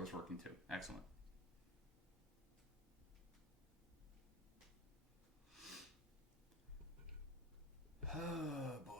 controller's working too. Excellent. Oh, boy.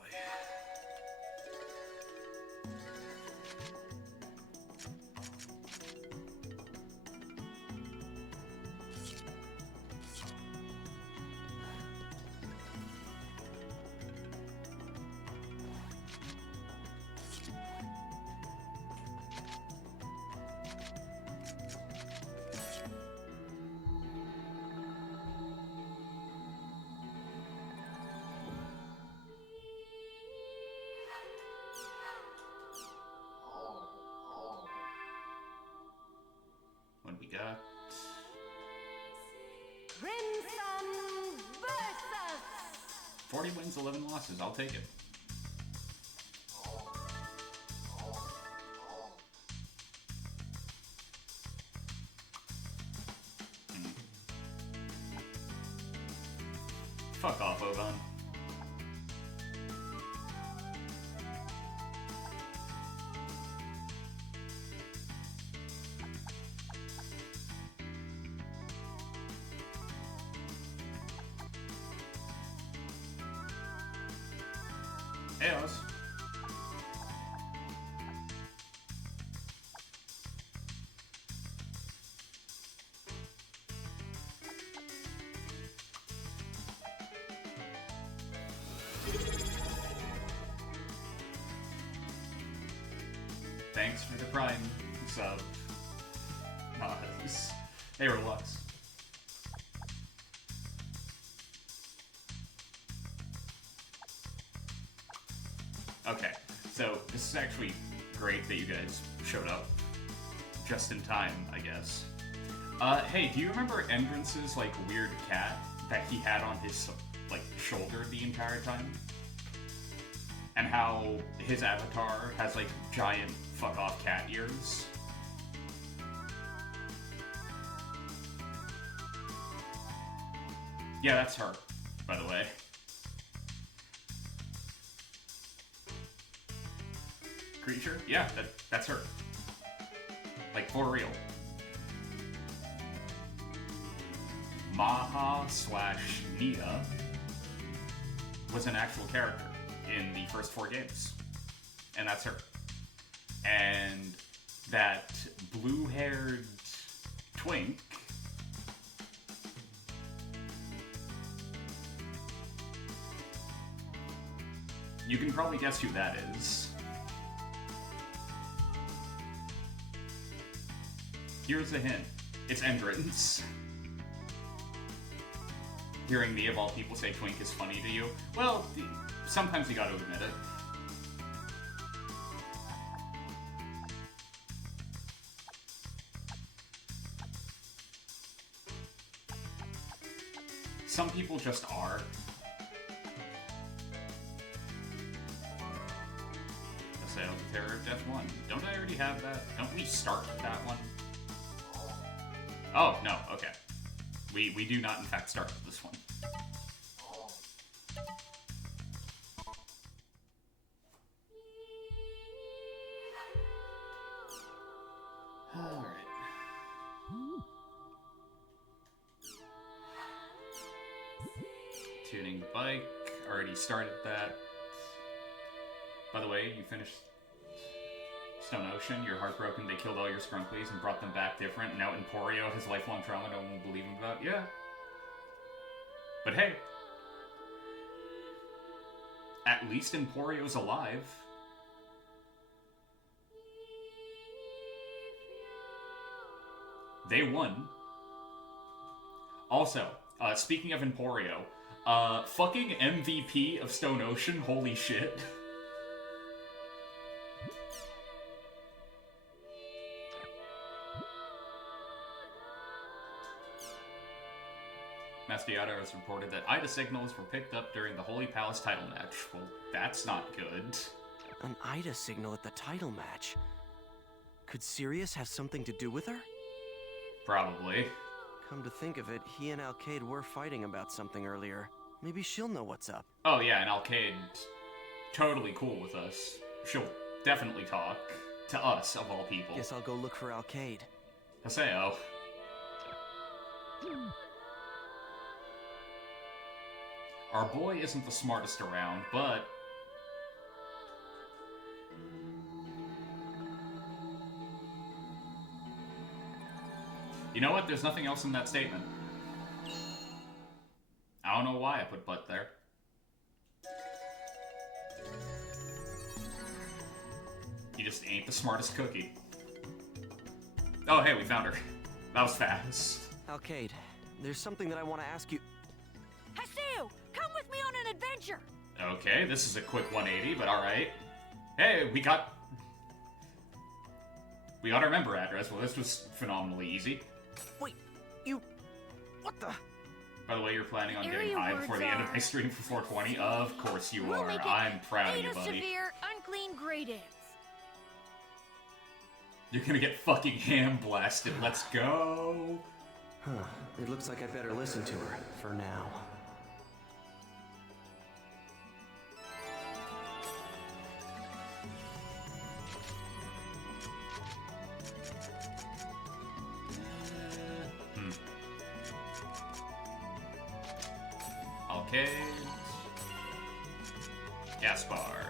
What do we got? Crimson versus 40 wins, 11 losses. I'll take it. Fuck off, Oban. Hey, Oz. Thanks for the Prime sub. Oz. Hey, Relux. Okay, so this is actually great that you guys showed up just in time, I guess. Hey, do you remember Endrance's, like, weird cat that he had on his, like, shoulder the entire time? And how his avatar has, like, giant fuck-off cat ears? Yeah, that's her, by the way. Creature? Yeah, that's her. Like, for real. Maha/Nia was an actual character in the first 4 games. And that's her. And that blue-haired twink you can probably guess who that is. Here's a hint. It's Endrance. Hearing me, of all people, say twink is funny to you? Well, sometimes you gotta admit it. Some people just are. Assail the Terror of Death 1. Don't I already have that? Don't we start with that one? Oh, no, okay. We do not, in fact, start with this one. Alright. Tuning the bike. Already started that. By the way, you finished Stone Ocean. You're heartbroken. They killed all your Scrunklies and brought them back different. Now Emporio has lifelong trauma no one will believe him about. Yeah. But hey. At least Emporio's alive. They won. Also, speaking of Emporio, fucking MVP of Stone Ocean, holy shit. Mastiato has reported that Ida signals were picked up during the Holy Palace title match. Well, that's not good. An Ida signal at the title match? Could Sirius have something to do with her? Probably. Come to think of it, he and Alkaid were fighting about something earlier. Maybe she'll know what's up. Oh yeah, and Alkaid's totally cool with us. She'll definitely talk To us, of all people. Guess I'll go look for Alcade. Haseo. Our boy isn't the smartest around, but... You know what? There's nothing else in that statement. I don't know why I put but there. He just ain't the smartest cookie. Oh, hey, we found her. That was fast. Alcade, there's something that I want to ask you. Haseo, come with me on an adventure. Okay, this is a quick 180, but alright. Hey, we got our member address. Well, this was phenomenally easy. Wait, you... What the... By the way, you're planning on getting Area high words before the end of are- my stream for 420? Of course you We'll are. make it I'm proud of you, beta buddy. severe, unclean gray dance. You're gonna get fucking ham blasted. Let's go. Huh. It looks like I better listen to her, for now. Okay. Gaspard.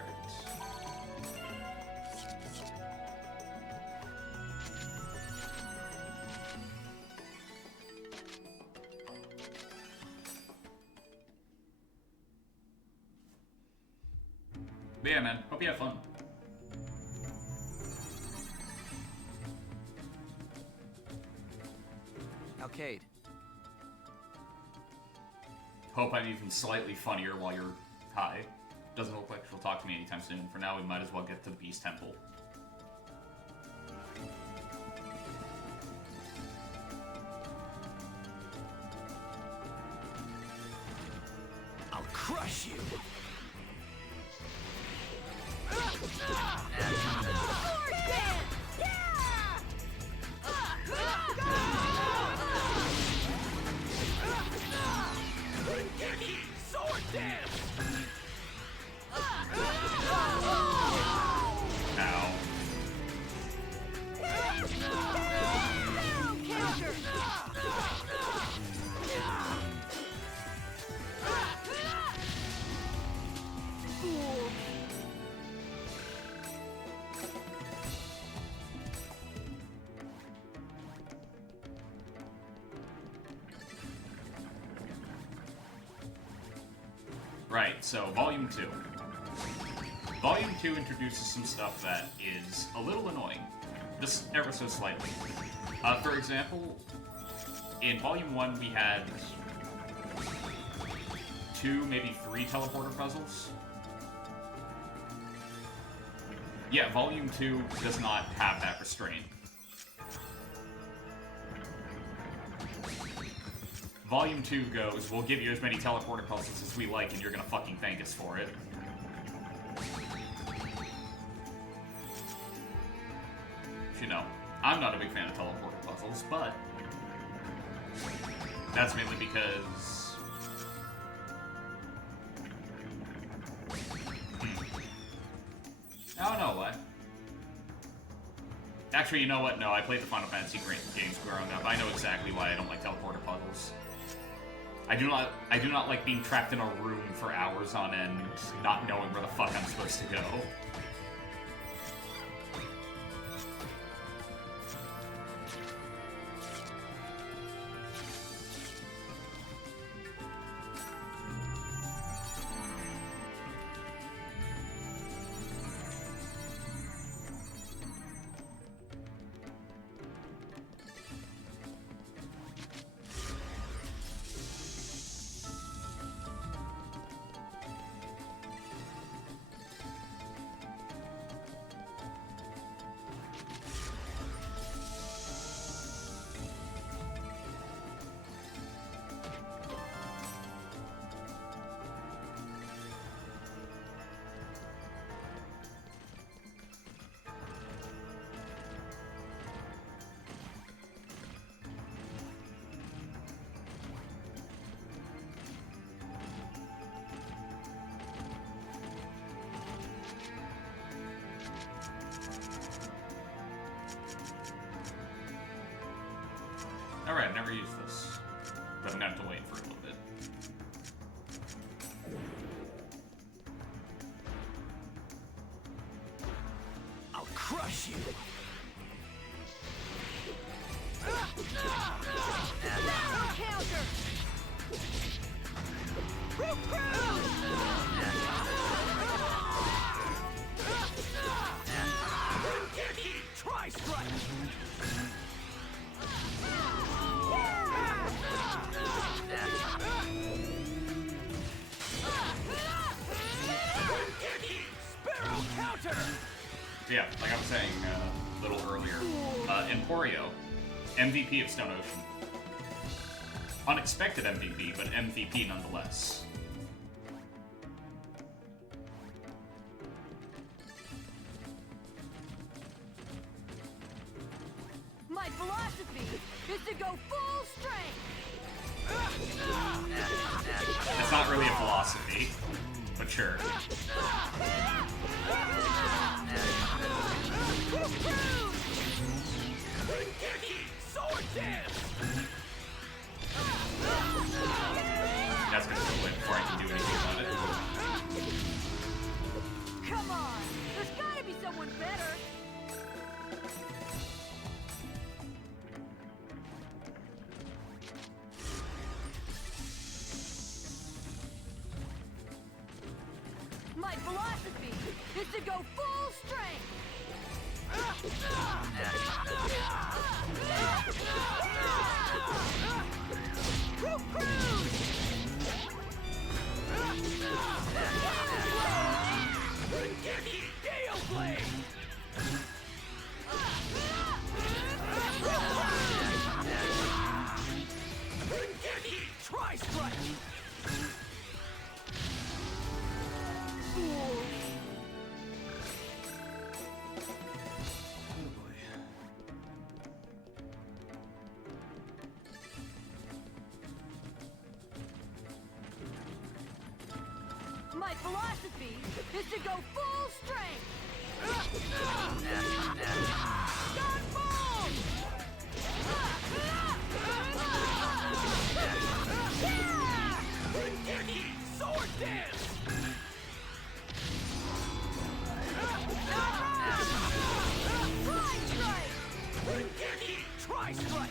But yeah, man. Hope you have fun. Alcade. Hope I'm even slightly funnier while you're high. Doesn't look like she'll talk to me anytime soon. For now, we might as well get to the Beast Temple. I'll crush you! Sword dance! Yeah! Sword dance! Ow. Now counter! Right, so Volume 2. Volume 2 introduces some stuff that is a little annoying. Just ever so slightly. For example, in Volume 1 we had 2, maybe 3 teleporter puzzles. Yeah, Volume 2 does not have that restraint. Volume 2 goes, we'll give you as many teleporter puzzles as we like, and you're gonna fucking thank us for it. You know, I'm not a big fan of teleporter puzzles, but that's mainly because... I don't know why. Actually, you know what? No, I played the Final Fantasy games growing up. I know exactly why I don't like teleporter puzzles. I do not like being trapped in a room for hours on end, not knowing where the fuck I'm supposed to go. Alright, I've never used this. But I'm gonna have to wait for a little bit. I'll crush you. Counter! Try strike. Sparrow counter. Yeah, like I was saying a little earlier, Emporio, MVP of Stone Ocean. Unexpected MVP, but MVP nonetheless. My philosophy is to go full strength! It's not really a philosophy, but sure. Sword dance. That's gonna go away before I can do anything about it. Come on! There's gotta be someone better! My philosophy is to go full strength! Gale blade. Try strike. My philosophy is to go full strength! Gunbolt! Sword dance. Try strike.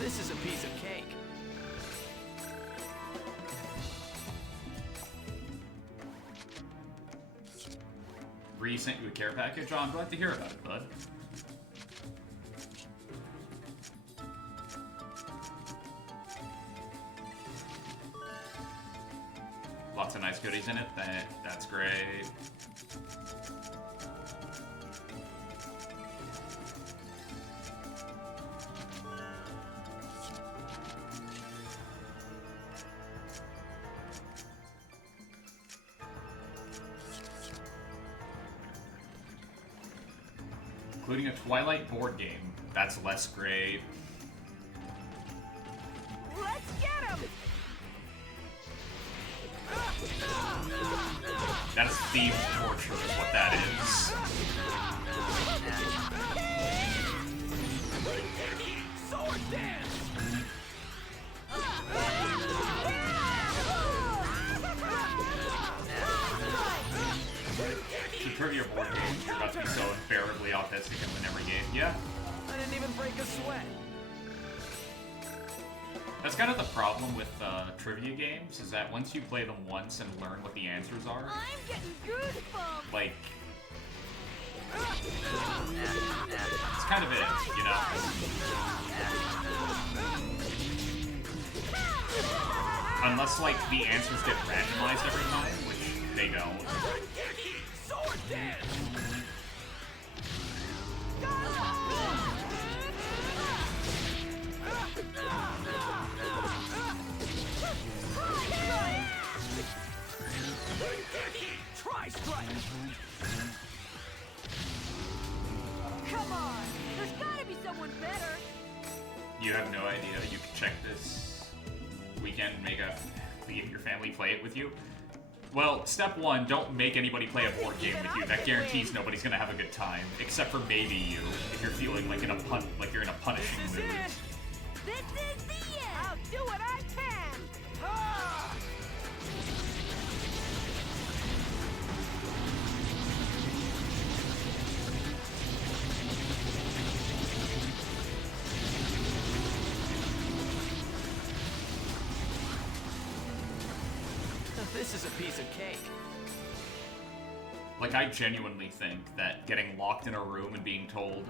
This is a piece of cake. Bree sent you a care package? Oh, I'm glad to hear about it, bud. Lots of nice goodies in it. That's great. Including a Twilight board game. That's less great. Let's get him! That is themed torture, is what that is. Sword dance. The trivia board games are about to be so unbearably autistic and win every game. Yeah, I didn't even break a sweat. that's kind of the problem with trivia games, is that once you play them once and learn what the answers are, I'm getting goosebumps! like, it's kind of it, you know? Unless, like, the answers get randomized every time, which they don't. Sword dance. Try strike. Come on! There's gotta be someone better! You have no idea. You can check this weekend and make your family play it with you. Well, step one, don't make anybody play a board game with you. That guarantees nobody's gonna have a good time, except for maybe you, if you're feeling like like you're in a punishing mood. This is the end! I'll do what I can! Ah! This is a piece of cake. Like, I genuinely think that getting locked in a room and being told,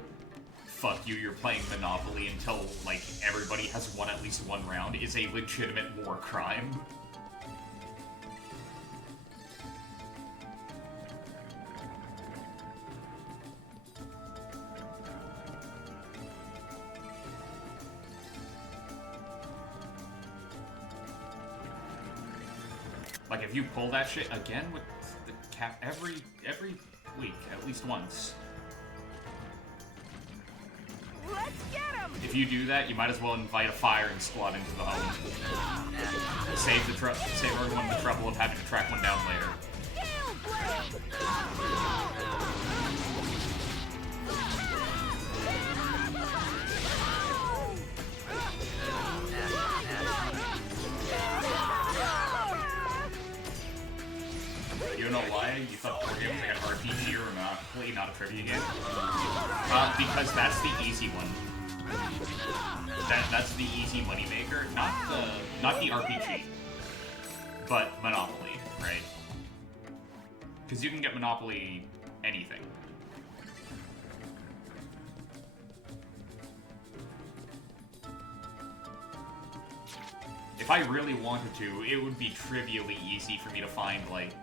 fuck you, you're playing Monopoly until, like, everybody has won at least one round is a legitimate war crime. Like, if you pull that shit again with the cap every week, at least once. Let's get him! If you do that, you might as well invite a firing squad into the home. Save everyone the trouble of having to track one down later. Scale blade! You know why you thought board games like an RPG or Monopoly, not a trivia game? Because that's the easy one. That's the easy moneymaker, not the RPG, but Monopoly, right? Because you can get Monopoly anything. If I really wanted to, it would be trivially easy for me to find, like,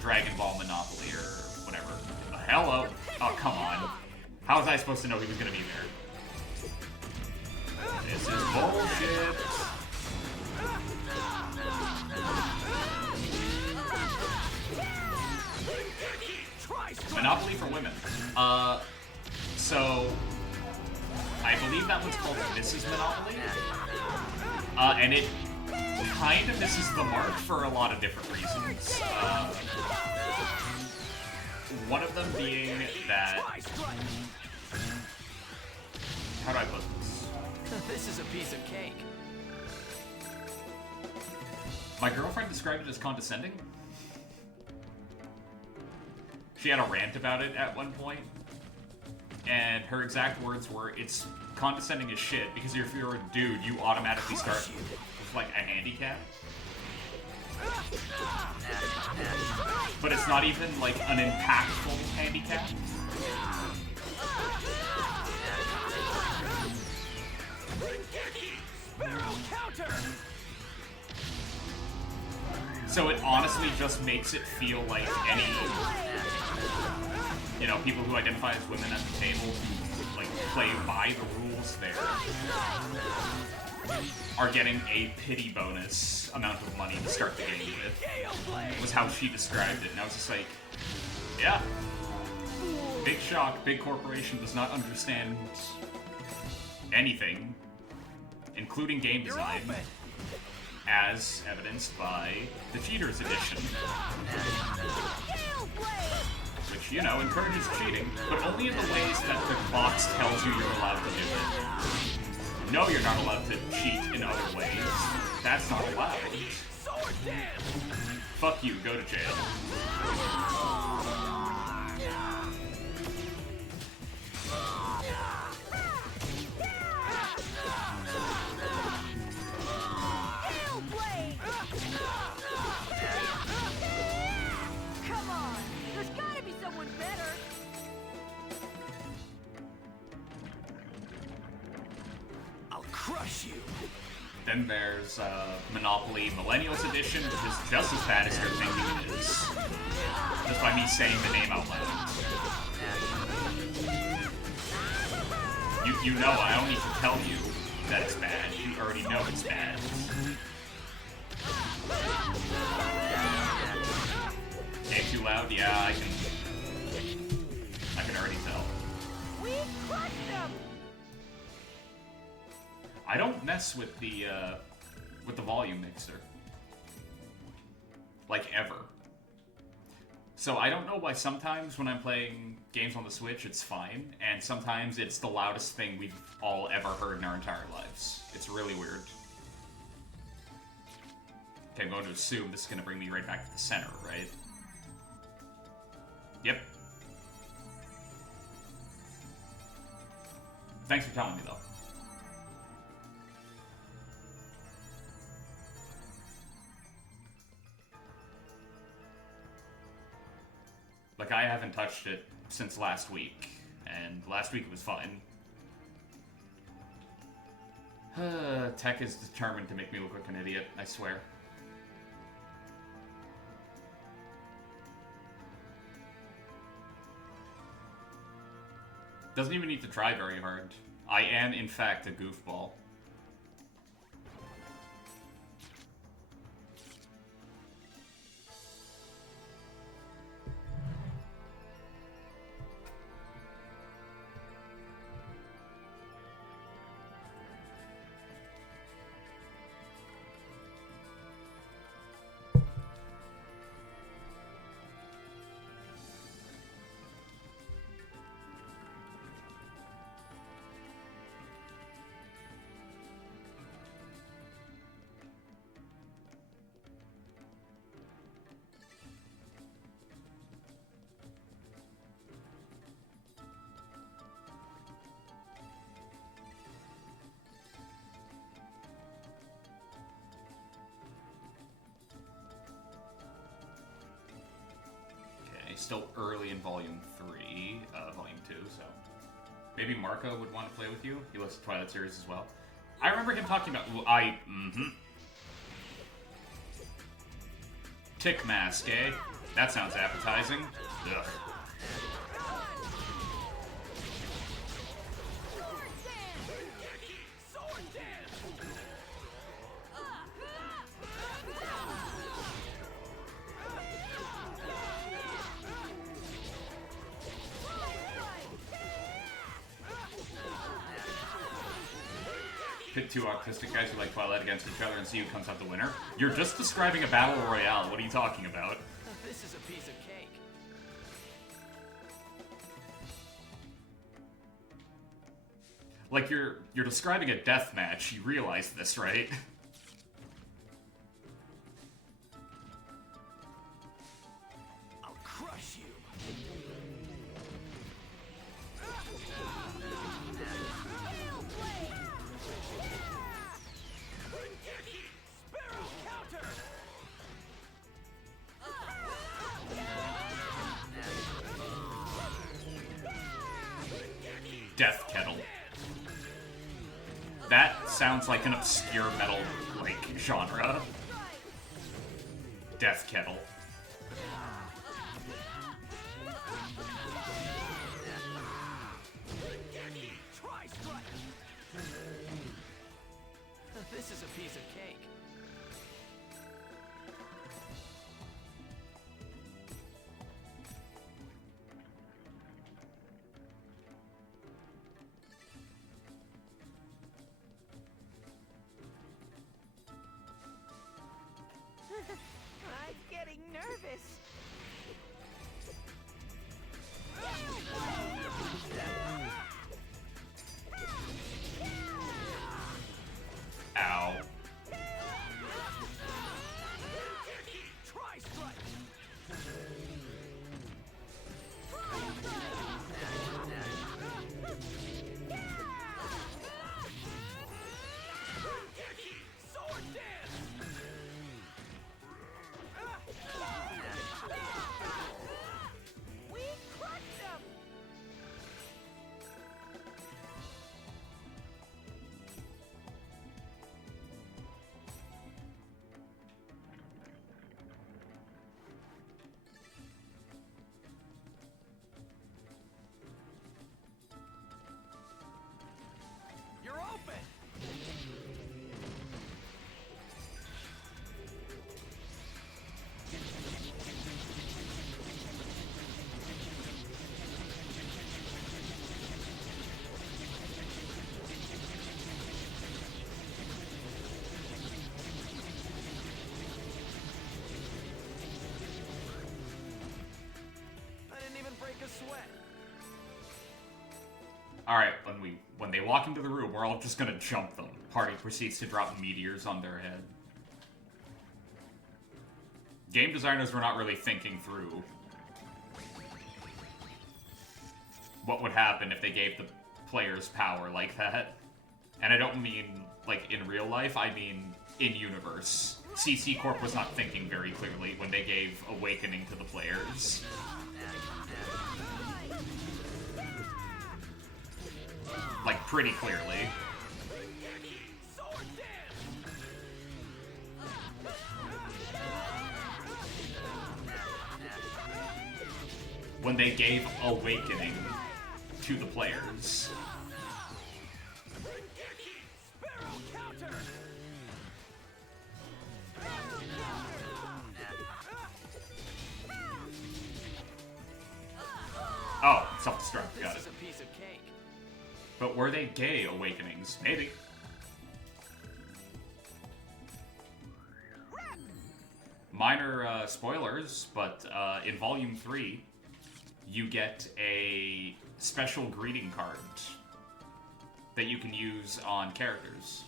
Dragon Ball Monopoly or whatever. Hello? Oh, come on. How was I supposed to know he was gonna be there? This is bullshit. Monopoly for women. So I believe that one's called Mrs. Monopoly. And it kind of misses the mark for a lot of different reasons. One of them being that... How do I put this? This is a piece of cake. My girlfriend described it as condescending. She had a rant about it at one point, and her exact words were, "It's condescending as shit, because if you're a dude, you automatically start with, like, a handicap." But it's not even, like, an impactful handicap. So it honestly just makes it feel like any, you know, people who identify as women at the table who, like, play by the rules there are getting a pity bonus amount of money to start the game with, was how she described it. And I was just like, yeah, big shock, big corporation does not understand anything, including game design, as evidenced by the Cheaters Edition, which, you know, encourages cheating, but only in the ways that the box tells you you're allowed to do it. No, you're not allowed to cheat in other ways. That's not allowed. Fuck you, go to jail. Come on, there's gotta be someone better. I'll crush you. Then there's Monopoly Millennials Edition, which is just as bad as you're thinking it is. Just by me saying the name out loud. You know, I don't need to tell you that it's bad. You already know it's bad. Game too loud? Yeah, I can already tell. We crushed them. I don't mess with the volume mixer. like, ever. So I don't know why sometimes when I'm playing games on the Switch, it's fine, and sometimes it's the loudest thing we've all ever heard in our entire lives. It's really weird. Okay, I'm going to assume this is going to bring me right back to the center, right? Yep. Thanks for telling me, though. Like, I haven't touched it since last week, and last week it was fine. Tech is determined to make me look like an idiot, I swear. Doesn't even need to try very hard. I am, in fact, a goofball. Still early in Volume 3, Volume 2, so... Maybe Marco would want to play with you? He listens to Twilight series as well. I remember him talking about... Tick mask, eh? That sounds appetizing. Ugh. Pit two autistic guys who like Twilight against each other and see who comes out the winner? You're just describing a battle royale. What are you talking about? This is a piece of cake. Like, you're describing a death match. You realize this, right? I'll crush you. Death Kettle. That sounds like an obscure metal, like, genre. Death Kettle. This is a piece of cake. I'm getting nervous. Ow. Alright, when they walk into the room, we're all just gonna jump them. Party proceeds to drop meteors on their head. Game designers were not really thinking through what would happen if they gave the players power like that. And I don't mean, like, in real life, I mean in-universe. CC Corp was not thinking very clearly when they gave Awakening to the players. Like, pretty clearly. When they gave Awakening to the players. Oh, self-destruct, got it. But were they gay Awakenings? Maybe. Minor spoilers, but in Volume 3, you get a special greeting card that you can use on characters.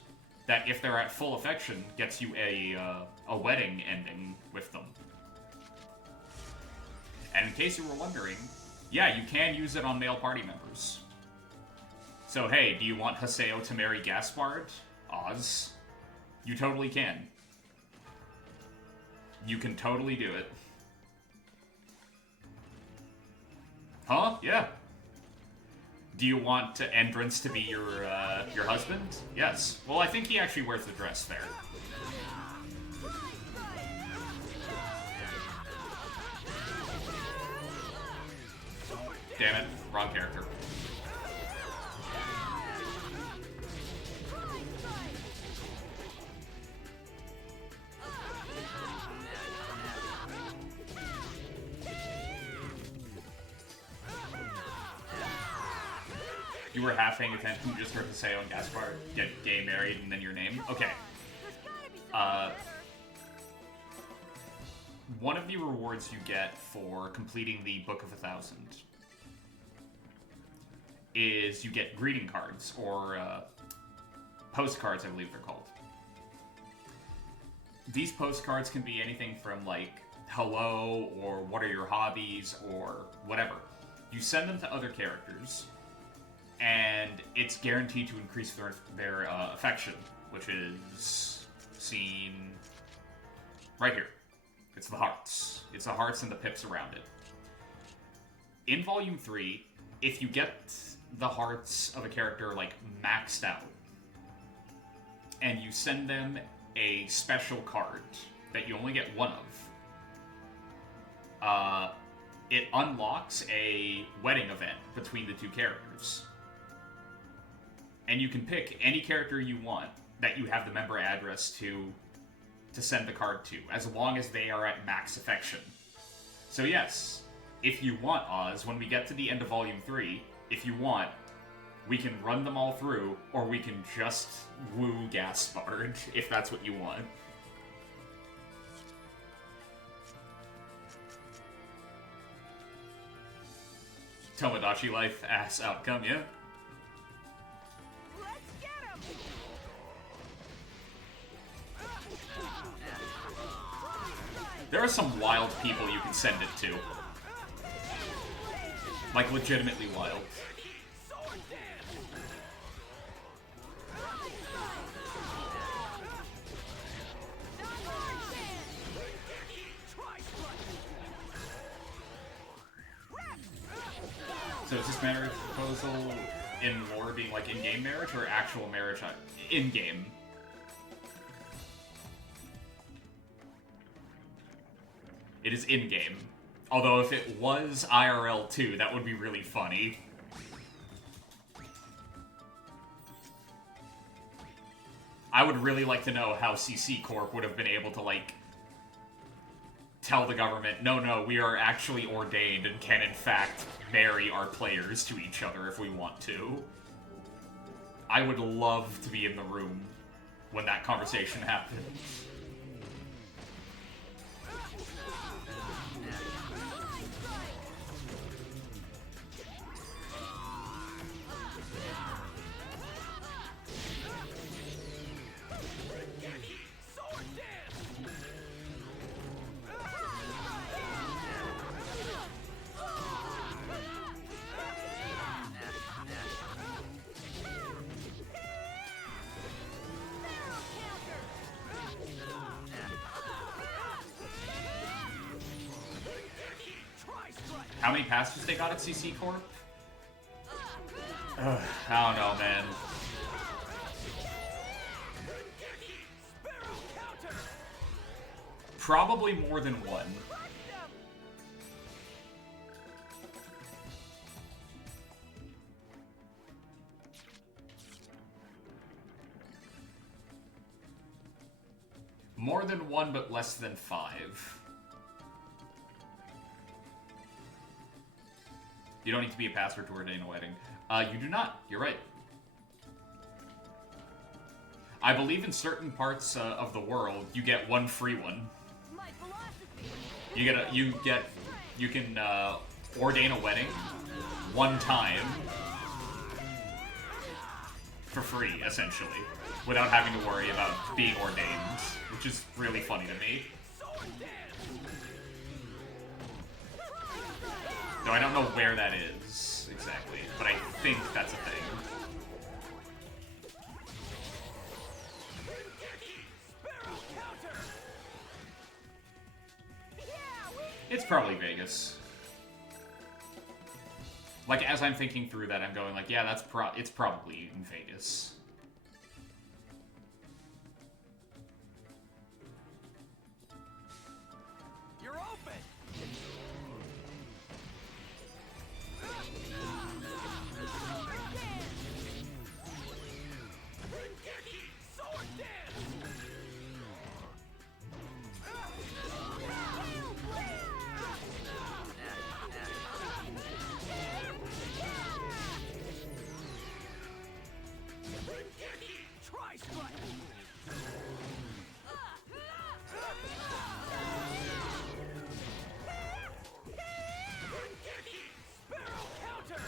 That, if they're at full affection, gets you a wedding ending with them. And in case you were wondering, yeah, you can use it on male party members. So hey, do you want Haseo to marry Gaspard? Oz? You totally can. You can totally do it. Huh? Yeah. Do you want Endrance to be your husband? Yes. Well, I think he actually wears the dress there. Damn it, wrong character. You were half paying attention, you just heard Haseo and Gaspard get gay married and then your name? Okay. One of the rewards you get for completing the Book of 1,000 is you get greeting cards, or postcards, I believe they're called. These postcards can be anything from, like, hello, or what are your hobbies, or whatever. You send them to other characters, and it's guaranteed to increase their affection, which is seen right here. It's the hearts. It's the hearts and the pips around it. In Volume 3, if you get the hearts of a character, like, maxed out, and you send them a special card that you only get one of, it unlocks a wedding event between the two characters. And you can pick any character you want that you have the member address to send the card to, as long as they are at max affection. So yes, if you want, Oz, when we get to the end of Volume 3, if you want, we can run them all through, or we can just woo Gaspard, if that's what you want. Tomodachi Life ass outcome, yeah? Let's get him! There are some wild people you can send it to. Like, legitimately wild. So is this marriage proposal in lore being like in-game marriage or actual marriage in-game? It is in-game. Although if it was IRL too, that would be really funny. I would really like to know how CC Corp would have been able to, like, tell the government, no, we are actually ordained and can in fact marry our players to each other if we want to. I would love to be in the room when that conversation happened. How many passes they got at CC Corp? Ugh, I don't know, man. Probably more than one. More than one, but less than 5. You don't need to be a pastor to ordain a wedding. You do not. You're right. I believe in certain parts of the world, you get one free one. My philosophy. You can ordain a wedding one time for free, essentially, without having to worry about being ordained, which is really funny to me. Though I don't know where that is exactly, but I think that's a thing. It's probably Vegas. Like, as I'm thinking through that, I'm going like, yeah, it's probably in Vegas. You're open. Sword dance. Try strike. Sparrow counter.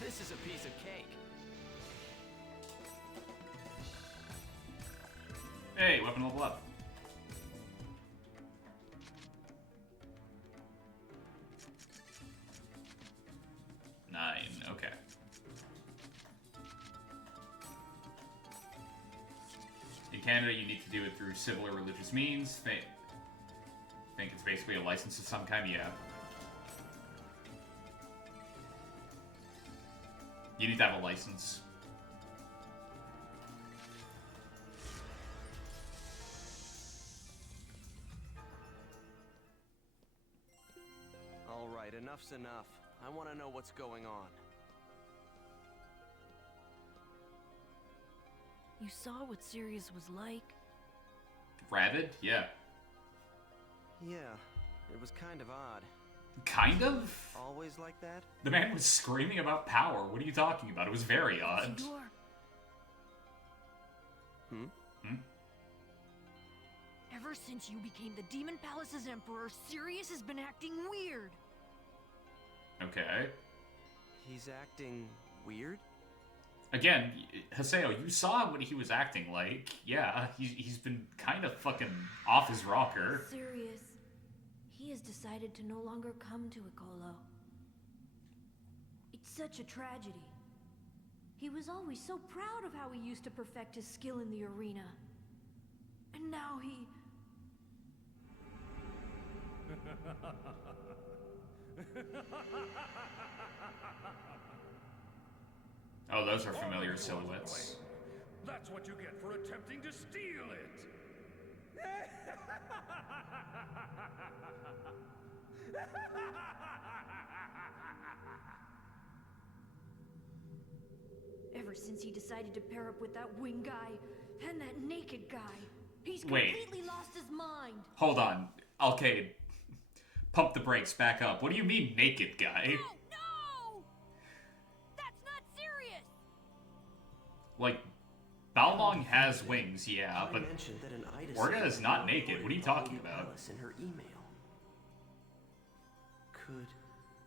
This is a piece of cake. Hey, weapon level up. Okay. In Canada, you need to do it through civil or religious means. Think it's basically a license of some kind, yeah. You need to have a license. All right, enough's enough. I want to know what's going on. You saw what Sirius was like? Rabid? Yeah. Yeah, it was kind of odd. Kind of? Always like that? The man was screaming about power. What are you talking about? It was very odd. Senor. Ever since you became the Demon Palace's emperor, Sirius has been acting weird. Okay. He's acting weird? Again, Haseo, you saw what he was acting like. Yeah, he's been kind of fucking off his rocker. Sirius. He has decided to no longer come to Icolo. It's such a tragedy. He was always so proud of how he used to perfect his skill in the arena. And now he... Oh, those are familiar silhouettes. That's what you get for attempting to steal it! Ever since he decided to pair up with that wing guy and that naked guy, he's Wait. completely lost his mind. Hold on. Okay. Pump the brakes, back up. What do you mean, naked guy? No! That's not serious! Like, Balmong has wings, yeah, I but mentioned that an Ida Orga is not signal naked. What are you reported talking Holy about? Palace in her email.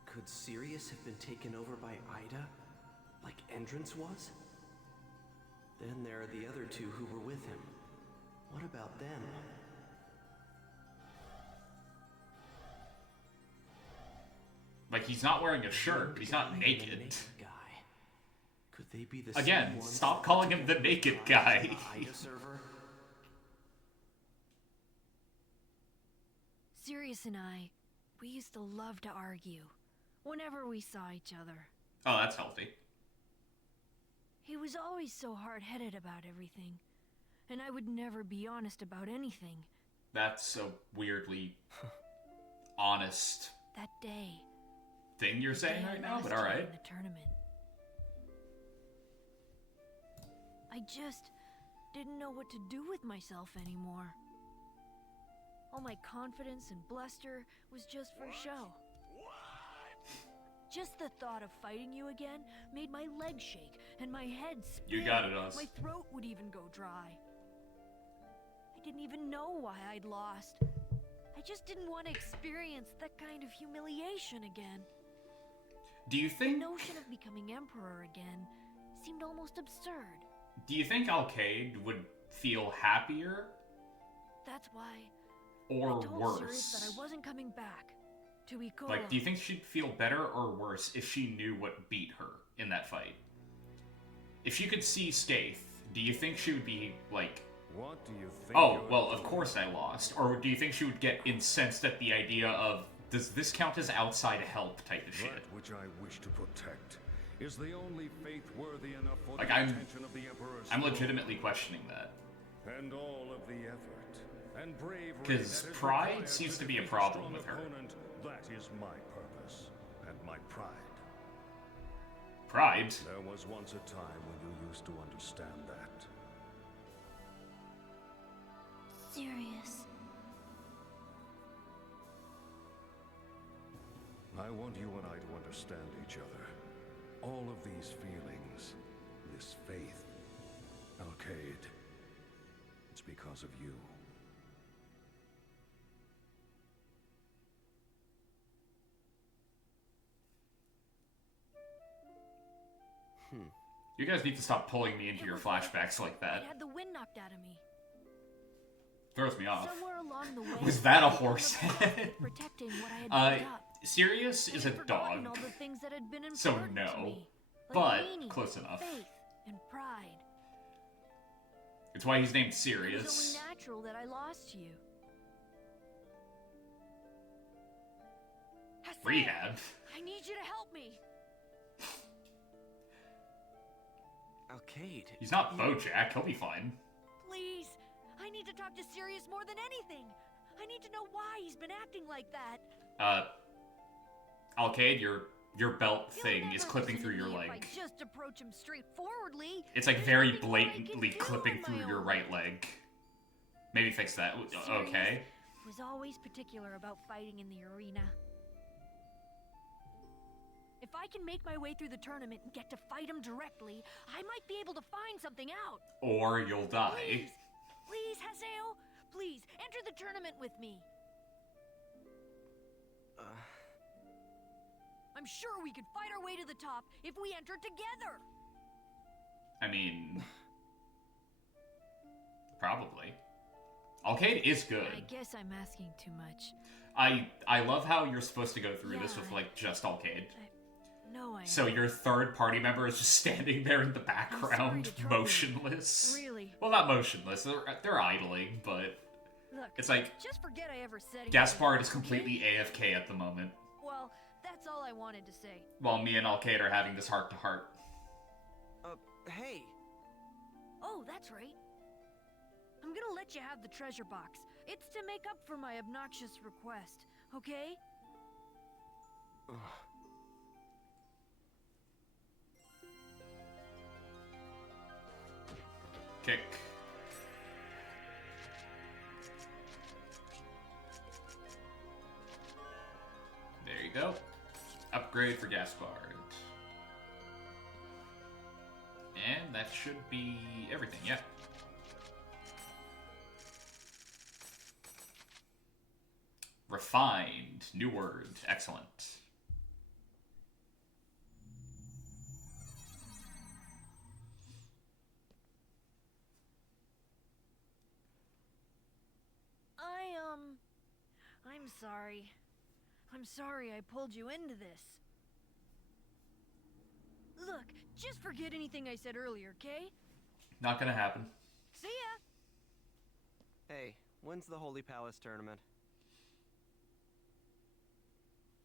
Could Sirius have been taken over by Ida, like Entrance was? Then there are the other two who were with him. What about them? Like, he's not wearing a shirt. He's not The naked. guy. Could they be the Again, same ones stop that calling took him the over naked Ida guy. from the Ida server? Sirius and I, we used to love to argue whenever we saw each other. Oh, that's healthy. He was always so hard-headed about everything, and I would never be honest about anything. That's a weirdly honest That day, thing you're the saying day I right now, lost but you alright. in the tournament. I just didn't know what to do with myself anymore. All my confidence and bluster was just for show. Just the thought of fighting you again made my legs shake and my head spin. You got it, Oz. My throat would even go dry. I didn't even know why I'd lost. I just didn't want to experience that kind of humiliation again. Do you The think notion of becoming emperor again seemed almost absurd. Alkaid would feel happier That's why or I told worse? Sirius that I wasn't coming back to Ikola. Like, do you think she'd feel better or worse if she knew what beat her in that fight? If she could see Skaith, do you think she would be like, What do you think? oh, you're well, of doing? course I lost? Or do you think she would get incensed at the idea of, does this count as outside help type of shit? That which I wish to protect is the only faith worthy enough for Like, the I'm attention of the Emperor's I'm throne. legitimately questioning that. And all of the effort and bravery 'Cause that is pride required seems to be a defeat problem strong with her. opponent, that is my purpose and my pride. Pride? There was once a time when you used to understand that. Sirius. I want you and I to understand each other. All of these feelings, this faith, Alkaid, it's because of you. You guys need to stop pulling me into It your was like flashbacks like I that. had the wind knocked out of me. Throws me off. Somewhere along the way, Was that a I became horse obsessed head? with protecting what I had built up. Sirius I is a had forgotten dog, all the things that had been so important to no. me, like But meaning, close enough. Faith and pride. It's why he's named It was Sirius. only natural that I lost you. Haseo, Rehab. I need you to help me. Alkaid. He's not Bojack, he'll be fine. Please, I need to talk to Sirius more than anything. I need to know why he's been acting like that. Alkaid, your belt He'll thing never is clipping listen through to your me leg. If I just approach him straightforwardly. It's like There's very nothing more I can blatantly do clipping on through my your own. right leg. Maybe fix that. Okay. Was always particular about fighting in the arena. If I can make my way through the tournament and get to fight him directly, I might be able to find something out. Or you'll die. Please, please, Haseo, please enter the tournament with me. I'm sure we could fight our way to the top if we enter together. I mean, probably. Alkaid is good. I guess I'm asking too much. I love how you're supposed to go through this Yeah, with like just Alkaid. No, I. So your third party member is just standing there in the sorry background, to trouble you. motionless. Really? Well, not motionless. They're idling, but Look, it's like just forget I ever said anything, Gaspard is okay? completely AFK at the moment, Well, that's all I wanted to say. while me and Alkaid are having this heart to heart. Hey. Oh, that's right. I'm gonna let you have the treasure box. It's to make up for my obnoxious request, okay? Kick. There you go. Upgrade for Gaspard. And that should be everything, yeah. Refined. New word. Excellent. I'm sorry. I'm sorry I pulled you into this. Look, just forget anything I said earlier, okay? Not gonna happen. See ya! Hey, when's the Holy Palace tournament?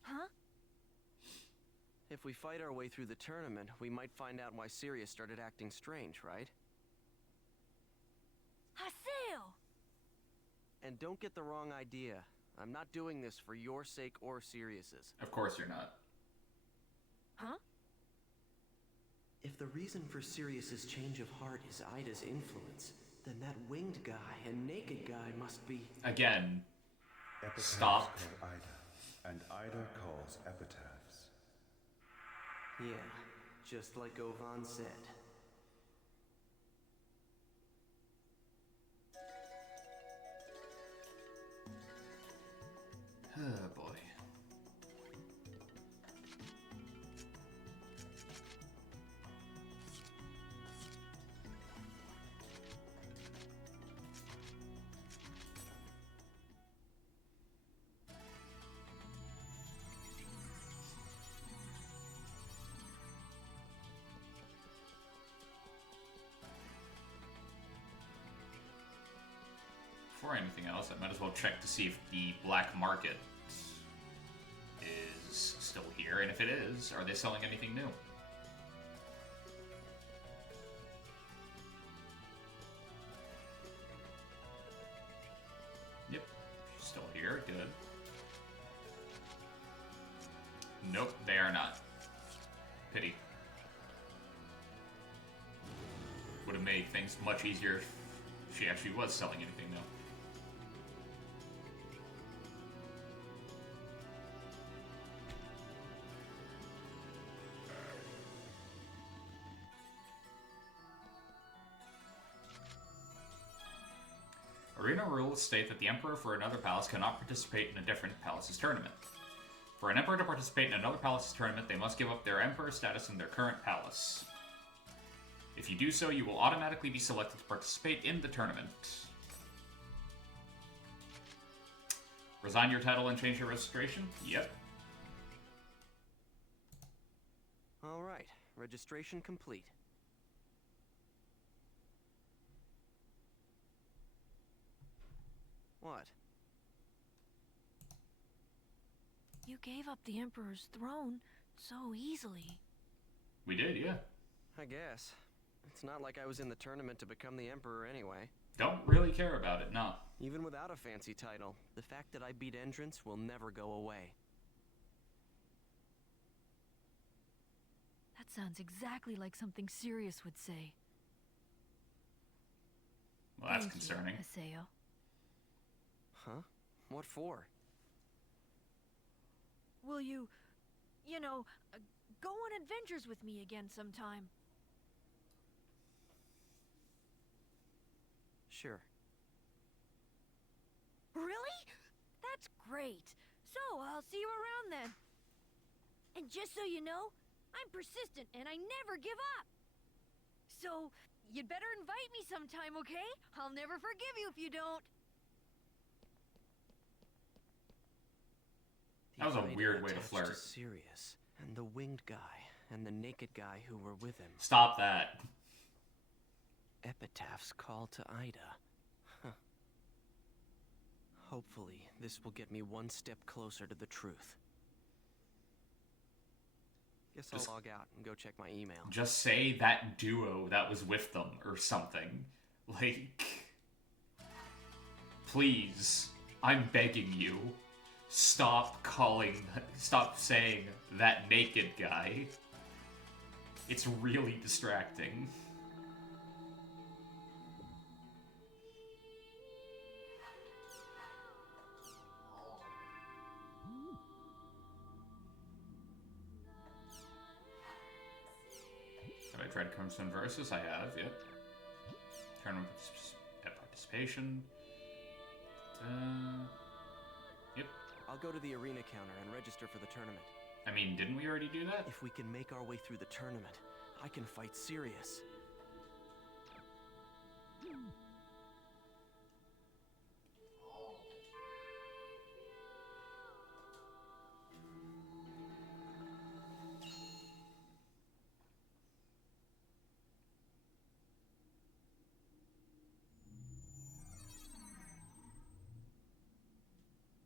Huh? If we fight our way through the tournament, we might find out why Sirius started acting strange, right? Haseo! And don't get the wrong idea. I'm not doing this for your sake or Sirius's. Of course you're not. Huh? If the reason for Sirius's change of heart is Ida's influence, then that winged guy and naked guy must be... Again, Epitaphs stop. call Ida, and Ida calls epitaphs. Yeah, just like Ovan said. Oh boy. Before anything else, I might as well check to see if the black market is still here, and if it is, are they selling anything new? Yep, still here, good. Nope, they are not. Pity. Would have made things much easier if she actually was selling anything new. Arena rules state that the Emperor for another palace cannot participate in a different palace's tournament. For an Emperor to participate in another palace's tournament, they must give up their Emperor status in their current palace. If you do so, you will automatically be selected to participate in the tournament. Resign your title and change your registration? Yep. All right, registration complete. What? You gave up the Emperor's throne so easily. We did, yeah. I guess. It's not like I was in the tournament to become the Emperor anyway. Don't really care about it, no. Even without a fancy title, the fact that I beat Entrance will never go away. That sounds exactly like something Sirius would say. Well, that's Thank concerning. You, Haseo. Huh? What for? Will you, go on adventures with me again sometime? Sure. Really? That's great. So, I'll see you around then. And just so you know, I'm persistent and I never give up. So, you'd better invite me sometime, okay? I'll never forgive you if you don't. That was a The weird Ida way to attached flirt. Sirius, and the winged guy, and the naked guy who were with him. Stop that. Epitaph's call to Ida. Huh. Hopefully, this will get me one step closer to the truth. Guess Just- I'll log out and go check my email. Just say that duo that was with them or something. Like, please, I'm begging you, stop saying that naked guy. It's really distracting. Have I tried Crimson Versus? I have, yep. Tournament participation. Yep. I'll go to the arena counter and register for the tournament. I mean, didn't we already do that? If we can make our way through the tournament, I can fight Sirius.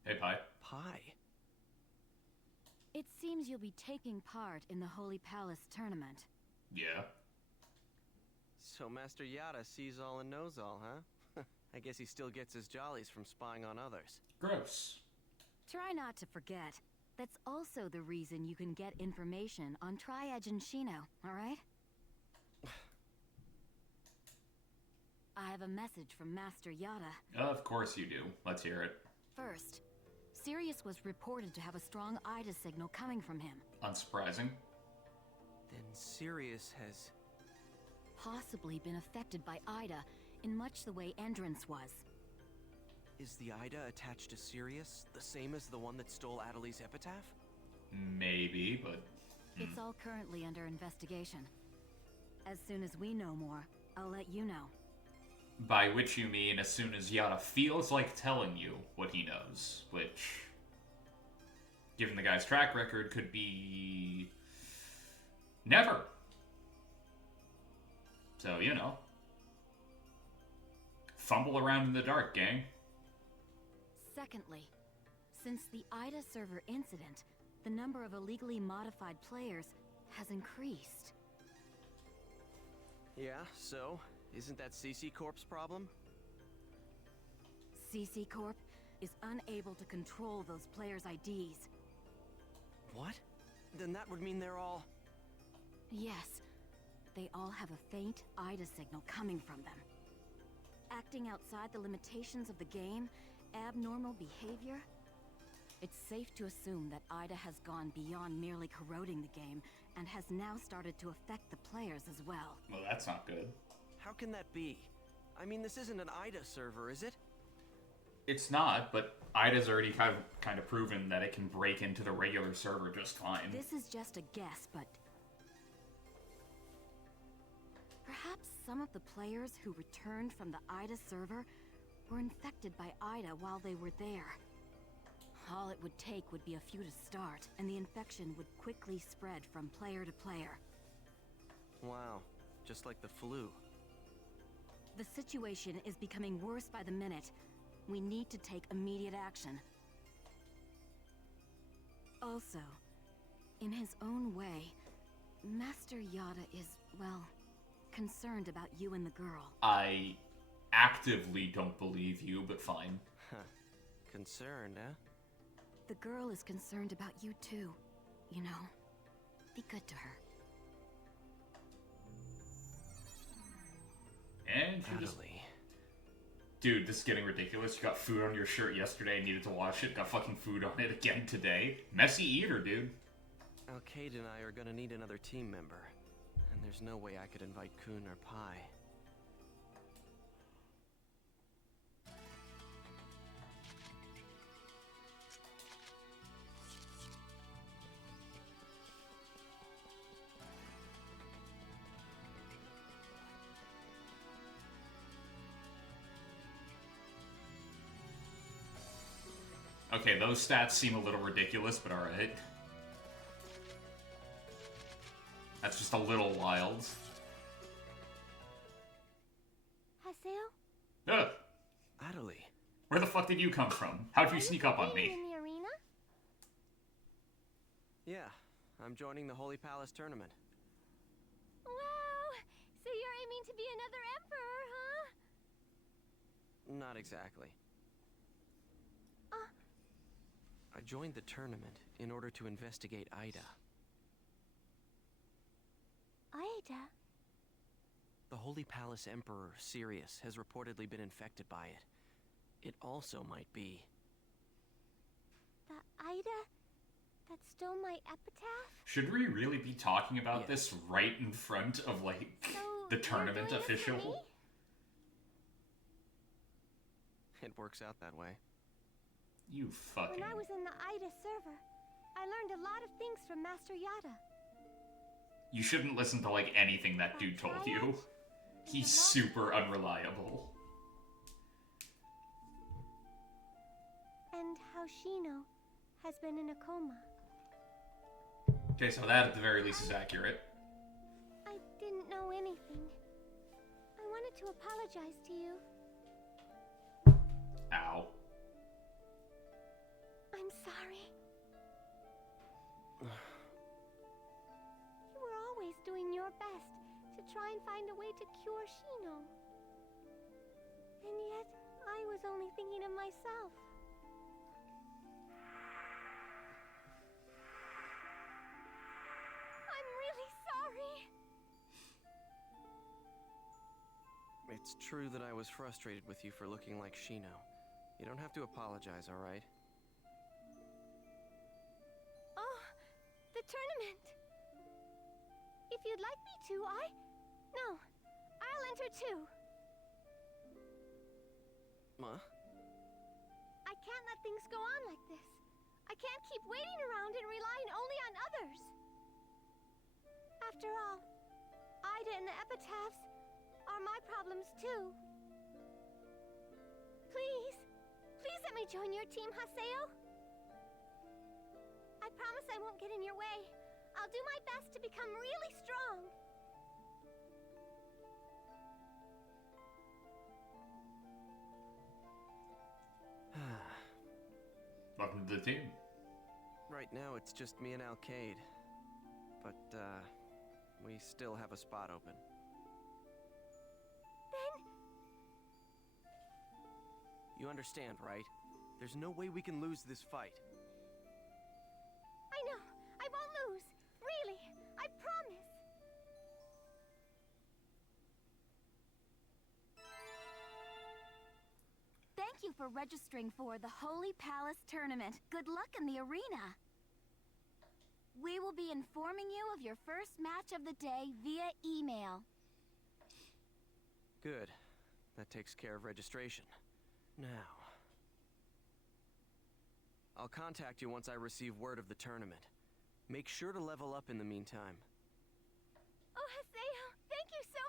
Hey, Pi. Pi? It seems you'll be taking part in the Holy Palace tournament. Yeah. So Master Yada sees all and knows all, huh? I guess he still gets his jollies from spying on others. Gross. Try not to forget. That's also the reason you can get information on Triage and Shino, alright? I have a message from Master Yada. Of course you do. Let's hear it. First, Sirius was reported to have a strong Ida signal coming from him. Unsurprising. Then Sirius has... Possibly been affected by Ida in much the way Endrance was. Is the Ida attached to Sirius the same as the one that stole Adeli's epitaph? Maybe, but... It's all currently under investigation. As soon as we know more, I'll let you know. By which you mean as soon as Yada feels like telling you what he knows, which, given the guy's track record, could be... never. So, you know. Fumble around in the dark, gang. Secondly, since the Ida server incident, the number of illegally modified players has increased. Yeah, so? Isn't that CC Corp's problem? CC Corp is unable to control those players' IDs. What? Then that would mean they're all... Yes, they all have a faint Ida signal coming from them. Acting outside the limitations of the game, abnormal behavior? It's safe to assume that Ida has gone beyond merely corroding the game, and has now started to affect the players as well. Well, that's not good. How can that be? I mean, this isn't an Ida server, is it? It's not, but Ida's already kind of proven that it can break into the regular server just fine. This is just a guess, but... perhaps some of the players who returned from the Ida server were infected by Ida while they were there. All it would take would be a few to start, and the infection would quickly spread from player to player. Wow, just like the flu. The situation is becoming worse by the minute. We need to take immediate action. Also, in his own way, Master Yada is, well, concerned about you and the girl. I actively don't believe you, but fine. Huh. Concerned, huh? The girl is concerned about you too, you know. Be good to her. And you just... Dude, this is getting ridiculous. You got food on your shirt yesterday, needed to wash it, got fucking food on it again today. Messy eater, dude. Alkaid and I are gonna need another team member. And there's no way I could invite Kun or Pai. Okay, those stats seem a little ridiculous, but alright. That's just a little wild. Haseo? Ugh! Adeli. Where the fuck did you come from? How'd you sneak up on me? In the arena? Yeah, I'm joining the Holy Palace tournament. Wow! So you're aiming to be another emperor, huh? Not exactly. I joined the tournament in order to investigate Ida. Ida? The Holy Palace Emperor, Sirius, has reportedly been infected by it. It also might be... The Ida that stole my epitaph? Should we really be talking about Yes. this right in front of, like, So the you're tournament doing this for me? official? It works out that way. You fucking... When I was in the Ida server, I learned a lot of things from Master Yada. You shouldn't listen to, like, anything that dude told you. He's super unreliable. And how Shino has been in a coma. Okay, so that at the very least is accurate. I didn't know anything. I wanted to apologize to you. Ow. I'm sorry. your best to try and find a way to cure Shino. And yet, I was only thinking of myself. I'm really sorry. It's true that I was frustrated with you for looking like Shino. You don't have to apologize, all right? Oh, the tournament. If you'd like me to, No, I'll enter too. Ma? I can't let things go on like this. I can't keep waiting around and relying only on others. After all, Ida and the epitaphs are my problems too. Please let me join your team, Haseo. I promise I won't get in your way. I'll do my best to become really strong. Welcome to the team. Right now, it's just me and Alkaid. But, we still have a spot open. Then... You understand, right? There's no way we can lose this fight. I know. I won't lose. Really. I promise. Thank you for registering for the Holy Palace Tournament. Good luck in the arena. We will be informing you of your first match of the day via email. Good. That takes care of registration. Now... I'll contact you once I receive word of the tournament. Make sure to level up in the meantime. Oh, Haseo, thank you so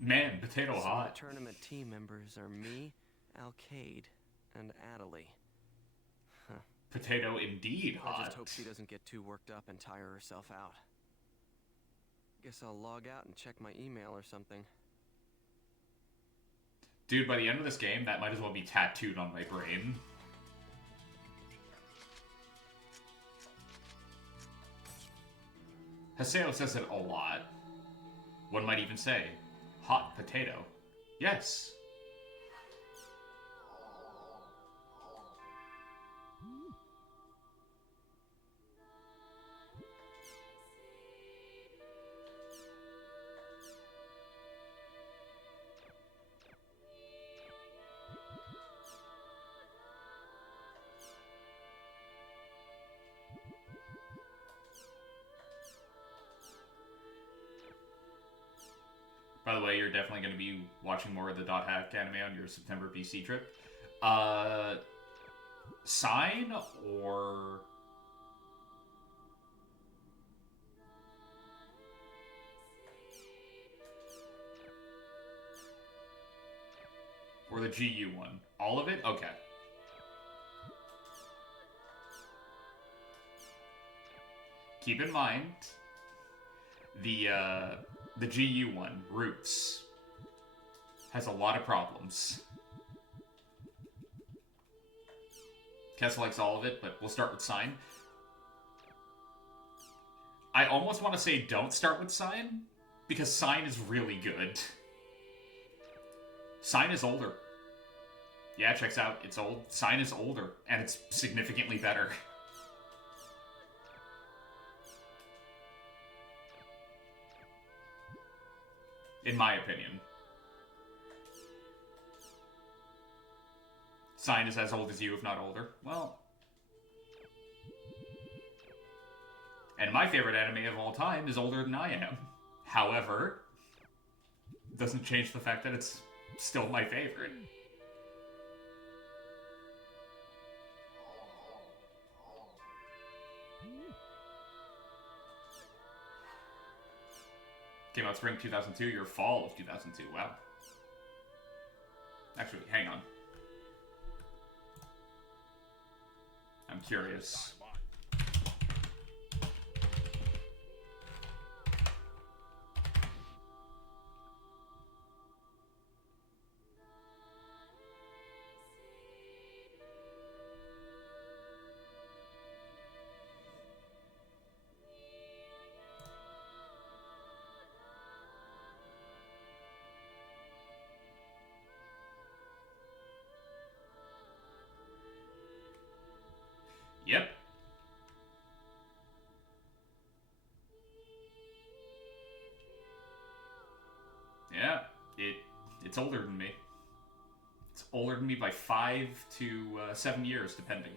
much. Man, potato So hot. the tournament team members are me, Alkaid, and Adelie. Potato indeed I hot. just hope she doesn't get too worked up and tire herself out. Guess I'll log out and check my email or something. Dude, by the end of this game, that might as well be tattooed on my brain. Haseo says it a lot. One might even say, hot potato. Yes. By the way, you're definitely going to be watching more of the Dot Hack anime on your September BC trip. Sign or... Or the GU one? All of it? Okay. Keep in mind, the GU one, Roots, has a lot of problems. Kess likes all of it, but we'll start with Sign. I almost want to say don't start with Sign, because Sign is really good. Sign is older. Yeah, checks out. It's old. Sign is older, and it's significantly better. In my opinion. Sign is as old as you, if not older. Well. And my favorite anime of all time is older than I am. However, doesn't change the fact that it's still my favorite. Came out spring 2002, your fall of 2002. Wow. Actually, hang on. I'm curious. Yep. Yeah, it's older than me. It's older than me by 5 to 7 years, depending.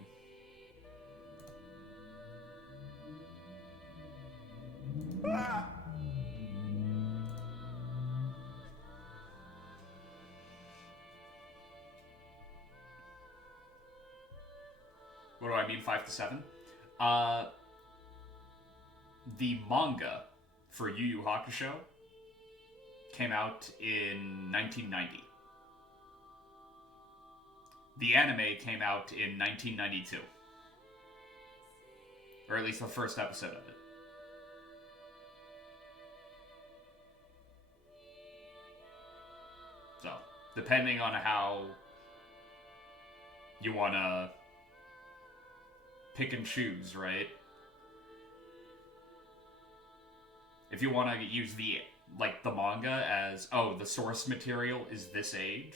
What do I mean, 5 to 7? The manga for Yu Yu Hakusho came out in 1990. The anime came out in 1992. Or at least the first episode of it. So, depending on how you want to pick and choose, right? If you want to use the manga as, oh, the source material is this age,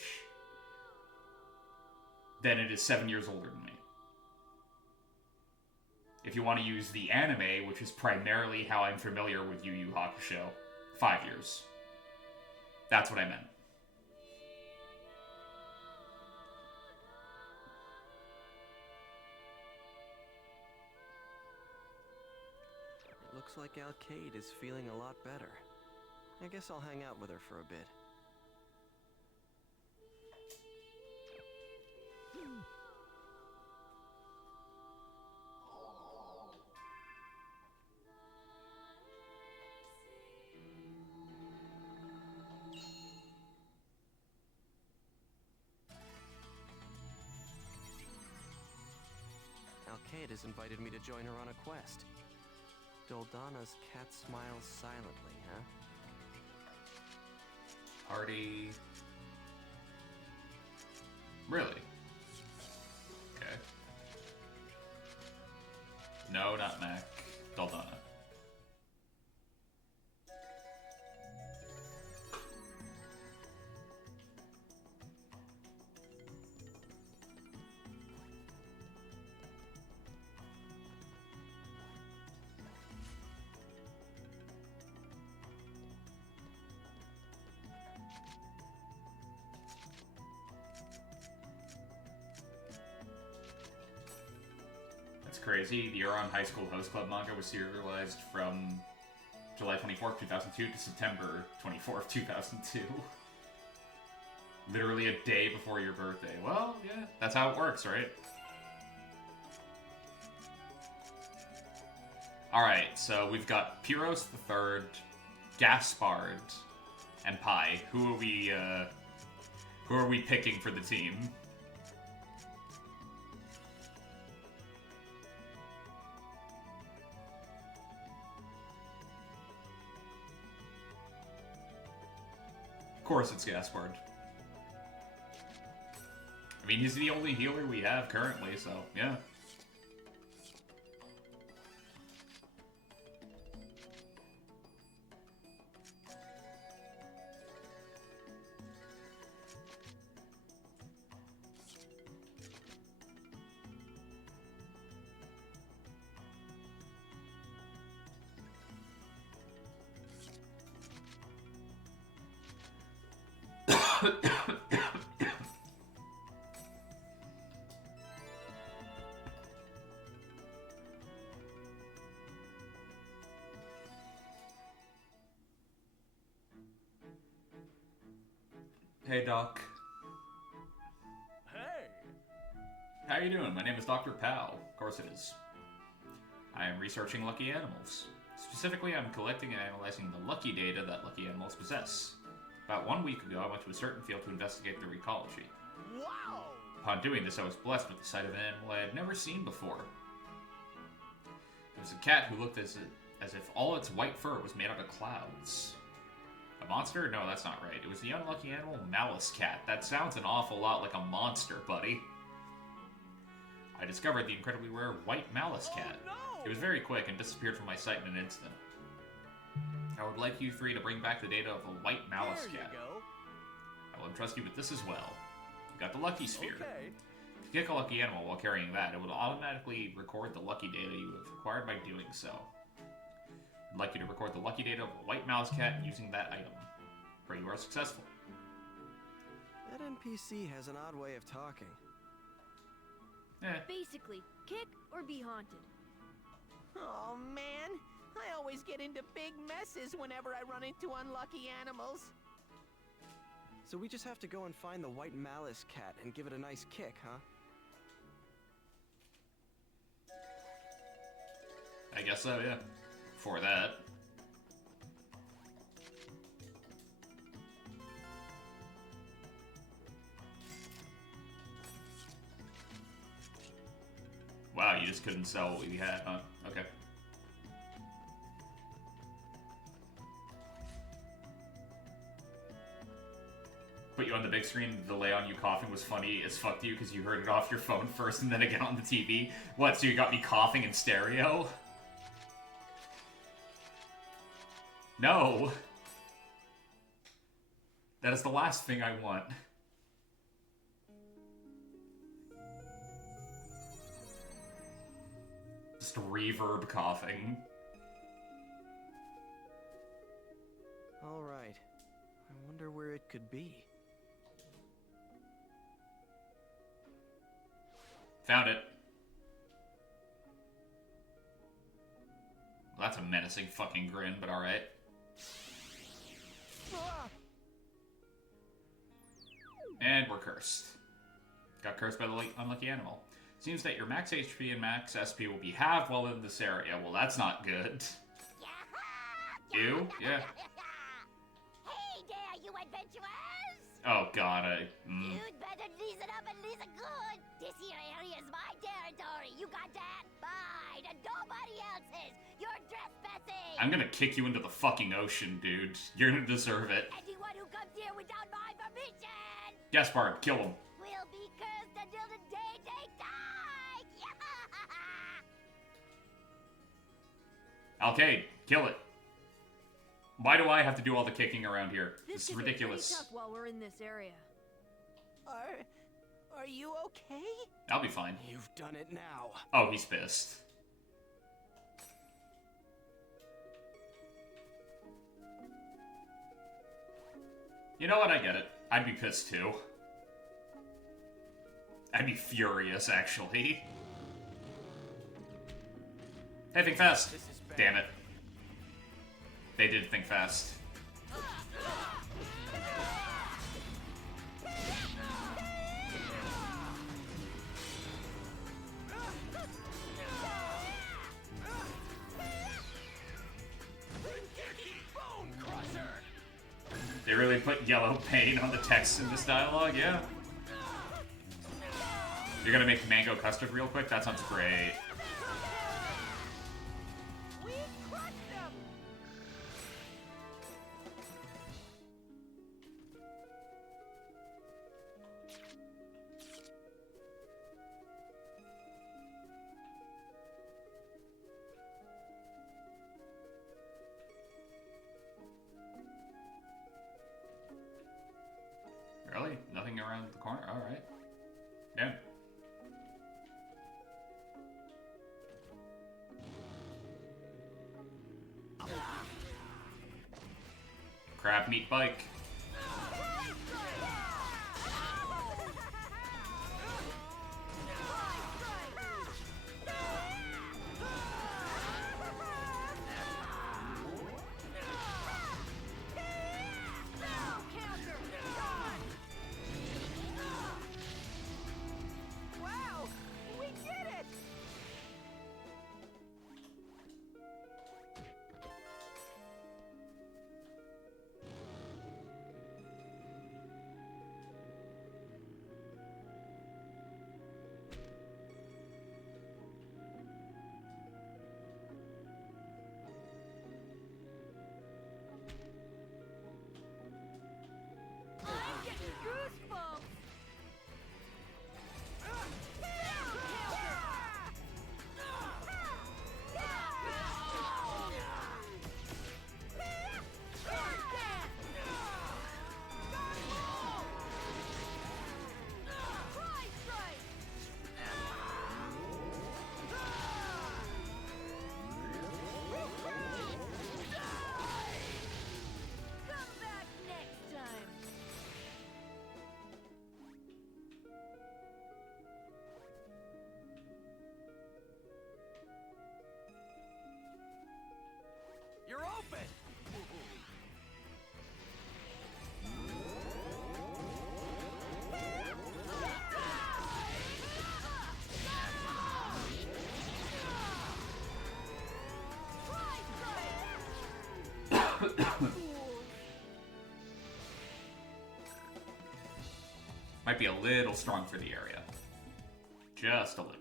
then it is 7 years older than me. If you want to use the anime, which is primarily how I'm familiar with Yu Yu Hakusho, 5 years. That's what I meant. It looks like Alkaid is feeling a lot better. I guess I'll hang out with her for a bit. Alkaid has invited me to join her on a quest. Doldana's cat smiles silently, huh? Party. Really? Okay. No, not Mac. Doldana. Crazy. The Euron High School Host Club manga was serialized from July 24th, 2002 to September 24th, 2002. Literally a day before your birthday. Well, yeah, that's how it works, right? Alright, so we've got Pyros III, Gaspard, and Pi. Who are we picking for the team? Of course it's Gaspard. I mean, he's the only healer we have currently, so yeah. Hey, Doc. Hey! How you doing? My name is Dr. Pal. Of course it is. I am researching lucky animals. Specifically, I'm collecting and analyzing the lucky data that lucky animals possess. About 1 week ago, I went to a certain field to investigate their ecology. Wow! Upon doing this, I was blessed with the sight of an animal I had never seen before. It was a cat who looked as if all its white fur was made out of clouds. A monster? No, that's not right. It was the unlucky animal Malice Cat. That sounds an awful lot like a monster, buddy. I discovered the incredibly rare white Malice Cat. Oh, no! It was very quick and disappeared from my sight in an instant. I would like you three to bring back the data of a white Malice There Cat. you go. I will entrust you with this as well. You got the Lucky Sphere. Okay. If you kick a lucky animal while carrying that, it will automatically record the lucky data you have acquired by doing so. I'd like you to record the lucky data of a white mouse cat using that item. Where you are successful. That NPC has an odd way of talking. Basically, kick or be haunted. Oh man, I always get into big messes whenever I run into unlucky animals. So we just have to go and find the white malice cat and give it a nice kick, huh? I guess so, yeah. For that. Wow, you just couldn't sell what we had, huh? Okay. Put you on the big screen, the delay on you coughing was funny as fuck to you because you heard it off your phone first and then again on the TV. What, so you got me coughing in stereo? No! That is the last thing I want. Just reverb coughing. All right. I wonder where it could be. Found it. Well, that's a menacing fucking grin, but alright. And we're cursed. Got cursed by the unlucky animal. Seems that your max HP and max SP will be halved while in this area. Well, that's not good. You? Yeah. Hey there, you adventurers! Oh god, You'd better listen up and listen good. This here area is my territory. You got that? Mine and nobody else's. You're trespassing. I'm gonna kick you into the fucking ocean, dude. You're gonna deserve it. Anyone who comes here without my permission Gaspard, kill him. will be cursed until the day they die. Alcade, kill it. Why do I have to do all the kicking around here? This is could get pretty ridiculous. tough while we're in this area. Are you okay? I'll be fine. You've done it now. Oh, he's pissed. You know what? I get it. I'd be pissed too. I'd be furious, actually. Hey, think fast. Damn it. They did think fast. They really put yellow paint on the text in this dialogue, yeah? You're gonna make mango custard real quick? That sounds great. We crushed them! Really? Nothing around the corner? Alright. Yeah. Crab meat bike. Wow! We did it! Might be a little strong for the area. Just a little.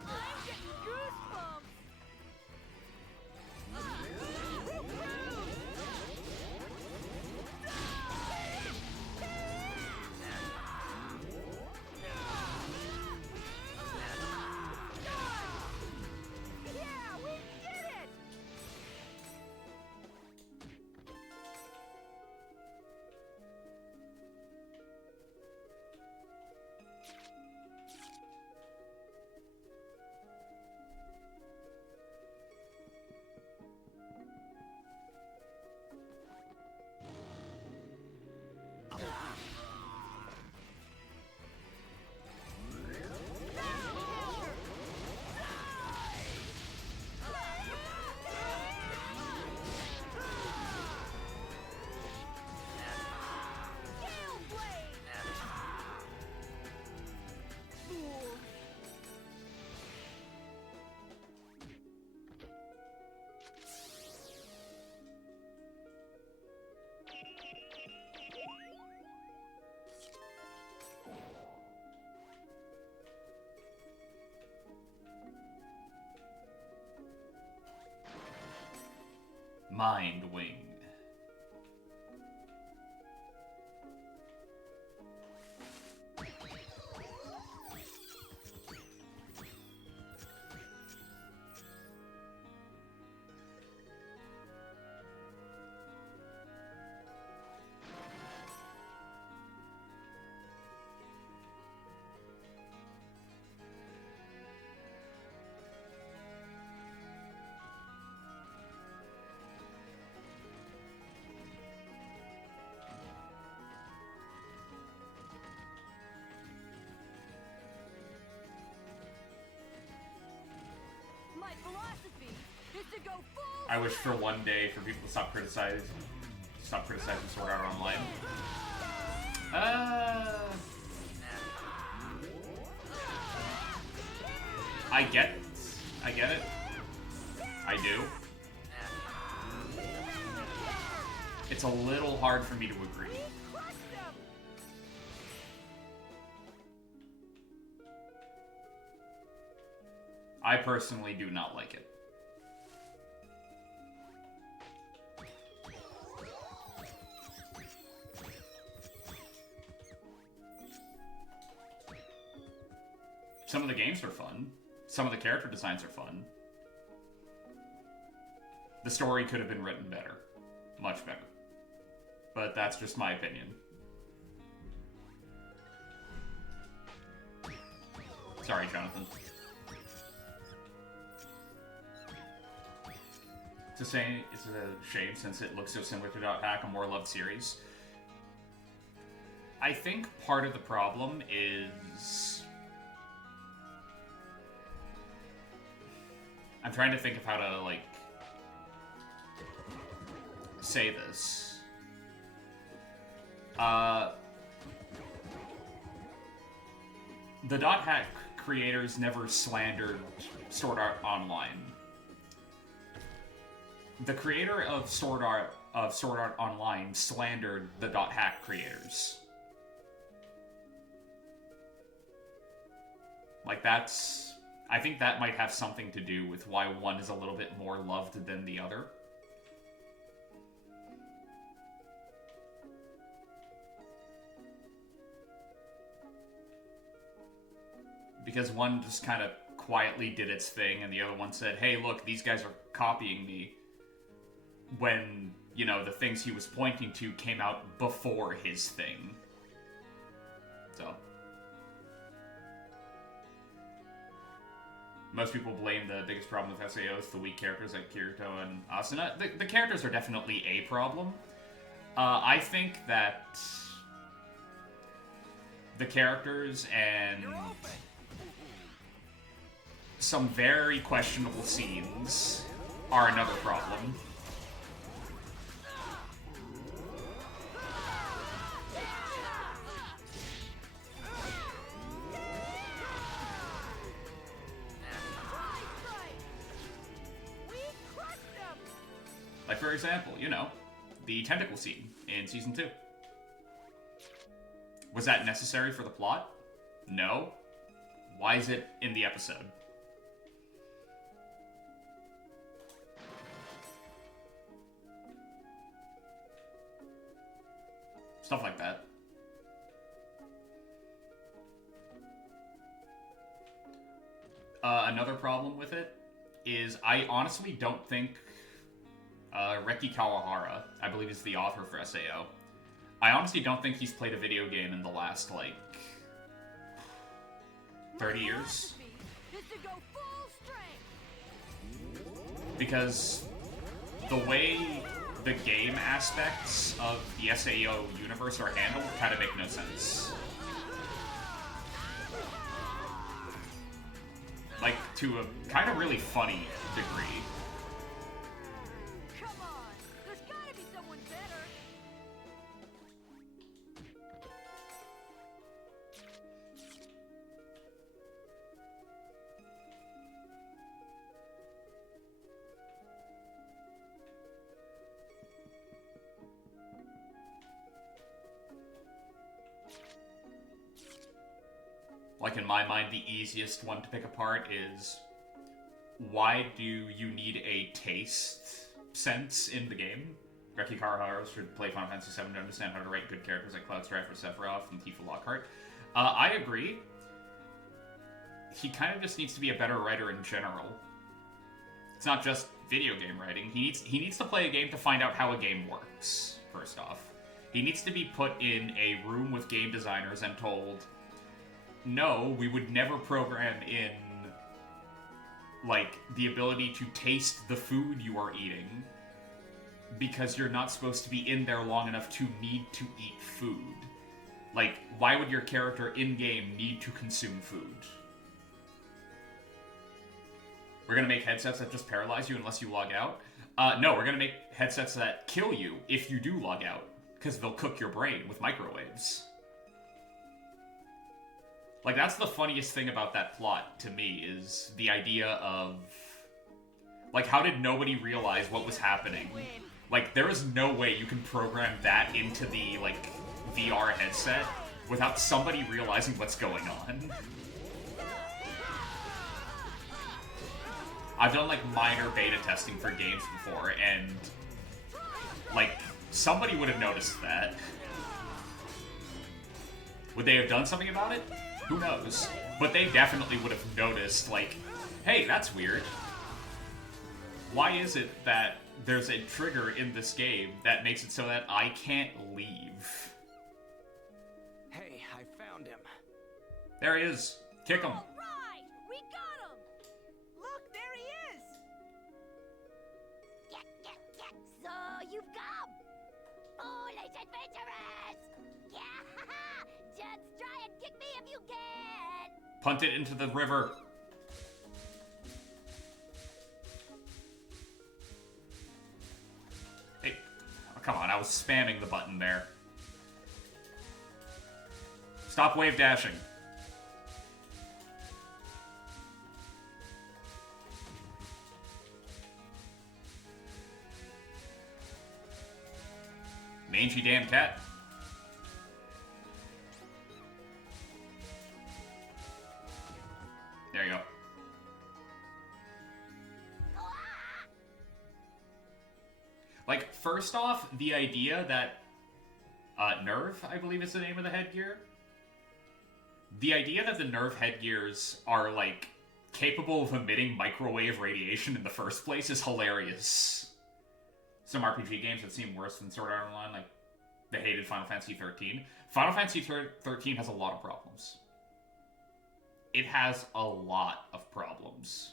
I'm getting goosebumps! Yeah, we did it! Mind Wing. My philosophy is to go full. I wish for one day for people to stop criticizing Sword Art Online. I get it. I do. It's a little hard for me to agree. I personally do not like it. Some of the games are fun. Some of the character designs are fun. The story could have been written better. Much better. But that's just my opinion. Sorry, Jonathan. It's a shame since it looks so similar to Dot Hack, a more loved series. I think part of the problem is... I'm trying to think of how to, like, say this. The Dot Hack creators never slandered Sword Art Online. The creator of Sword Art Online slandered the Dot Hack creators. Like, that's... I think that might have something to do with why one is a little bit more loved than the other. Because one just kind of quietly did its thing, and the other one said, hey, look, these guys are copying me. When, you know, the things he was pointing to came out before his thing. So... Most people blame the biggest problem with SAOs, the weak characters like Kirito and Asuna. The characters are definitely a problem. I think that the characters and some very questionable scenes are another problem. Like, for example, you know, the tentacle scene in Season 2. Was that necessary for the plot? No. Why is it in the episode? Stuff like that. Another problem with it is I honestly don't think Reki Kawahara, I believe is the author for SAO. I honestly don't think he's played a video game in the last, like, 30 years. Because the way the game aspects of the SAO universe are handled kind of make no sense. Like, to a kind of really funny degree. Like, in my mind, the easiest one to pick apart is, why do you need a taste sense in the game? Reki Kawahara should play Final Fantasy VII to understand how to write good characters like Cloud Strife or Sephiroth and Tifa Lockhart. I agree. He kind of just needs to be a better writer in general. It's not just video game writing. He needs to play a game to find out how a game works, first off. He needs to be put in a room with game designers and told, no, we would never program in, like, the ability to taste the food you are eating, because you're not supposed to be in there long enough to need to eat food. Like, why would your character in-game need to consume food? We're gonna make headsets that just paralyze you unless you log out? No, we're gonna make headsets that kill you if you do log out, because they'll cook your brain with microwaves. Like, that's the funniest thing about that plot, to me, is the idea of, like, how did nobody realize what was happening? Like, there is no way you can program that into the, like, VR headset without somebody realizing what's going on. I've done, like, minor beta testing for games before, and, like, somebody would have noticed that. Would they have done something about it? Who knows? But they definitely would have noticed, like, hey, that's weird. Why is it that there's a trigger in this game that makes it so that I can't leave? Hey, I found him. There he is. Kick him. All right, we got him. Look, there he is. So you've come, foolish adventurers! Yeah, just try and kick me if you can! Punt it into the river. Hey, oh, come on, I was spamming the button there. Stop wave dashing. Mangy damn cat. There you go. Like, first off, the idea that Nerve, I believe is the name of the headgear. The idea that the Nerve headgears are, like, capable of emitting microwave radiation in the first place is hilarious. Some RPG games that seem worse than Sword Art Online, like the hated Final Fantasy XIII. Final Fantasy XIII has a lot of problems. It has a lot of problems.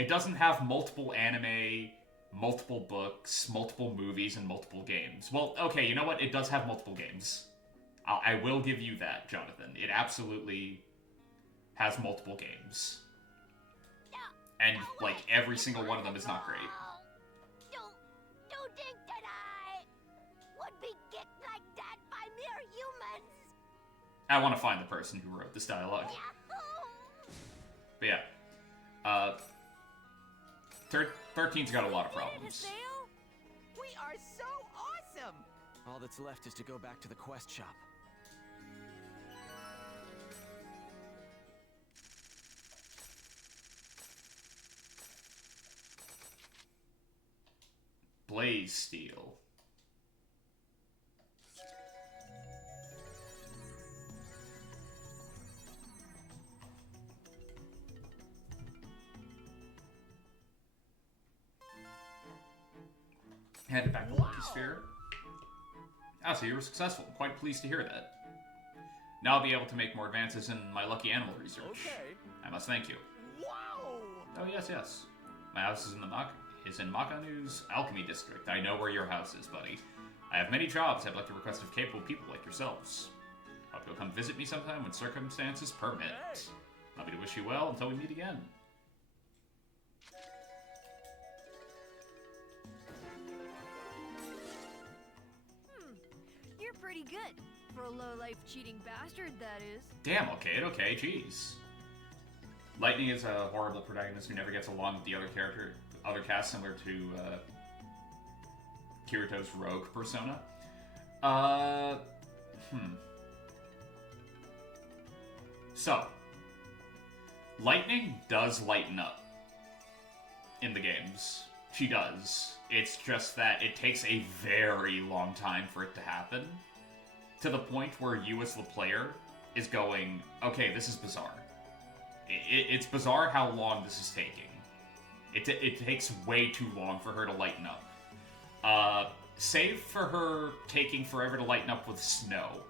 It doesn't have multiple anime, multiple books, multiple movies, and multiple games. Well, okay, you know what? It does have multiple games. I will give you that, Jonathan. It absolutely has multiple games. And, like, every single one of them is not great. Don't think that I would be kicked like that by mere humans. I want to find the person who wrote this dialogue. But yeah. 13's got a lot of problems. We are so awesome! All that's left is to go back to the quest shop. Blaze Steel. Headed back to Lucky Sphere. Ah, so you were successful. I'm quite pleased to hear that. Now I'll be able to make more advances in my lucky animal research. Okay. I must thank you. Wow! Oh, yes. My house is in Makanu's Alchemy District. I know where your house is, buddy. I have many jobs I'd like to request of capable people like yourselves. Hope you'll come visit me sometime when circumstances permit. Hey. Allow me to wish you well until we meet again. You're pretty good. For a low-life cheating bastard, that is. Damn, okay, jeez. Lightning is a horrible protagonist who never gets along with the other cast, similar to Kirito's rogue persona. So, Lightning does lighten up in the games. She does. It's just that it takes a very long time for it to happen, to the point where you as the player is going, okay, this is bizarre. It's bizarre how long this is taking. It takes way too long for her to lighten up. Save for her taking forever to lighten up with Snow.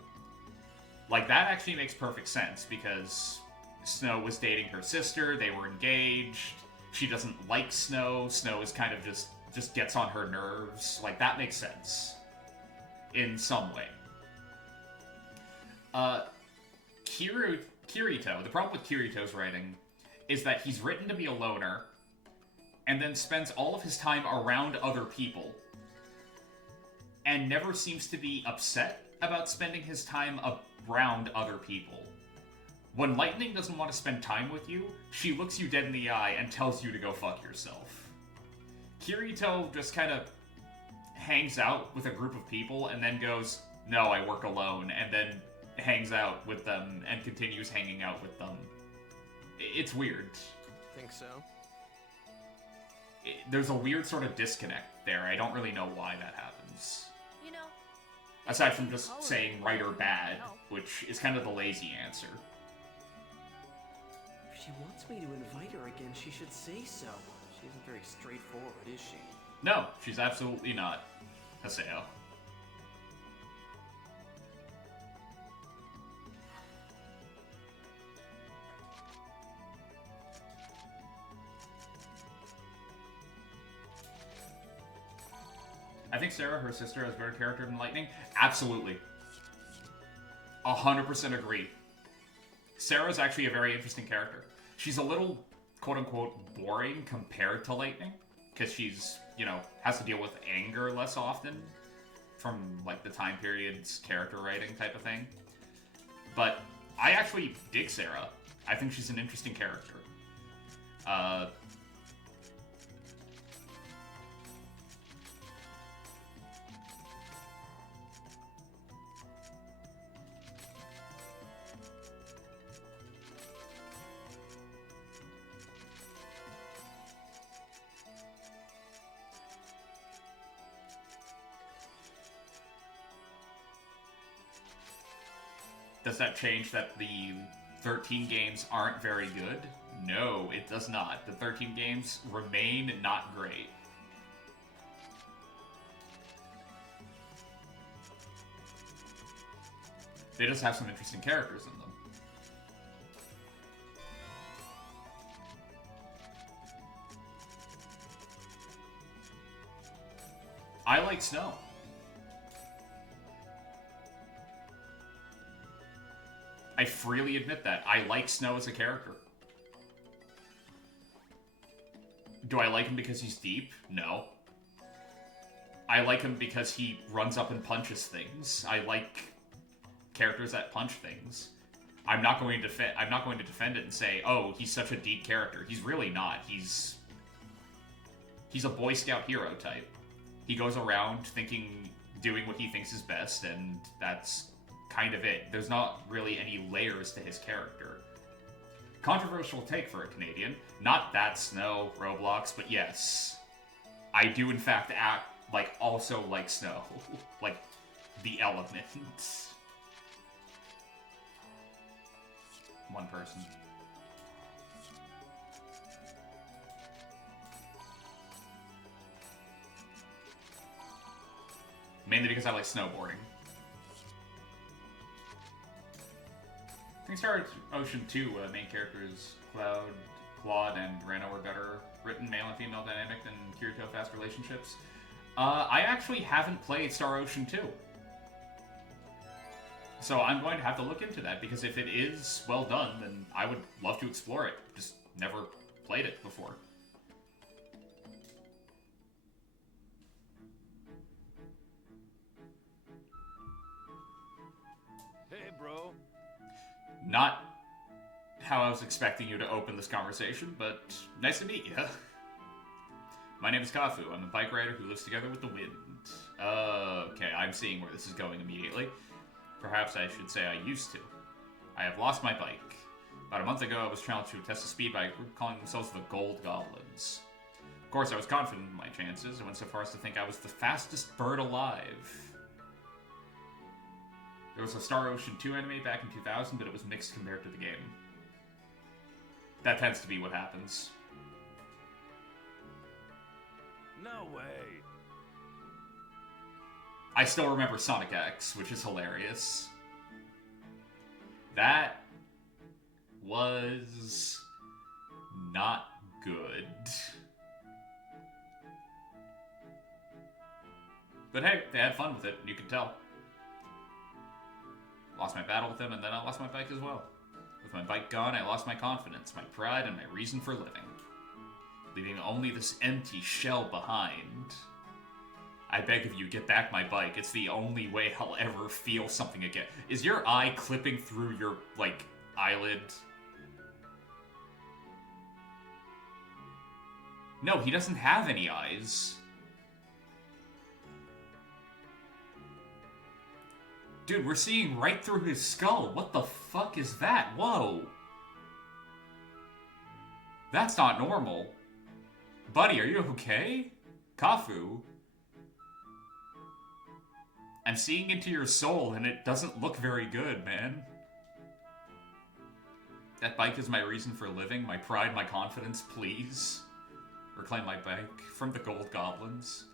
Like, that actually makes perfect sense, because Snow was dating her sister, they were engaged, she doesn't like Snow, Snow is kind of just gets on her nerves. Like, that makes sense. In some way. Kirito, the problem with Kirito's writing is that he's written to be a loner, and then spends all of his time around other people, and never seems to be upset about spending his time around other people. When Lightning doesn't want to spend time with you, she looks you dead in the eye and tells you to go fuck yourself. Kirito just kind of hangs out with a group of people and then goes, no, I work alone, and then hangs out with them and continues hanging out with them. It's weird. Think so? There's a weird sort of disconnect there. I don't really know why that happens. You know, Aside from just saying right or bad, which is kind of the lazy answer. If she wants me to invite her again, she should say so. She isn't very straightforward, is she? No, she's absolutely not. Haseo. I think Sarah, her sister, has better character than Lightning. Absolutely. 100% agree. Sarah's actually a very interesting character. She's a little, quote-unquote, boring compared to Lightning, because she's, you know, has to deal with anger less often from, like, the time period's character writing type of thing. But I actually dig Sarah. I think she's an interesting character. Does that change that the 13 games aren't very good? No, it does not. The 13 games remain not great. They just have some interesting characters in them. I like Snow. I freely admit that. I like Snow as a character. Do I like him because he's deep? No. I like him because he runs up and punches things. I like characters that punch things. I'm not going to defend it and say, "Oh, he's such a deep character." He's really not. He's a Boy Scout hero type. He goes around doing what he thinks is best, and that's kind of it. There's not really any layers to his character. Controversial take for a Canadian. Not that Snow, Roblox, but yes. I do in fact also like Snow. Like, the element. One person. Mainly because I like snowboarding. I think Star Ocean 2 main characters Claude, and Reno are better written male and female dynamic than Kirito Fast relationships. I actually haven't played Star Ocean 2. So I'm going to have to look into that, because if it is well done, then I would love to explore it. Just never played it before. Hey, bro. Not how I was expecting you to open this conversation, but nice to meet you. My name is Kafu. I'm a bike rider who lives together with the wind. Okay, I'm seeing where this is going immediately. Perhaps I should say I used to. I have lost my bike. About a month ago, I was challenged to test a speed bike group calling themselves the Gold Goblins. Of course, I was confident in my chances and went so far as to think I was the fastest bird alive. There was a Star Ocean 2 anime back in 2000, but it was mixed compared to the game. That tends to be what happens. No way. I still remember Sonic X, which is hilarious. That was not good. But hey, they had fun with it, you can tell. Lost my battle with them, and then I lost my bike as well. With my bike gone, I lost my confidence, my pride, and my reason for living. Leaving only this empty shell behind. I beg of you, get back my bike. It's the only way I'll ever feel something again. Is your eye clipping through your, eyelid? No, he doesn't have any eyes. Dude, we're seeing right through his skull. What the fuck is that? Whoa. That's not normal. Buddy, are you okay? Kafu? I'm seeing into your soul, and it doesn't look very good, man. That bike is my reason for living, my pride, my confidence, please. Reclaim my bike from the Gold Goblins.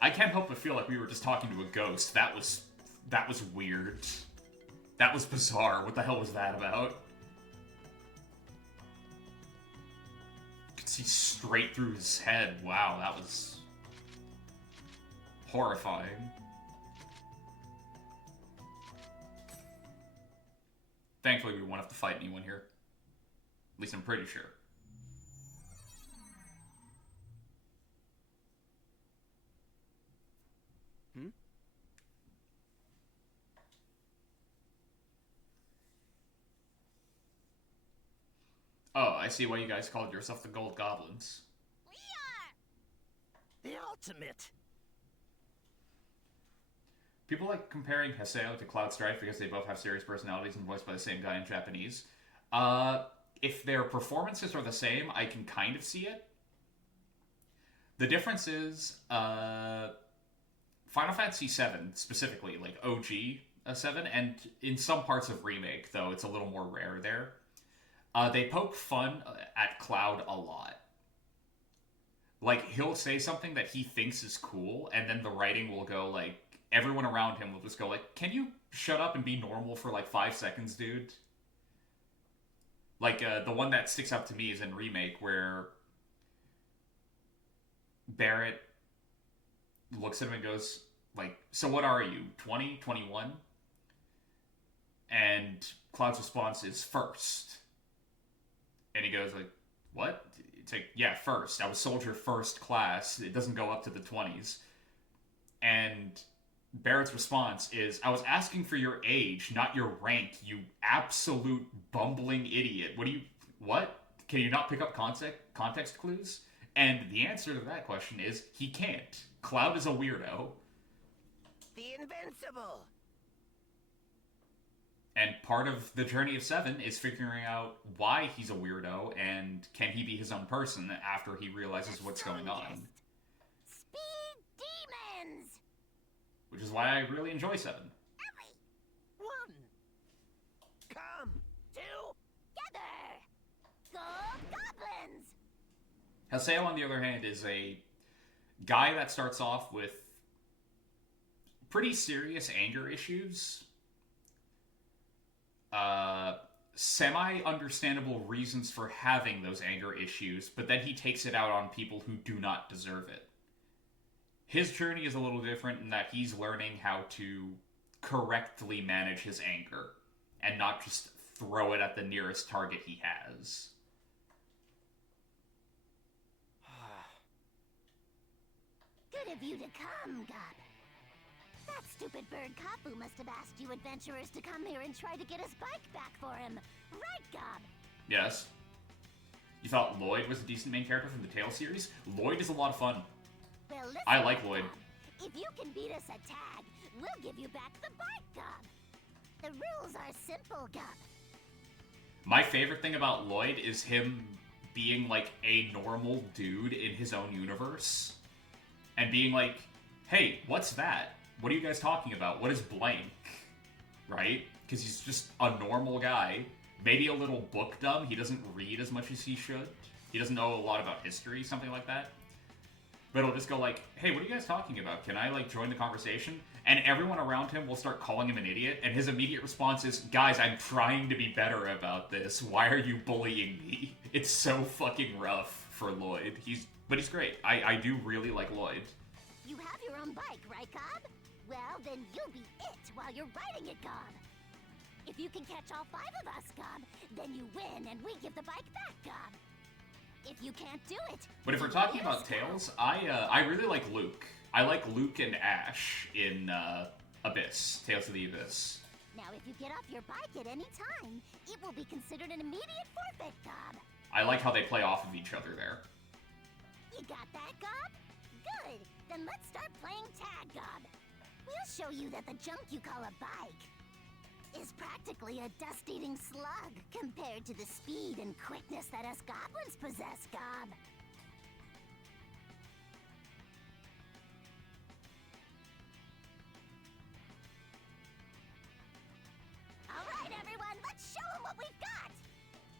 I can't help but feel like we were just talking to a ghost. That was weird. That was bizarre. What the hell was that about? You could see straight through his head. Wow, that was horrifying. Thankfully, we won't have to fight anyone here. At least I'm pretty sure. Oh, I see why you guys called yourself the Gold Goblins. The ultimate. People like comparing Haseo to Cloud Strife because they both have serious personalities and voiced by the same guy in Japanese. If their performances are the same, I can kind of see it. The difference is, Final Fantasy VII, specifically, like OG 7, and in some parts of Remake, though it's a little more rare there, they poke fun at Cloud a lot. Like, he'll say something that he thinks is cool, and then the writing will go, everyone around him will just go, can you shut up and be normal for, 5 seconds, dude? The one that sticks out to me is in Remake, where Barrett looks at him and goes, like, so what are you, 20, 21? And Cloud's response is first. And he goes like, what? It's like, yeah, first. I was soldier first class. It doesn't go up to the 20s. And Barrett's response is, I was asking for your age, not your rank, you absolute bumbling idiot. What? Can you not pick up context clues? And the answer to that question is, he can't. Cloud is a weirdo. The Invincible! And part of the journey of Seven is figuring out why he's a weirdo and can he be his own person after he realizes what's going on. Speed demons! Which is why I really enjoy Seven. One! Come! Two! Together! Gold goblins! Haseo, on the other hand, is a guy that starts off with pretty serious anger issues. Semi-understandable reasons for having those anger issues, but then he takes it out on people who do not deserve it. His journey is a little different in that he's learning how to correctly manage his anger and not just throw it at the nearest target he has. Good of you to come, Gob. That stupid bird Kapu must have asked you adventurers to come here and try to get his bike back for him. Right, Gob? Yes. You thought Lloyd was a decent main character from the Tales series? Lloyd is a lot of fun. Well, listen, I like Lloyd. Gob. If you can beat us at tag, we'll give you back the bike, Gob. The rules are simple, Gob. My favorite thing about Lloyd is him being like a normal dude in his own universe. And being like, hey, what's that? What are you guys talking about? What is blank? Right? Because he's just a normal guy. Maybe a little book dumb. He doesn't read as much as he should. He doesn't know a lot about history, something like that. But he'll just go like, hey, what are you guys talking about? Can I, like, join the conversation? And everyone around him will start calling him an idiot. And his immediate response is, guys, I'm trying to be better about this. Why are you bullying me? It's so fucking rough for Lloyd. But he's great. I do really like Lloyd. You have your own bike, right, Gob? Well, then you'll be it while you're riding it, Gob. If you can catch all 5 of us, Gob, then you win and we give the bike back, Gob. If you can't do it... But if we're talking about Tales, I really like Luke. I like Luke and Ash in Abyss, Tales of the Abyss. Now, if you get off your bike at any time, it will be considered an immediate forfeit, Gob. I like how they play off of each other there. You got that, Gob? Good. Then let's start playing tag, Gob. We'll show you that the junk you call a bike is practically a dust-eating slug compared to the speed and quickness that us goblins possess, Gob. All right, everyone, let's show them what we've got.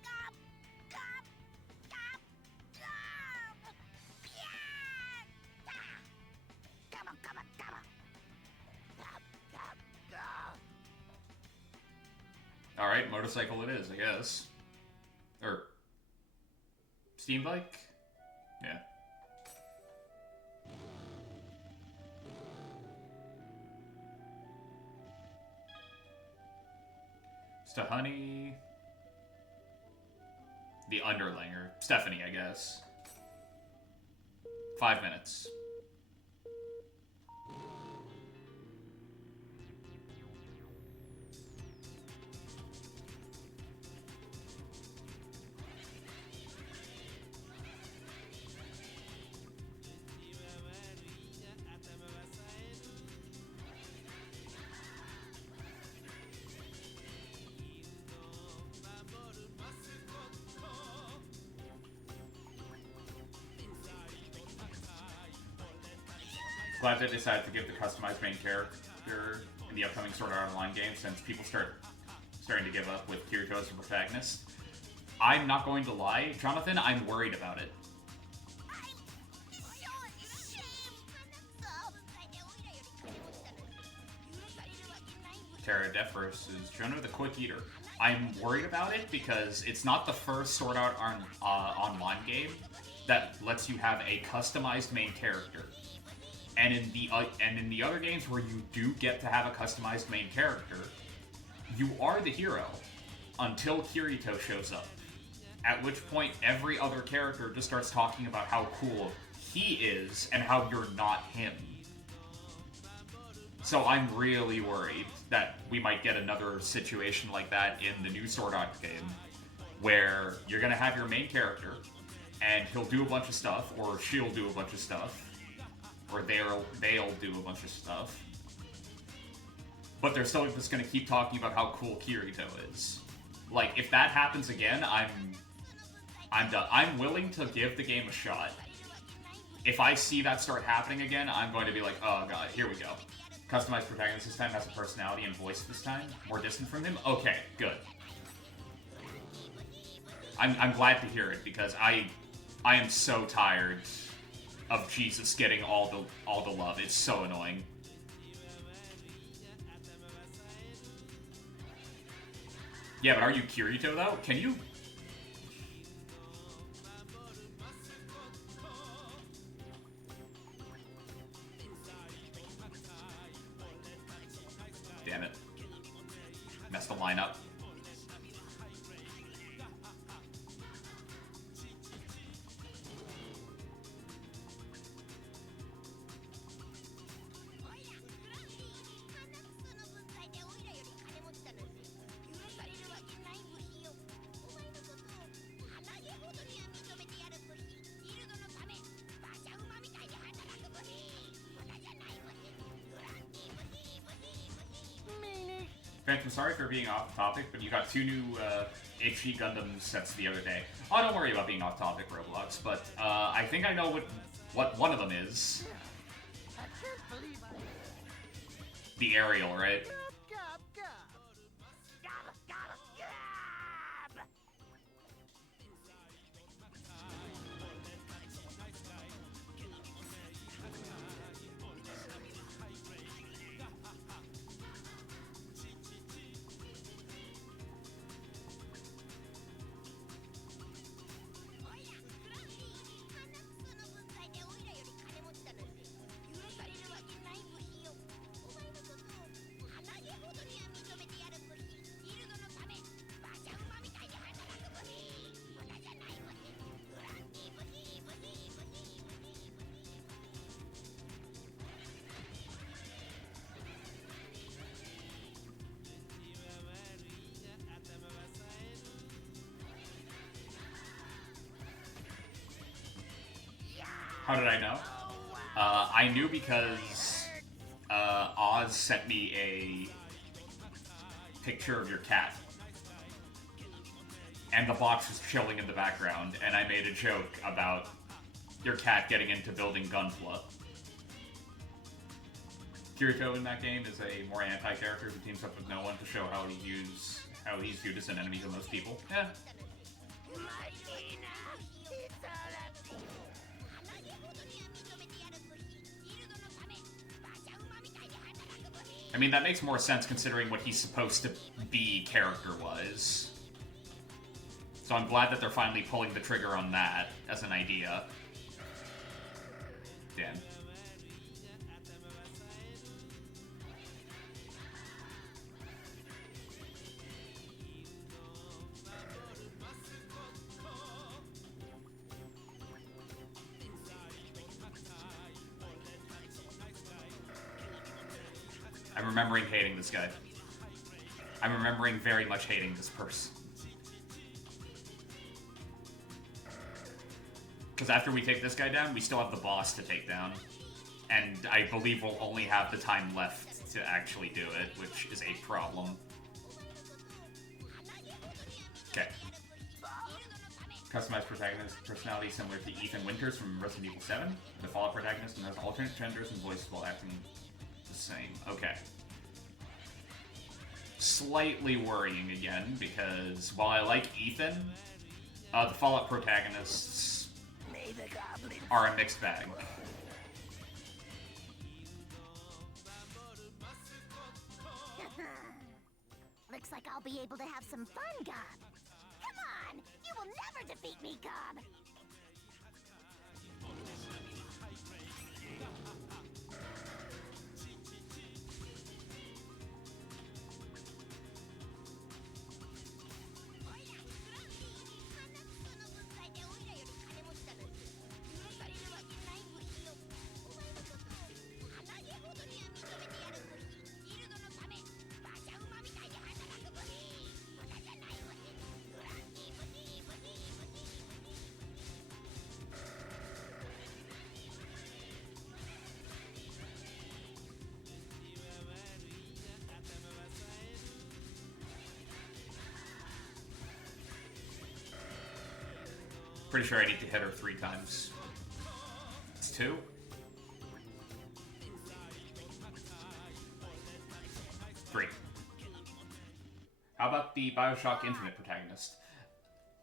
Gob, gob, gob, gob. Yeah! Ah! Come on, come on, come on. Gob, gob, gob. Alright, motorcycle it is, I guess. Or... steam bike? Yeah. Stahani... The underlinger. Stephanie, I guess. 5 minutes. Glad they decided to give the customized main character in the upcoming Sword Art Online game, since people starting to give up with Kirito as the protagonist. I'm not going to lie, Jonathan, I'm worried about it. Terra Def versus Jonah the Quick Eater. I'm worried about it because it's not the first Sword Art Online game that lets you have a customized main character. And in the other games where you do get to have a customized main character, you are the hero until Kirito shows up. At which point, every other character just starts talking about how cool he is and how you're not him. So I'm really worried that we might get another situation like that in the new Sword Art game, where you're gonna have your main character, and he'll do a bunch of stuff, or she'll do a bunch of stuff, or they'll do a bunch of stuff, but they're still just gonna keep talking about how cool Kirito is. Like, if that happens again, I'm done. I'm willing to give the game a shot. If I see that start happening again, I'm going to be like, oh god, here we go. Customized protagonist this time has a personality and voice this time. More distant from him? Okay, good. I'm glad to hear it, because I am so tired of Jesus getting all the love. It's so annoying. Yeah, but are you Kirito though? Can you? Damn it. Messed the line up. Phantom, sorry for being off topic, but you got 2 new HD Gundam sets the other day. Oh, don't worry about being off topic, Roblox, but I think I know what one of them is. The Aerial, right? How did I know? I knew because Oz sent me a picture of your cat. And the box was chilling in the background, and I made a joke about your cat getting into building Gunpla. Kirito in that game is a more anti-character who teams up with no one to show how he's viewed as an enemy to most people. Yeah. I mean, that makes more sense considering what he's supposed to be character-wise. So I'm glad that they're finally pulling the trigger on that as an idea. Damn. I'm remembering hating this guy. I'm remembering very much hating this person. Because after we take this guy down, we still have the boss to take down. And I believe we'll only have the time left to actually do it, which is a problem. Okay. Customized protagonist personality similar to Ethan Winters from Resident Evil 7. The Fallout protagonist and has alternate genders and voices while acting the same. Okay. Slightly worrying again, because while I like Ethan, the Fallout protagonists are a mixed bag. Looks like I'll be able to have some fun, Gob. Come on! You will never defeat me, Gob! Pretty sure I need to hit her 3 times. It's 2? Three. How about the Bioshock Infinite protagonist?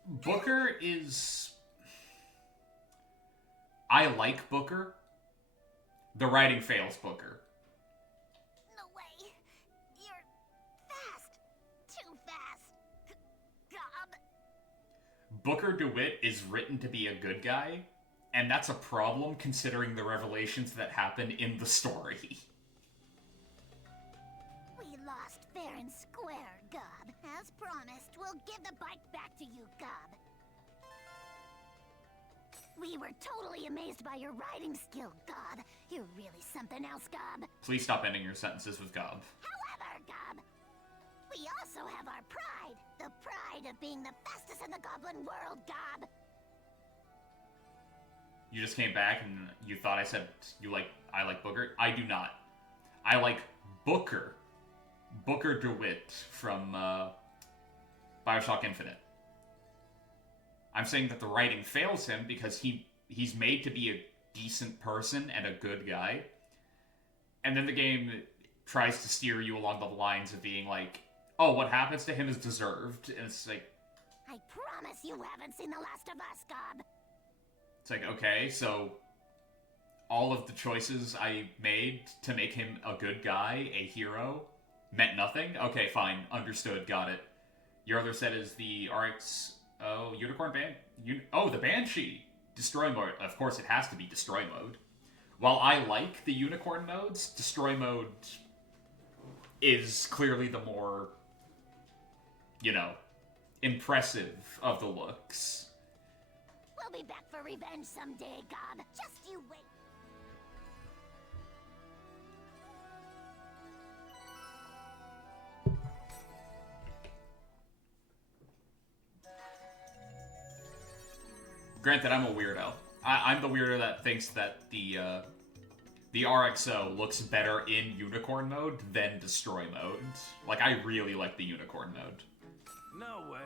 Booker is... I like Booker. The writing fails Booker. No way. You're fast. Too fast. Gob. Booker DeWitt is written to be a good guy, and that's a problem considering the revelations that happen in the story. We lost fair and square, Gob. As promised, we'll give the bike back to you, Gob. We were totally amazed by your riding skill, Gob. You're really something else, Gob. Please stop ending your sentences with Gob. However, Gob, we also have our pride. The pride of being the fastest in the goblin world, Gob. You just came back and you thought I said I like Booker. I do not. I like Booker. Booker DeWitt from Bioshock Infinite. I'm saying that the writing fails him because he's made to be a decent person and a good guy. And then the game tries to steer you along the lines of being like, oh, what happens to him is deserved. And it's like... I promise you haven't seen The Last of Us, Gob. It's like, okay, so all of the choices I made to make him a good guy, a hero, meant nothing? Okay, fine. Understood. Got it. Your other set is the RX... Oh, Unicorn the Banshee! Destroy mode. Of course, it has to be Destroy mode. While I like the Unicorn modes, Destroy mode is clearly the more, impressive of the looks. We'll be back for revenge someday, Gob. Just you wait. Granted, I'm a weirdo. I'm the weirdo that thinks that the RXO looks better in Unicorn mode than Destroy mode. Like, I really like the Unicorn mode. No way.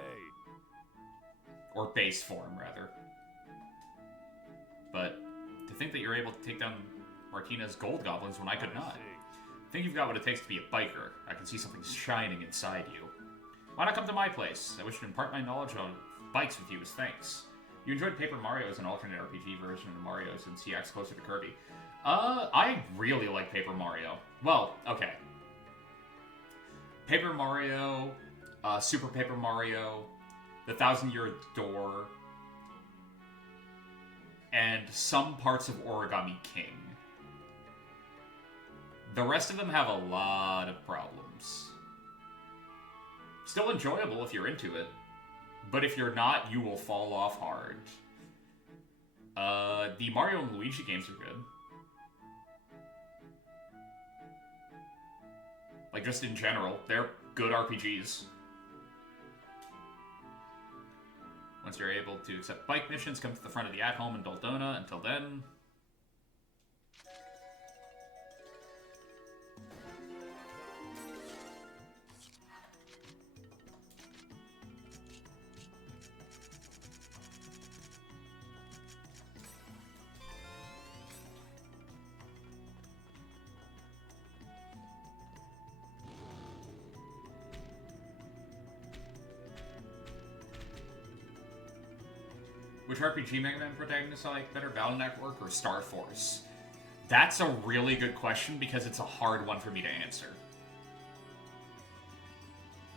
Or base form, rather. But to think that you're able to take down Martinez gold goblins when I could not. I think you've got what it takes to be a biker. I can see something shining inside you. Why not come to my place? I wish to impart my knowledge on bikes with you as thanks. You enjoyed Paper Mario as an alternate RPG version of Mario since he acts closer to Kirby. I really like Paper Mario. Well, okay. Paper Mario, Super Paper Mario, The Thousand Year Door, and some parts of Origami King. The rest of them have a lot of problems. Still enjoyable if you're into it. But if you're not, you will fall off hard. The Mario and Luigi games are good. Like, just in general, they're good RPGs. Once you're able to accept bike missions, come to the front of the at-home in Doldona. Until then... Which RPG Mega Man protagonist I like better, Battle Network or Star Force? That's a really good question because it's a hard one for me to answer.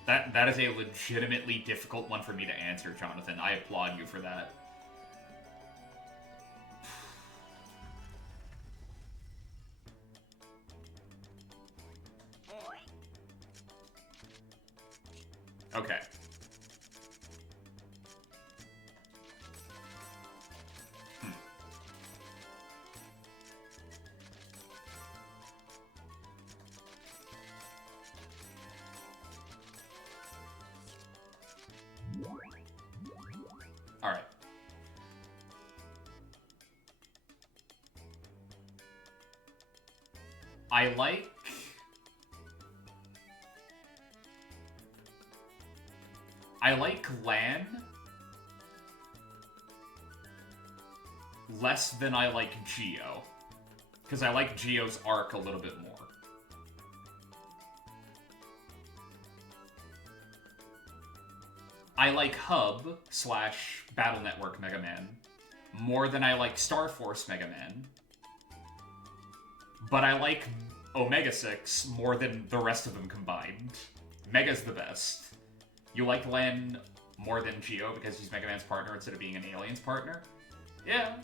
That is a legitimately difficult one for me to answer, Jonathan. I applaud you for that. Okay. Alright. I like Lan. less than I like Geo. Because I like Geo's arc a little bit more. I like Hub / Battle Network Mega Man more than I like Star Force Mega Man. But I like Omega 6 more than the rest of them combined. Mega's the best. You like Len more than Geo because he's Mega Man's partner instead of being an alien's partner? Yeah.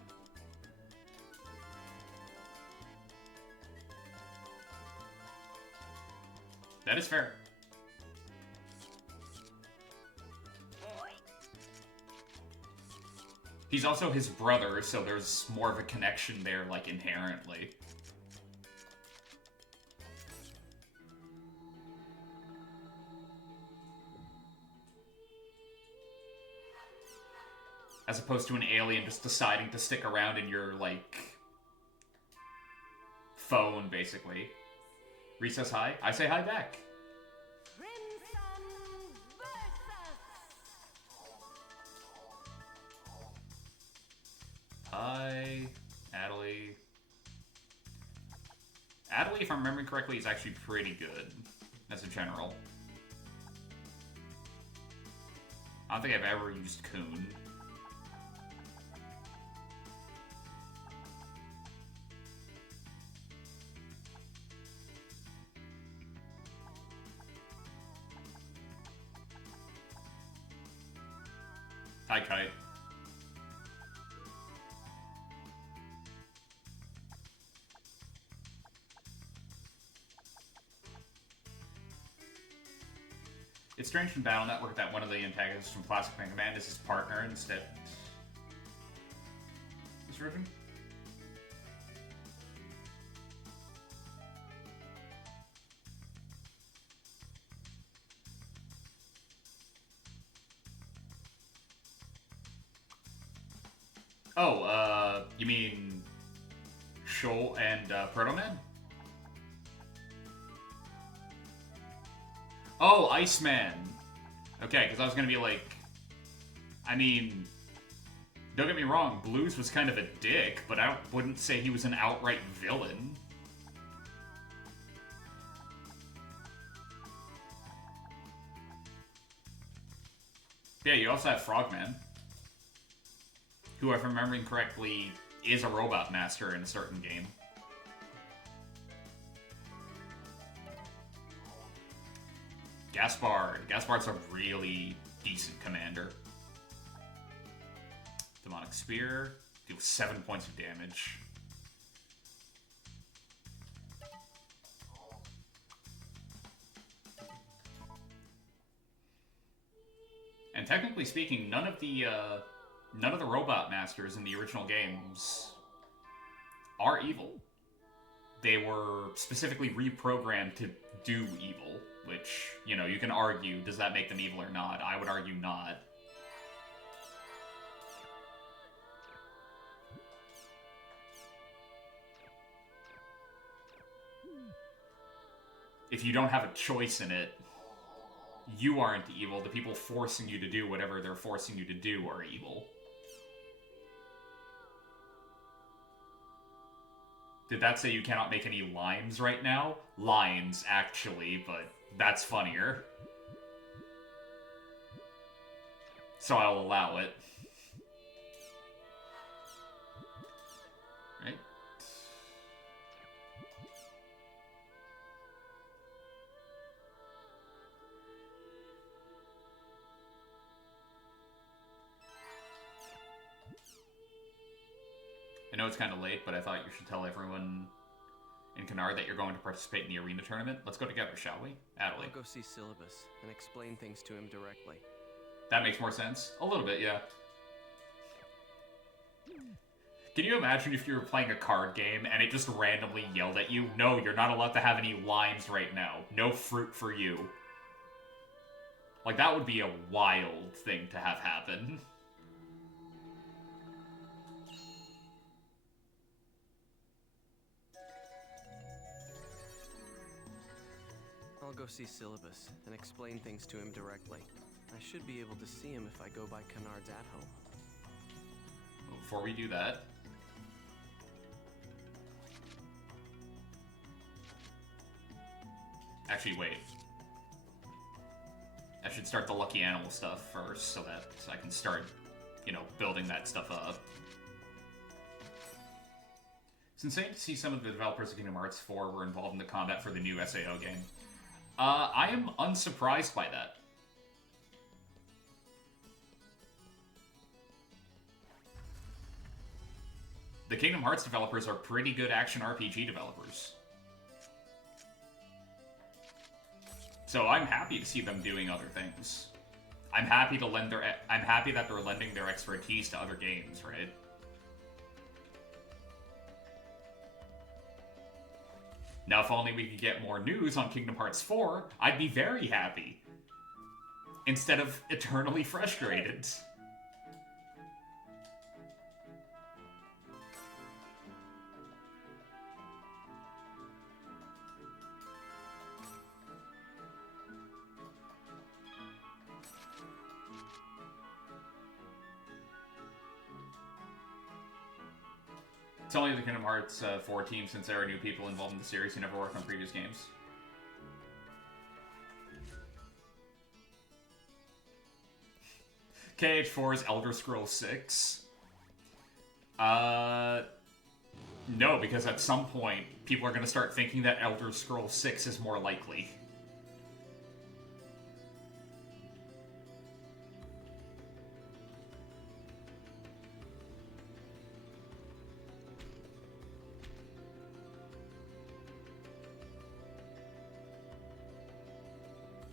That is fair. He's also his brother, so there's more of a connection there, like, inherently. As opposed to an alien just deciding to stick around in your, like, phone, basically. Reese says hi. I say hi back. Hi, Adelie. Adelie, if I'm remembering correctly, is actually pretty good, as a general. I don't think I've ever used Kun. Hi, Kite. It's strange in Battle Network that one of the antagonists from Classic Mega Man is his partner instead. This version? Oh, you mean Shoal and Proto Man? Oh, Iceman. Okay, because I was gonna be like, I mean, don't get me wrong, Blues was kind of a dick, but I wouldn't say he was an outright villain. Yeah, you also have Frogman, who, if I'm remembering correctly, is a robot master in a certain game. Gaspard. Gaspard's a really decent commander. Demonic Spear. Deals 7 points of damage. And technically speaking, none of the robot masters in the original games are evil. They were specifically reprogrammed to do evil, which, you know, you can argue, does that make them evil or not? I would argue not. If you don't have a choice in it, you aren't evil. The people forcing you to do whatever they're forcing you to do are evil. Did that say you cannot make any limes right now? Lines, actually, but that's funnier. So I'll allow it. Right? I know it's kind of late, but I thought you should tell everyone in Canard that you're going to participate in the arena tournament. Let's go together, shall we? Adelie. I'll go see Syllabus and explain things to him directly. That makes more sense. A little bit, yeah. Can you imagine if you were playing a card game and it just randomly yelled at you, no, you're not allowed to have any limes right now. No fruit for you. Like, that would be a wild thing to have happen. I'll go see Syllabus and explain things to him directly. I should be able to see him if I go by Canard's at home. Before we do that, Actually, wait. I should start the Lucky Animal stuff first so that I can start, you know, building that stuff up. It's insane to see some of the developers of Kingdom Hearts 4 were involved in the combat for the new SAO game. I am unsurprised by that. The Kingdom Hearts developers are pretty good action RPG developers. So I'm happy to see them doing other things. I'm happy that they're lending their expertise to other games, right? Now, if only we could get more news on Kingdom Hearts 4, I'd be very happy. Instead of eternally frustrated. It's only the Kingdom Hearts 4 team, since there are new people involved in the series who never worked on previous games. KH4's Elder Scrolls 6. No, because at some point, people are going to start thinking that Elder Scrolls 6 is more likely.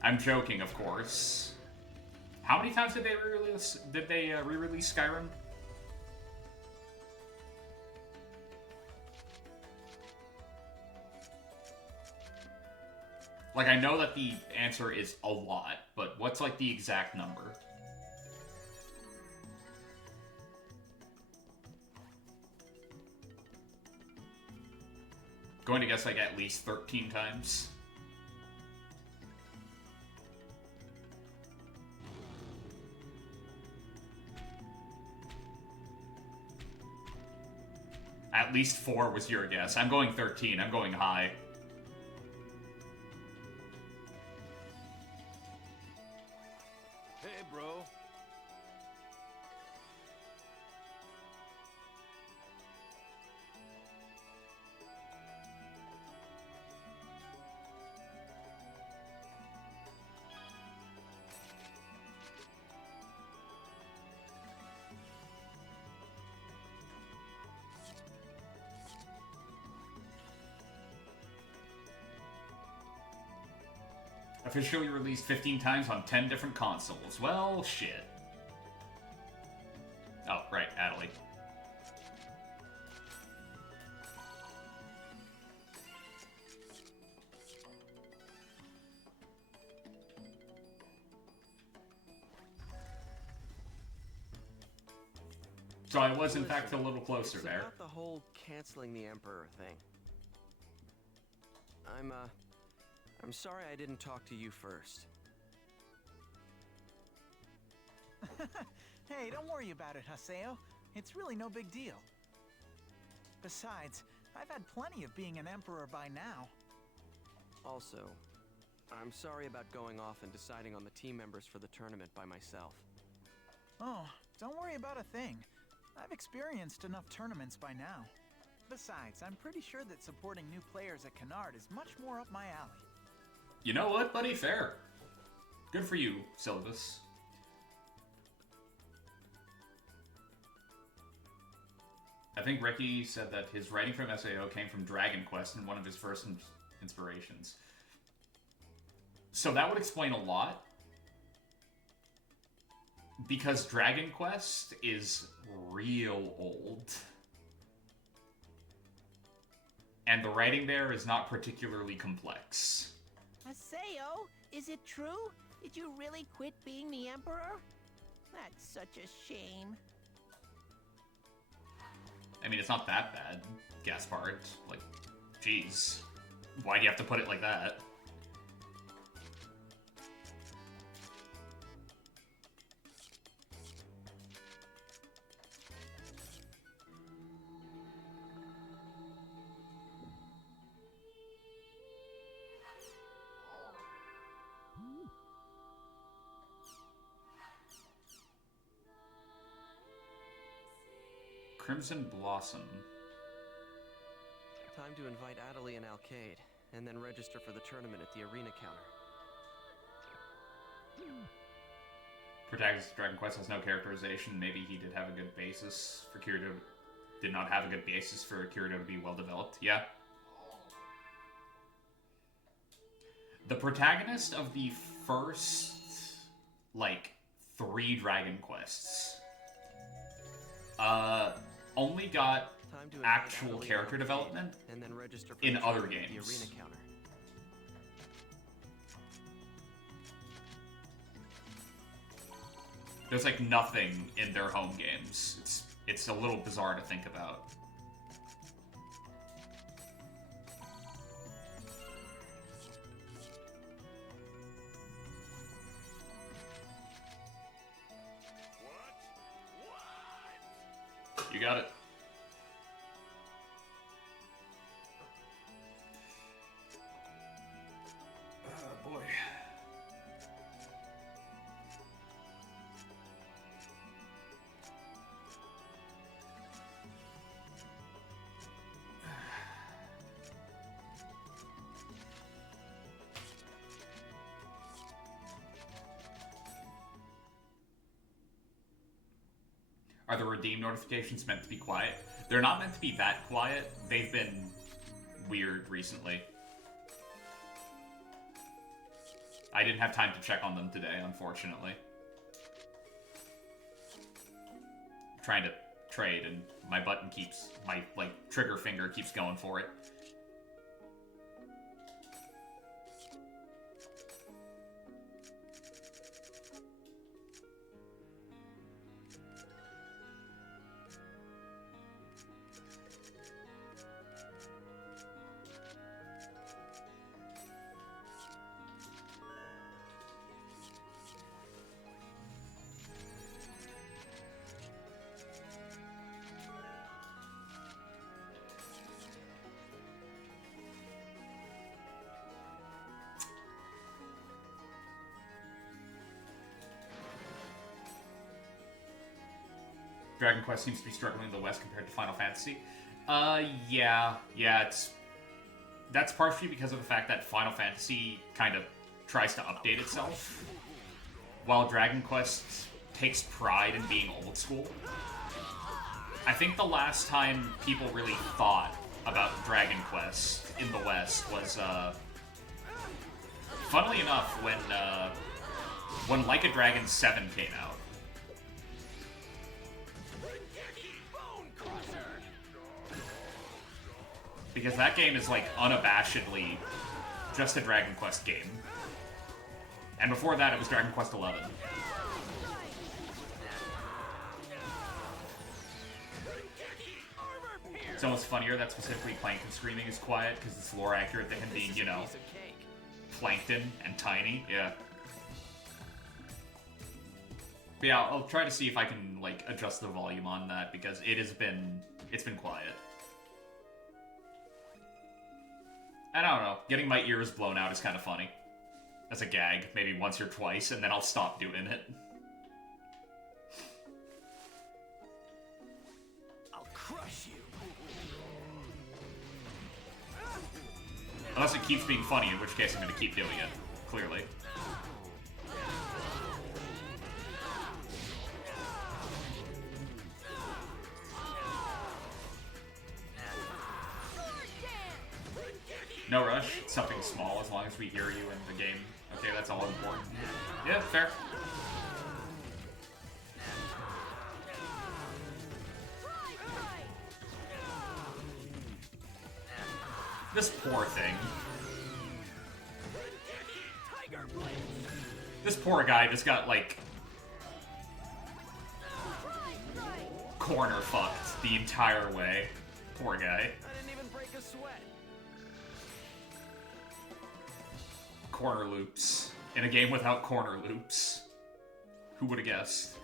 I'm joking, of course. How many times did they re-release Skyrim? Like, I know that the answer is a lot, but what's, like, the exact number? Going to guess, like, at least 13 times. At least 4 was your guess. I'm going 13. I'm going high. Hey, bro. Officially released 15 times on 10 different consoles. Well, shit. Oh, right, Adley. So I was, in fact, a little closer there. About the whole canceling the Emperor thing. I'm sorry I didn't talk to you first. Hey, don't worry about it, Haseo. It's really no big deal. Besides, I've had plenty of being an emperor by now. Also, I'm sorry about going off and deciding on the team members for the tournament by myself. Oh, don't worry about a thing. I've experienced enough tournaments by now. Besides, I'm pretty sure that supporting new players at Canard is much more up my alley. You know what, buddy? Fair. Good for you, Syllabus. I think Ricky said that his writing from SAO came from Dragon Quest and one of his first inspirations. So that would explain a lot. Because Dragon Quest is real old. And the writing there is not particularly complex. Haseo, is it true? Did you really quit being the Emperor? That's such a shame. I mean, it's not that bad, Gaspard. Like, jeez. Why do you have to put it like that? Crimson Blossom. Time to invite Adelie and Alcade, and then register for the tournament at the arena counter. Protagonist of Dragon Quest has no characterization. Maybe he did have a good basis for Kirito. Did not have a good basis for Kirito to be well developed. Yeah. The protagonist of the first, like, 3 Dragon Quests, only got actual character development and then register for in the other tournament at games. the arena counter. There's like nothing in their home games. It's a little bizarre to think about. You got it. Oh boy. Are the redeem notifications meant to be quiet? They're not meant to be that quiet. They've been weird recently. I didn't have time to check on them today, unfortunately. I'm trying to trade and my button keeps, my, like, trigger finger keeps going for it. Dragon Quest seems to be struggling in the West compared to Final Fantasy. Yeah, that's partially because of the fact that Final Fantasy kind of tries to update itself, while Dragon Quest takes pride in being old school. I think the last time people really thought about Dragon Quest in the West was, funnily enough, when Like a Dragon 7 came out. Because that game is, like, unabashedly just a Dragon Quest game. And before that, it was Dragon Quest 11. It's almost funnier that specifically Plankton screaming is quiet, because it's lore accurate than him being, you know, Plankton and tiny. Yeah. But yeah, I'll try to see if I can, like, adjust the volume on that, because it's been quiet. And I don't know, getting my ears blown out is kind of funny. As a gag, maybe once or twice, and then I'll stop doing it. I'll crush you. Unless it keeps being funny, in which case I'm going to keep doing it, clearly. No rush, it's something small as long as we hear you in the game. Okay, that's all important. Yeah, fair. This poor thing. This poor guy just got, like, corner fucked the entire way. Poor guy. I didn't even break a sweat. Corner loops. In a game without corner loops. Who would have guessed?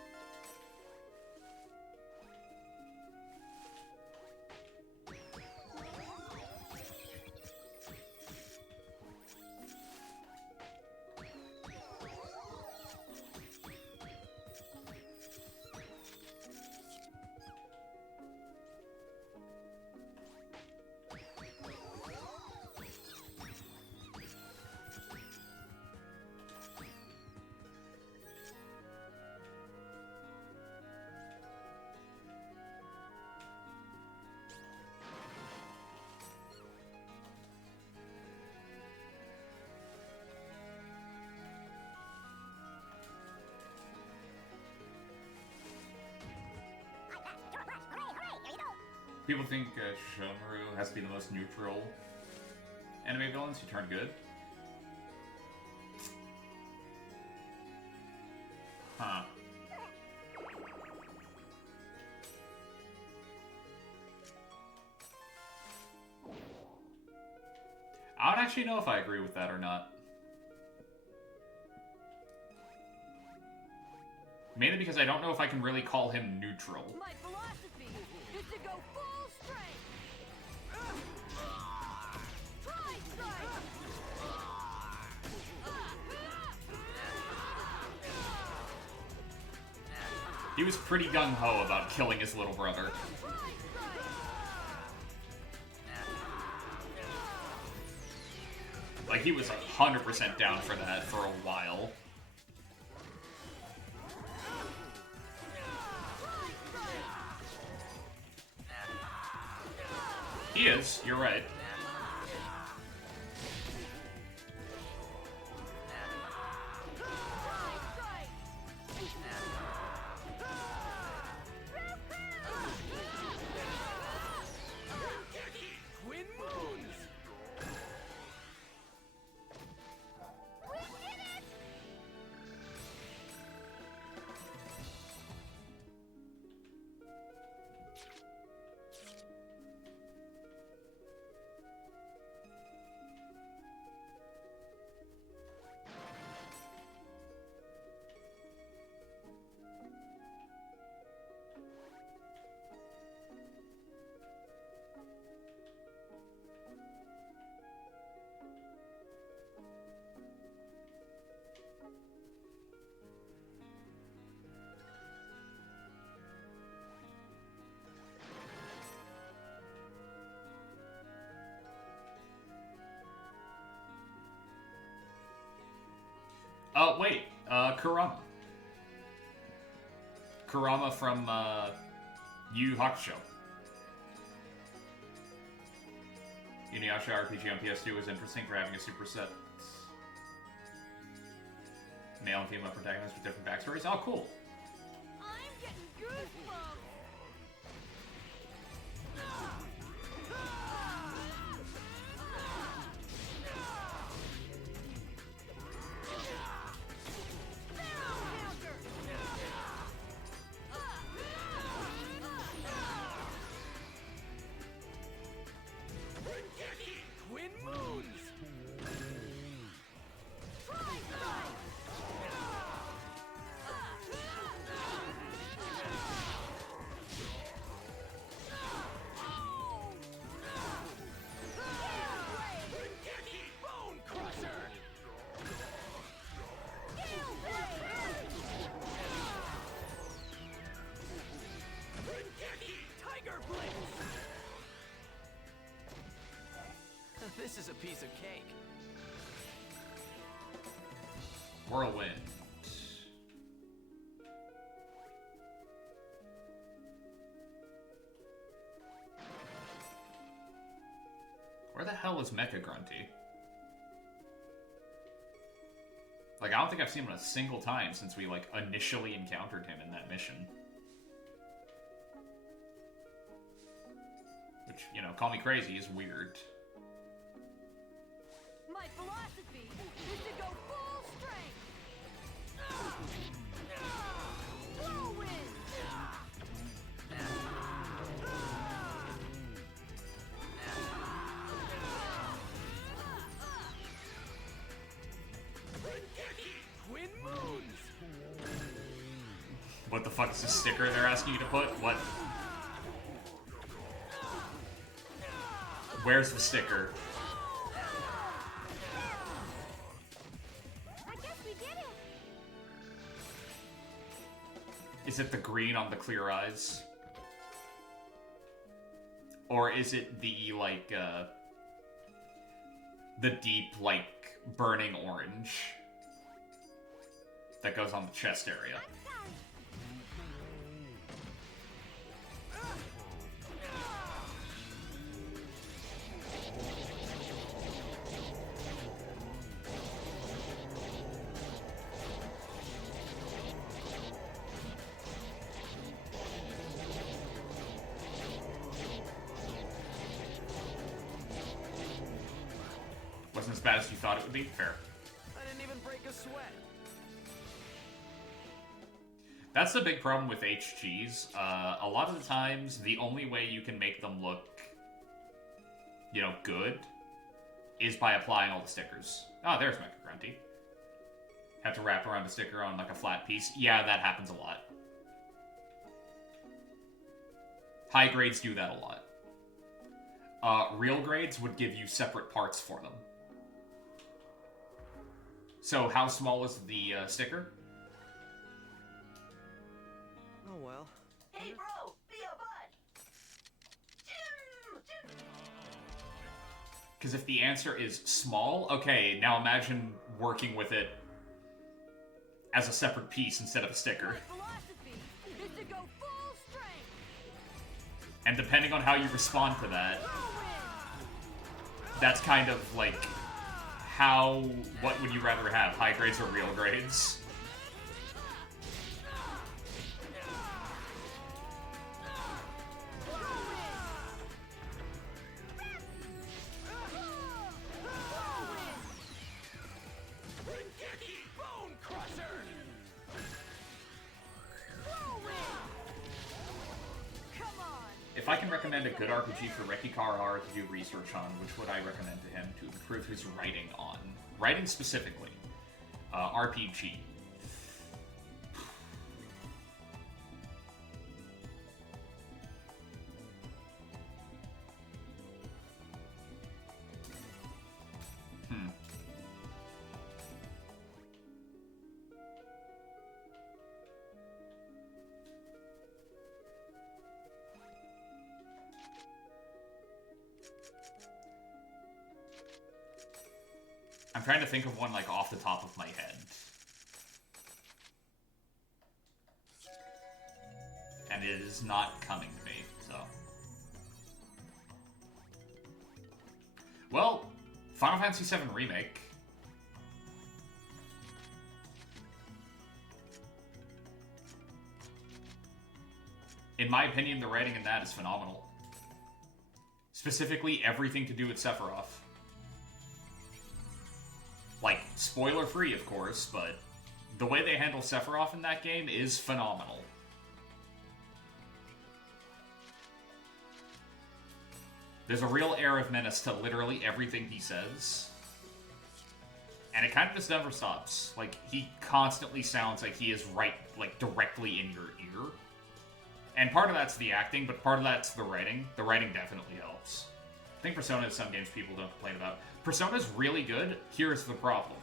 People think Shunryu has to be the most neutral anime villains who turn good. Huh. I don't actually know if I agree with that or not. Mainly because I don't know if I can really call him neutral. My philosophy is to go full strength. Try strike. He was pretty gung-ho about killing his little brother. Like, he was 100% down for that for a while. He is, you're right. Twin moons! Wait, Kurama. Kurama from, Yu Yu Hakusho. Inuyasha RPG on PS2 was interesting for having a superset male and female protagonists with different backstories. Oh, cool. I'm getting goosebumps. Twin moons! Bone crusher! Tiger blitz! This is a piece of cake. Whirlwind. Where the hell is Mecha Grunty? Like, I don't think I've seen him a single time since we, like, initially encountered him in that mission. Which, you know, call me crazy, is weird. My philosophy is to go full strength. Whirlwind. Twin moons! What the fuck is this sticker they're asking you to put? What? Where's the sticker? I guess we did it. Is it the green on the clear eyes? Or is it the, like, the deep, like, burning orange that goes on the chest area? bad as you thought it would be? Fair. I didn't even break a sweat. That's the big problem with HGs. A lot of the times, the only way you can make them look, you know, good is by applying all the stickers. Oh, there's Mecha Grunty. Have to wrap around the sticker on, like, a flat piece. Yeah, that happens a lot. High grades do that a lot. Real grades would give you separate parts for them. So, how small is the sticker? Oh well. Hey, bro, be a bud. Because if the answer is small, okay, now imagine working with it as a separate piece instead of a sticker. My philosophy is to go full strength. And depending on how you respond to that, that's kind of like what would you rather have, high grades or real grades? Rengeki Bone Crusher! Come on. If I can recommend a good RPG for Reki Karahara to do research on, which would I recommend to him to improve his writing on? Writing specifically. RPG. I'm trying to think of one, like, off the top of my head. And it is not coming to me, so... Well, Final Fantasy VII Remake. In my opinion, the writing in that is phenomenal. Specifically, everything to do with Sephiroth. Like, spoiler-free, of course, but the way they handle Sephiroth in that game is phenomenal. There's a real air of menace to literally everything he says. And it kind of just never stops. Like, he constantly sounds like he is right, like, directly in your ear. And part of that's the acting, but part of that's the writing. The writing definitely helps. I think Persona is some games people don't complain about. Persona's really good. Here's the problem.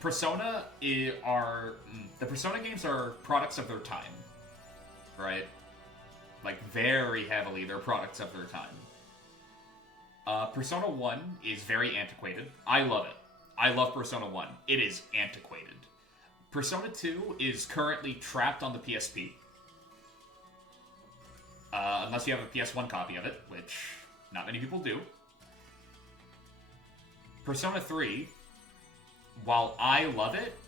Persona the Persona games are products of their time, right? Like, very heavily, they're products of their time. Persona 1 is very antiquated. I love it. I love Persona 1. It is antiquated. Persona 2 is currently trapped on the PSP. Unless you have a PS1 copy of it, which not many people do. Persona 3, while I love it,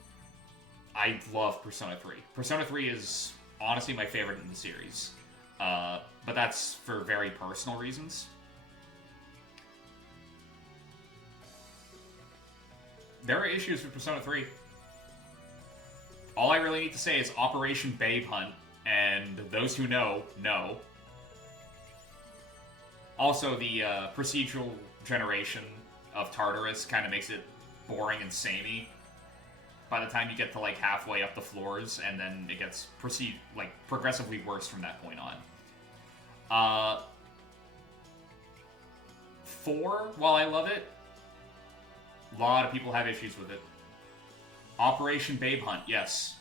I love Persona 3. Persona 3 is honestly my favorite in the series. But that's for very personal reasons. There are issues with Persona 3. All I really need to say is Operation Babe Hunt, and those who know, know. Also, the procedural generation of Tartarus kind of makes it boring and samey by the time you get to, like, halfway up the floors, and then it gets progressively worse from that point on. 4, while I love it, a lot of people have issues with it. Operation Babe Hunt, yes.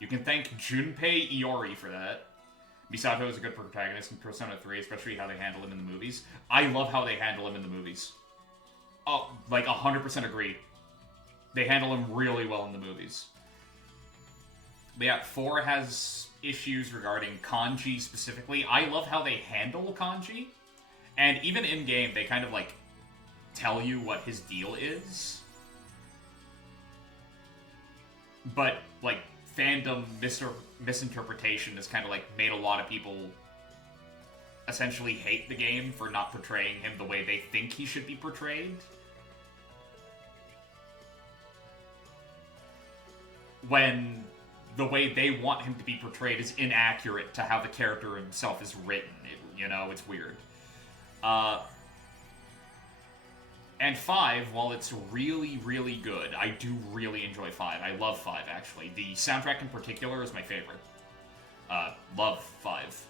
You can thank Junpei Iori for that. Misato is a good protagonist in Persona 3, especially how they handle him in the movies. I love how they handle him in the movies. Oh, like 100% agree. They handle him really well in the movies. But yeah, 4 has issues regarding kanji specifically. I love how they handle kanji. And even in-game, they kind of, like, tell you what his deal is. But, like, fandom misinterpretation has kind of like made a lot of people essentially hate the game for not portraying him the way they think he should be portrayed. When the way they want him to be portrayed is inaccurate to how the character himself is written. It's weird. And 5, while it's really, really good, I do really enjoy 5. I love 5, actually. The soundtrack in particular is my favorite. Love 5.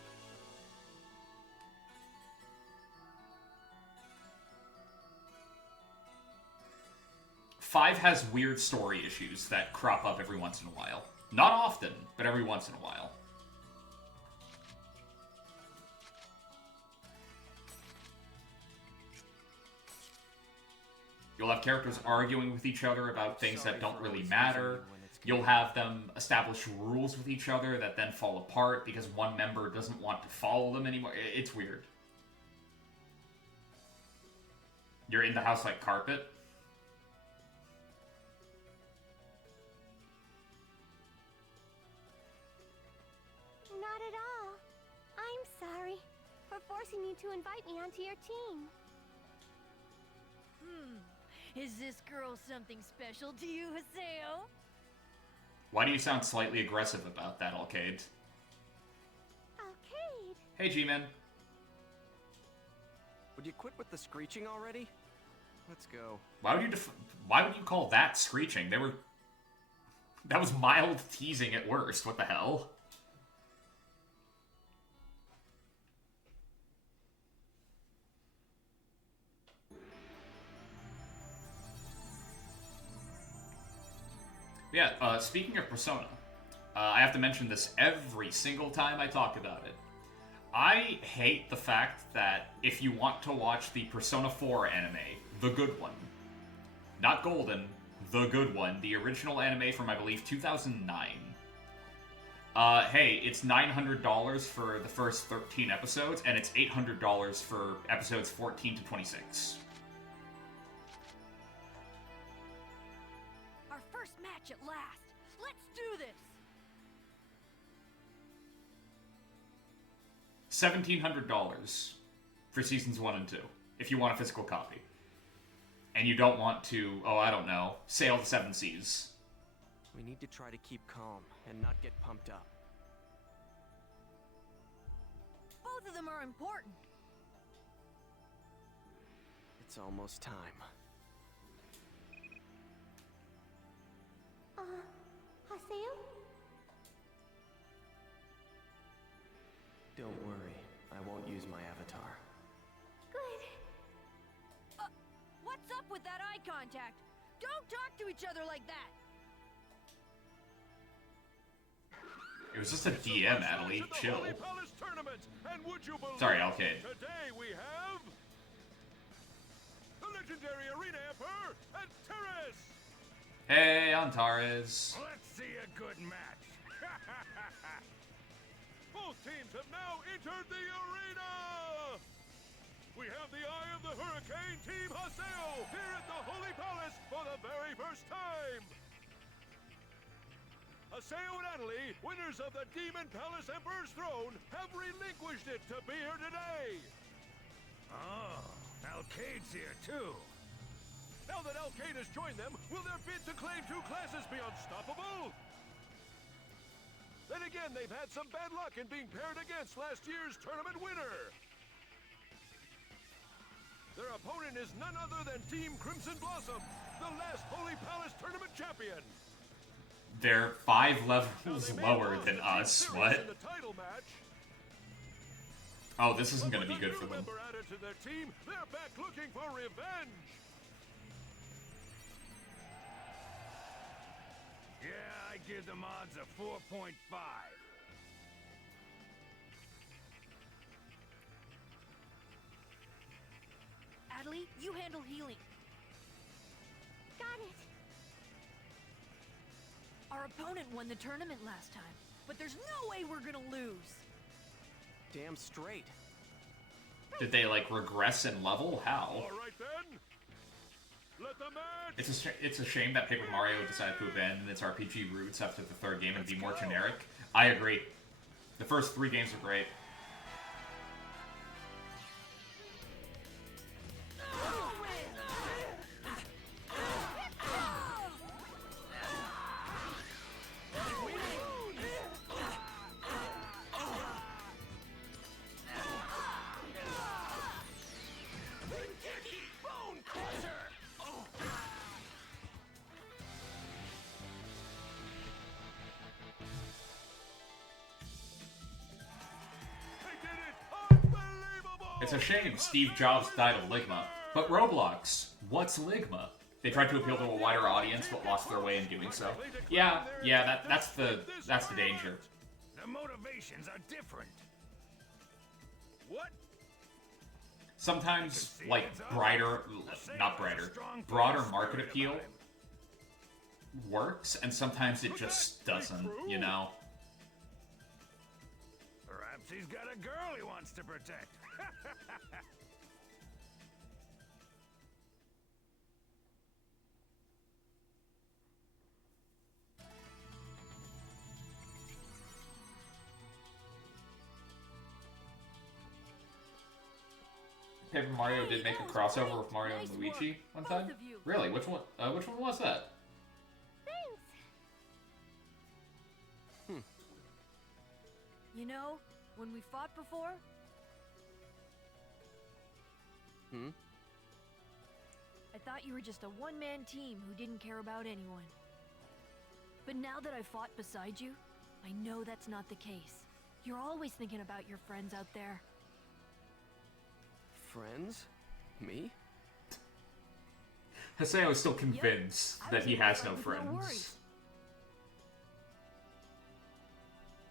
Five has weird story issues that crop up every once in a while. Not often, but every once in a while. You'll have characters arguing with each other about things that don't really matter. You'll have them establish rules with each other that then fall apart because one member doesn't want to follow them anymore. It's weird. You're in the house like carpet. Not at all. I'm sorry for forcing you to invite me onto your team. Is this girl something special to you, Haseo? Why do you sound slightly aggressive about that, Alkaid? Alkaid? Hey, G-Man. Would you quit with the screeching already? Let's go. Why would you call that screeching? That was mild teasing at worst. What the hell? Yeah, speaking of Persona, I have to mention this every single time I talk about it. I hate the fact that if you want to watch the Persona 4 anime, the good one, not Golden, the good one, the original anime from, I believe, 2009, hey, it's $900 for the first 13 episodes, and it's $800 for episodes 14 to 26. Match at last. Let's do this. $1,700 for seasons 1 and 2, if you want a physical copy. And you don't want to, I don't know, sail the 7 seas. We need to try to keep calm and not get pumped up. Both of them are important. It's almost time. Haseo? Don't worry, I won't use my avatar. Good. What's up with that eye contact? Don't talk to each other like that. It was just a DM, Adelie. Chill. Sorry, Alkaid. Today we have the legendary Arena Emperor, Antares. Hey, Antares. Let's see a good match. Both teams have now entered the arena. We have the Eye of the Hurricane Team Haseo here at the Holy Palace for the very first time. Haseo and Adelie, winners of the Demon Palace Emperor's Throne, have relinquished it to be here today. Oh, Alkaid's here too. Now that Alkaid has joined them, will their bid to claim 2 classes be unstoppable? Then again, they've had some bad luck in being paired against last year's tournament winner. Their opponent is none other than Team Crimson Blossom, the last Holy Palace tournament champion. They're 5 levels lower than us. What? Oh, this isn't going to be good for them. Added to their team, they're back looking for revenge. Yeah, I give them odds of 4.5. Adelie, you handle healing. Got it. Our opponent won the tournament last time, but there's no way we're gonna lose. Damn straight. Did they, like, regress in level? How? All right, then. Let's at the match. It's a shame that Paper Mario decided to abandon its RPG roots after the third game and be more generic. I agree. The first 3 games are great. Bone Crusher! They did it! Unbelievable! It's a shame Steve Jobs died of Ligma. But Roblox, what's Ligma? They tried to appeal to a wider audience, but lost their way in doing so. Yeah, that's the danger. The motivations are different. What? Sometimes, like, broader market appeal works, and sometimes it just doesn't, you know? Perhaps he's got a girl he wants to protect. Paper Mario did make a crossover with Mario and Luigi one time? Really? Which one was that? Thanks. You know, when we fought before, I thought you were just a one-man team who didn't care about anyone. But now that I fought beside you, I know that's not the case. You're always thinking about your friends out there. Friends? Me? Haseo is still convinced Yep, I that was he able has to no fight with no friends. worries.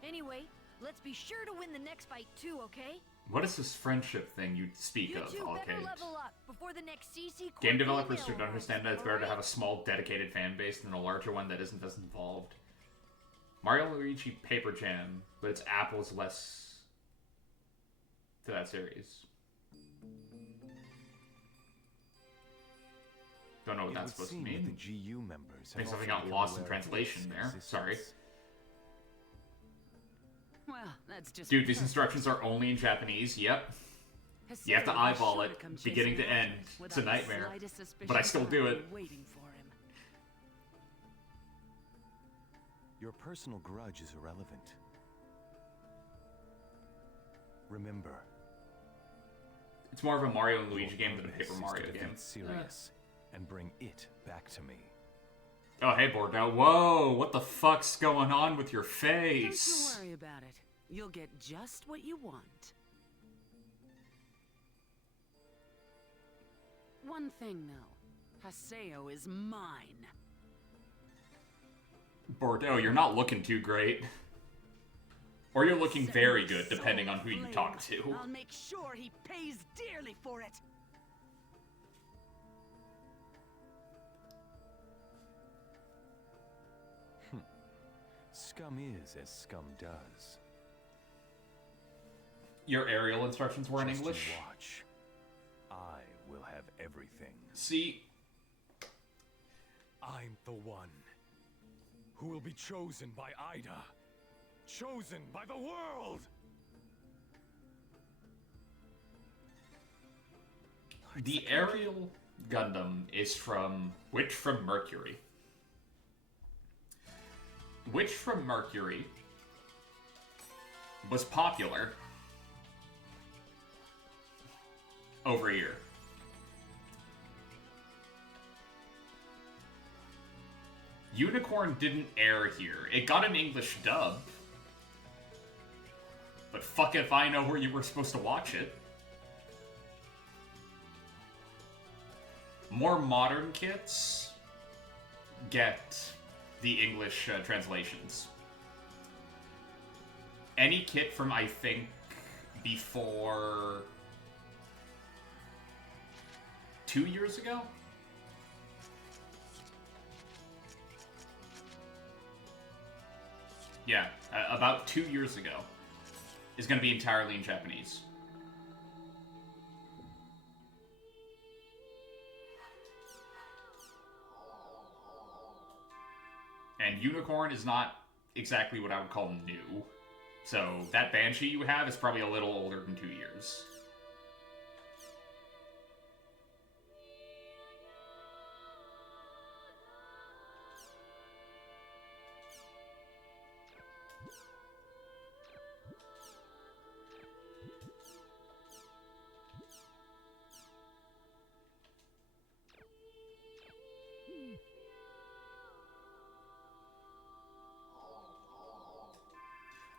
Anyway, let's be sure to win the next fight too, okay? What is this friendship thing you speak You of, two better Alcade? level up before the next CC Corp Game developers email should arrives, understand that it's better to have a small, dedicated fan base than a larger one that isn't as involved. Mario and Luigi Paper Jam, but it's apples less to that series. Don't know what that's supposed to mean. The GU members have Maybe something often got become lost in aware of translation its there. Sorry. existence. Well, that's just Dude, these instructions are only in Japanese. Yep. You have to eyeball it, beginning to end. It's a nightmare. But I still do it. Waiting for him. Your personal grudge is irrelevant. Remember, It's more of a Mario and Luigi your game than a purpose Paper is Mario to game. defeat Sirius and bring it back to me. Oh, hey, Bordeaux. Whoa, what the fuck's going on with your Don't face? you worry about it. You'll get just what you want. One thing, though. Haseo is mine. Bordeaux, you're not looking too great. Or you're looking very good, depending on who you talk to. I'll make sure he pays dearly for it. Scum is as scum does. Your aerial instructions were in Just you English? watch. I will have everything. See, I'm the one who will be chosen by Ida. Chosen by the world! the aerial Gundam is from Witch from Mercury. Witch from Mercury was popular over here. Unicorn didn't air here. It got an English dub. But fuck if I know where you were supposed to watch it. More modern kits get the English translations. Any kit from, I think, before 2 years ago? Yeah, about 2 years ago is going to be entirely in Japanese. And Unicorn is not exactly what I would call new. So that Banshee you have is probably a little older than 2 years.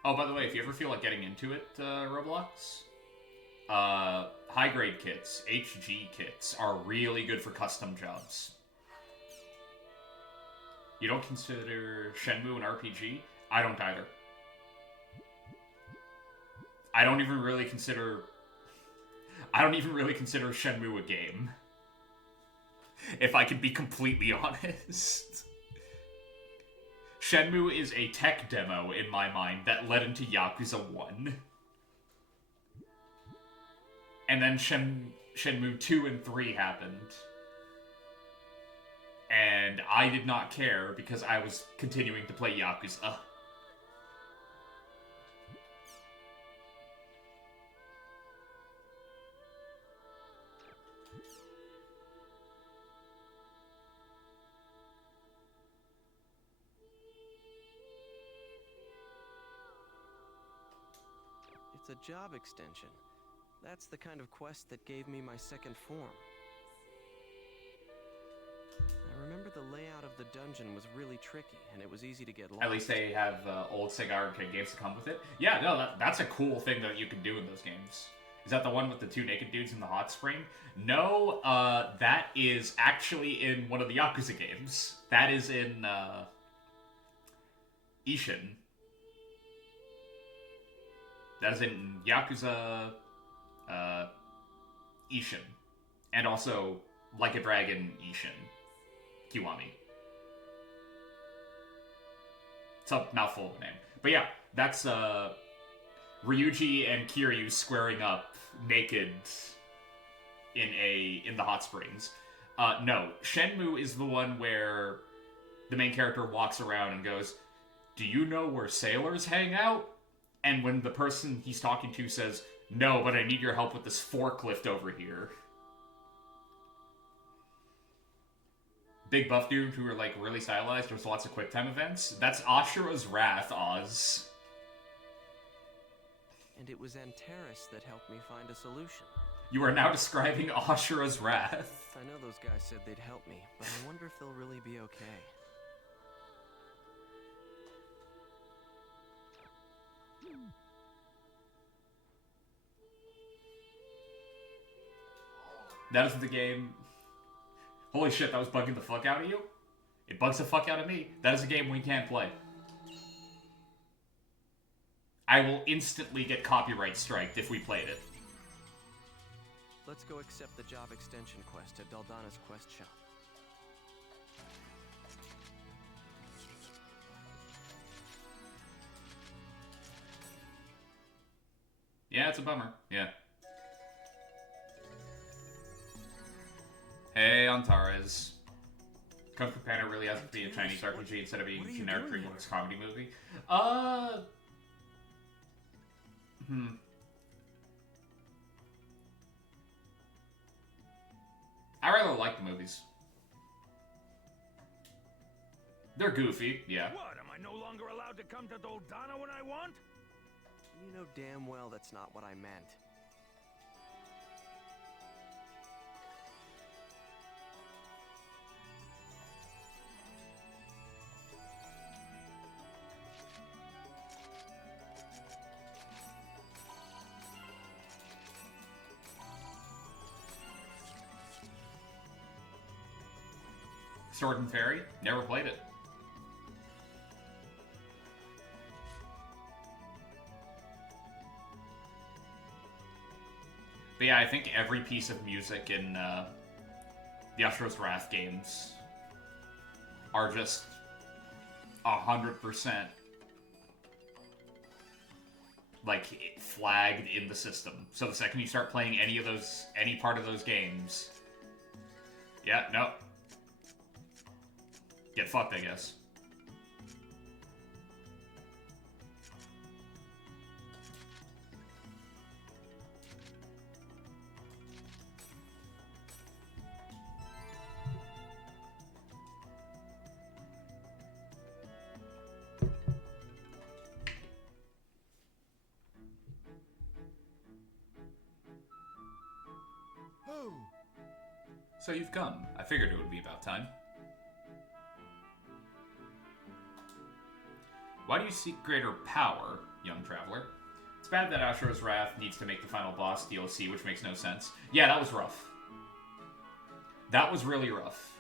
Oh, by the way, if you ever feel like getting into it, Roblox, high-grade kits, HG kits, are really good for custom jobs. You don't consider Shenmue an RPG? I don't either. I don't even really consider Shenmue a game. If I can be completely honest. Shenmue is a tech demo, in my mind, that led into Yakuza 1. And then Shenmue 2 and 3 happened. And I did not care because I was continuing to play Yakuza. It's a job extension. That's the kind of quest that gave me my second form. I remember the layout of the dungeon was really tricky, and it was easy to get lost. At least they have old Sega arcade games to come with it. Yeah, no, that's a cool thing that you can do in those games. Is that the one with the 2 naked dudes in the hot spring? No, that is actually in one of the Yakuza games. That is in, Ishin. That is in Yakuza, Ishin. And also, Like a Dragon, Ishin. Kiwami. It's a mouthful of a name. But yeah, that's, Ryuji and Kiryu squaring up naked in the hot springs. No, Shenmue is the one where the main character walks around and goes, "Do you know where sailors hang out?" And when the person he's talking to says, "No, but I need your help with this forklift over here." Big buff dude who are like really stylized, there's lots of quick time events. That's Ashura's Wrath, Oz. And it was Antares that helped me find a solution. You are now describing Ashura's Wrath. I know those guys said they'd help me, but I wonder if they'll really be okay. That is the game. Holy shit, that was bugging the fuck out of you? It bugs the fuck out of me. That is a game we can't play. I will instantly get copyright striked if we played it. Let's go accept the job extension quest at Daldana's quest shop. Yeah, it's a bummer. Yeah. Hey, Antares. Kung Fu Panda really has to be a Chinese RPG instead of being a generic DreamWorks comedy movie. I rather like the movies. They're goofy, yeah. What, am I no longer allowed to come to Doldana when I want? You know damn well that's not what I meant. Sword and Fairy? Never played it. But yeah, I think every piece of music in the Ashura's Wrath games are just 100% like flagged in the system. So the second you start playing any part of those games, yeah, no. Get fucked, I guess. So you've come. I figured it would be about time. Why do you seek greater power, young traveler? It's bad that Asura's Wrath needs to make the final boss DLC, which makes no sense. Yeah, that was rough. That was really rough.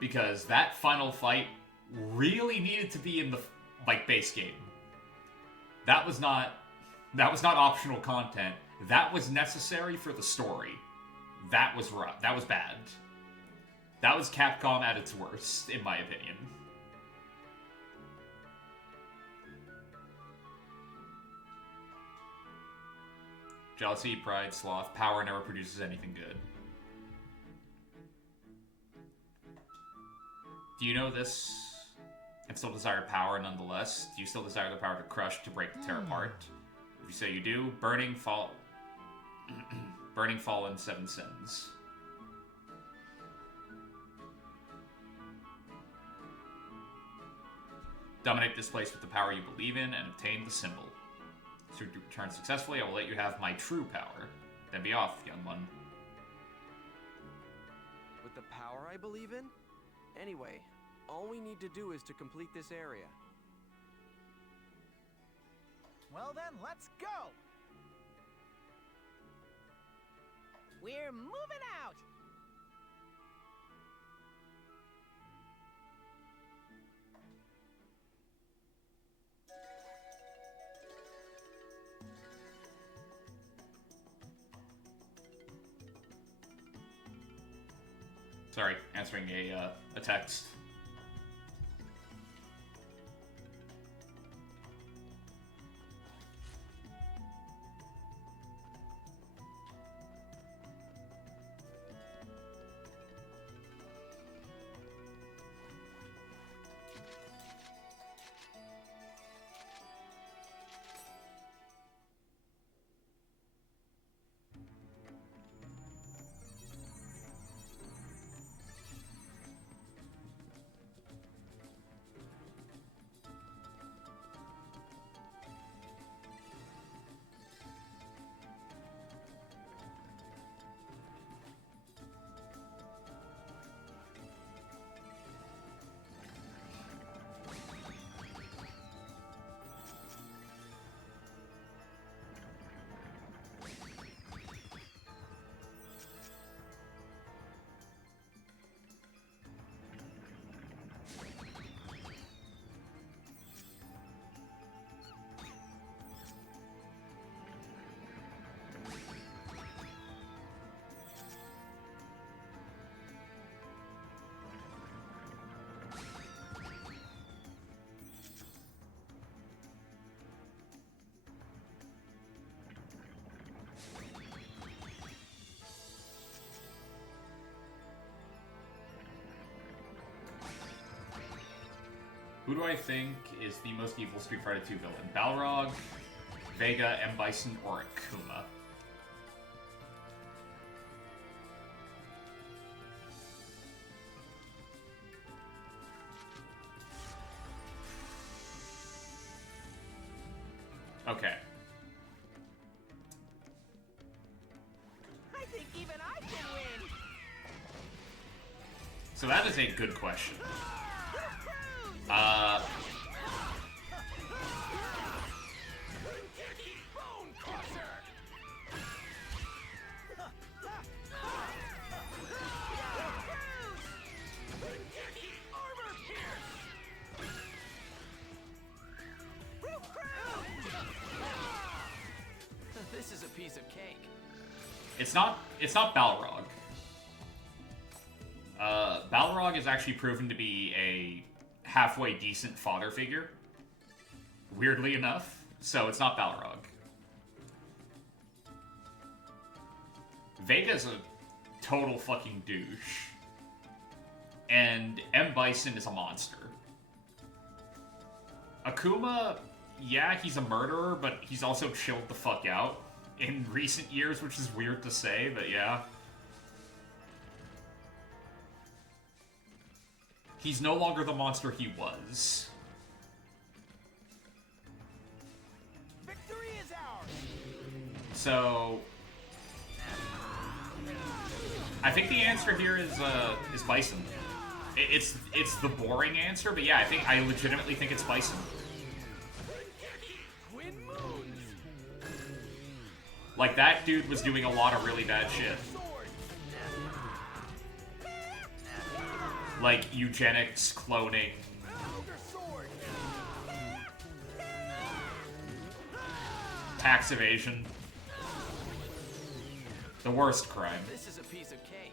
Because that final fight really needed to be in the, like, base game. That was not optional content. That was necessary for the story. That was rough. That was bad. That was Capcom at its worst, in my opinion. Jealousy, pride, sloth, power never produces anything good. Do you know this and still desire power nonetheless? Do you still desire the power to crush, to break, to tear apart? If you say you do, burning, fallen, 7 sins. Dominate this place with the power you believe in and obtain the symbol. To return successfully, I will let you have my true power. Then be off, young one. With the power I believe in? Anyway, all we need to do is to complete this area. Well then, let's go! We're moving out! Sorry, answering a text. Who do I think is the most evil Street Fighter 2 villain? Balrog, Vega, M. Bison, or Akuma? Okay. I think even I can win! So that is a good question. This is a piece of cake. It's not Balrog. Balrog is actually proven to be a halfway decent fodder figure, weirdly enough, so it's not Balrog. Vega's a total fucking douche, and M. Bison is a monster. Akuma, yeah, he's a murderer, but he's also chilled the fuck out in recent years, which is weird to say, but yeah. He's no longer the monster he was. Victory is ours! So... I think the answer here is Bison. It's the boring answer, but yeah, I legitimately think it's Bison. Like, that dude was doing a lot of really bad shit. Like, eugenics, cloning. Tax evasion. The worst crime. This is a piece of cake.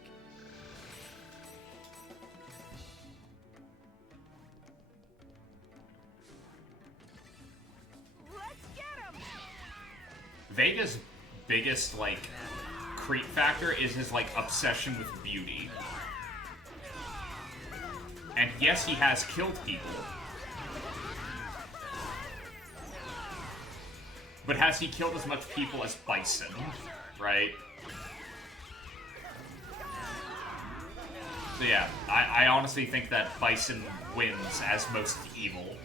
Let's get him! Vega's biggest, like, creep factor is his, like, obsession with beauty. And yes, he has killed people. But has he killed as much people as Bison, right? So yeah, I honestly think that Bison wins as most evil.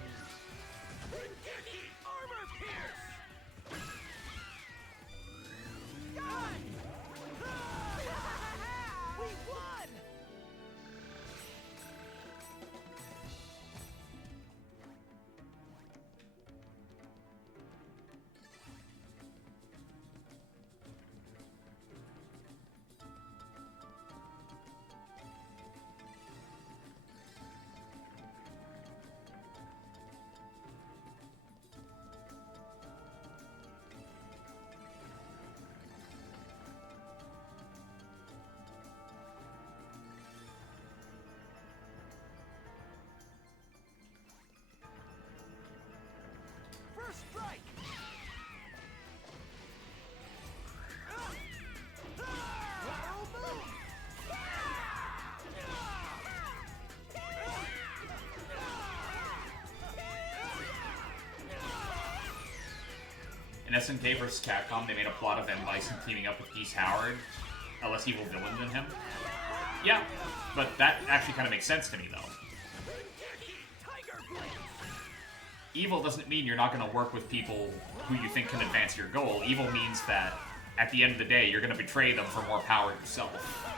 Strike! In SNK vs. Capcom, they made a plot of M. Bison teaming up with Geese Howard, a less evil villain than him. Yeah, but that actually kind of makes sense to me, though. Evil doesn't mean you're not going to work with people who you think can advance your goal. Evil means that, at the end of the day, you're going to betray them for more power yourself.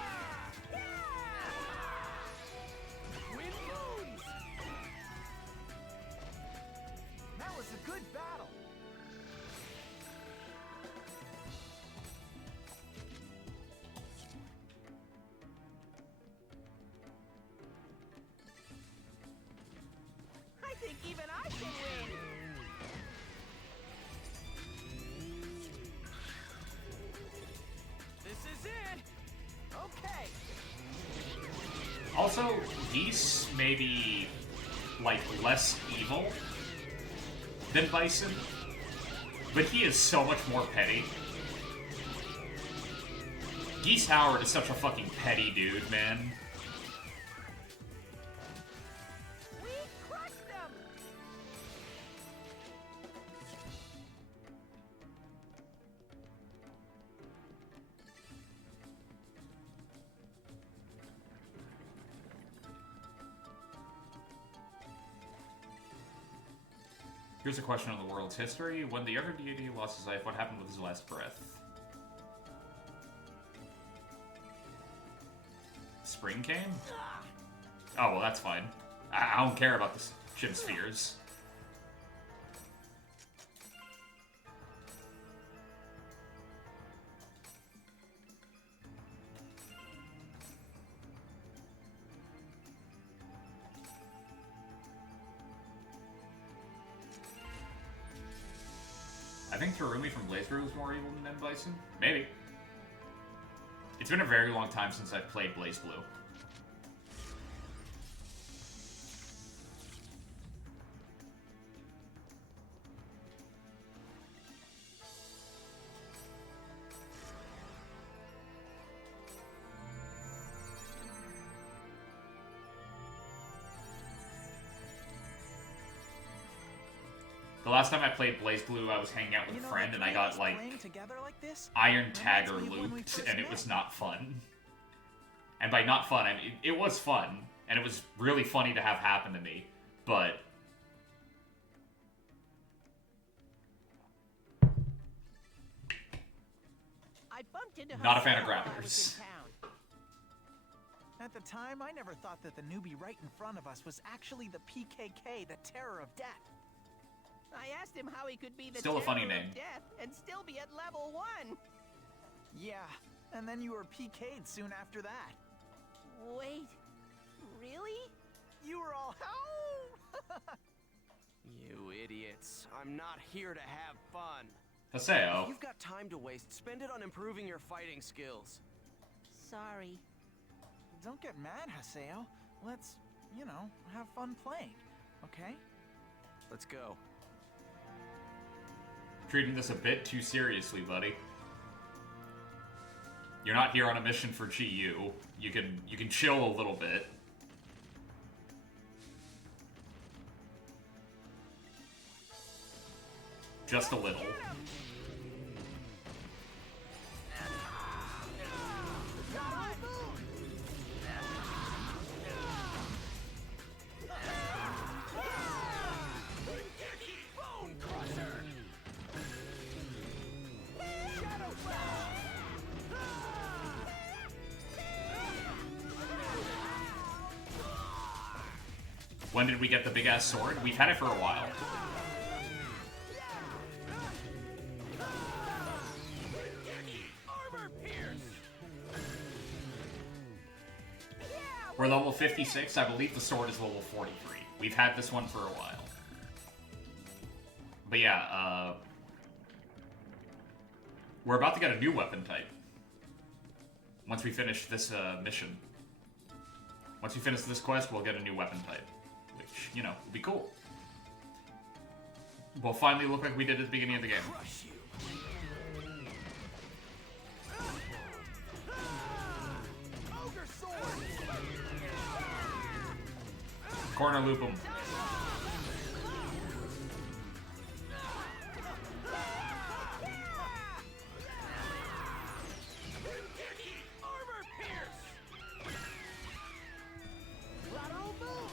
That was a good battle. I think even I can win. This is it. Okay. Also, Geese may be, like, less evil than Bison, but he is so much more petty. Geese Howard is such a fucking petty dude, man. We crushed them. Here's a question on the world's history. When the other deity lost his life, what happened with his last breath? Spring came? Oh, well, that's fine. I don't care about the Shin Spheres. I think Terumi from BlazBlue is more evil than M. Bison. Maybe. It's been a very long time since I've played BlazBlue. The last time I played BlazBlue, I was hanging out with a friend, and I got, like, Iron Tagger looped, and it was not fun. And by not fun, I mean, it was fun, and it was really funny to have happen to me, but... I bumped into Not a fan of Haseo while I was grapplers. in town. At the time, I never thought that the newbie right in front of us was actually the PKK, the Terror of Death. I asked him how he could be the Still a funny Terror name. of Death and still be at level 1. Yeah, and then you were PK'd soon after that. Wait, really? You were all, You idiots. I'm not here to have fun. Haseo. If you've got time to waste, spend it on improving your fighting skills. Sorry. Don't get mad, Haseo. Let's, have fun playing, okay? Let's go. Treating this a bit too seriously, buddy. You're not here on a mission for GU. You can chill a little bit. Just a little. Bone Crusher! When did we get the big-ass sword? We've had it for a while. Armor Pierce! We're level 56. I believe the sword is level 43. We've had this one for a while. But yeah, we're about to get a new weapon type. Once we finish this mission. Once we finish this quest, we'll get a new weapon type. Which, will be cool. We'll finally look like we did at the beginning of the game. Crush you! Ogre Sword! Corner loop him. Armor Pierce! Lateral Moon!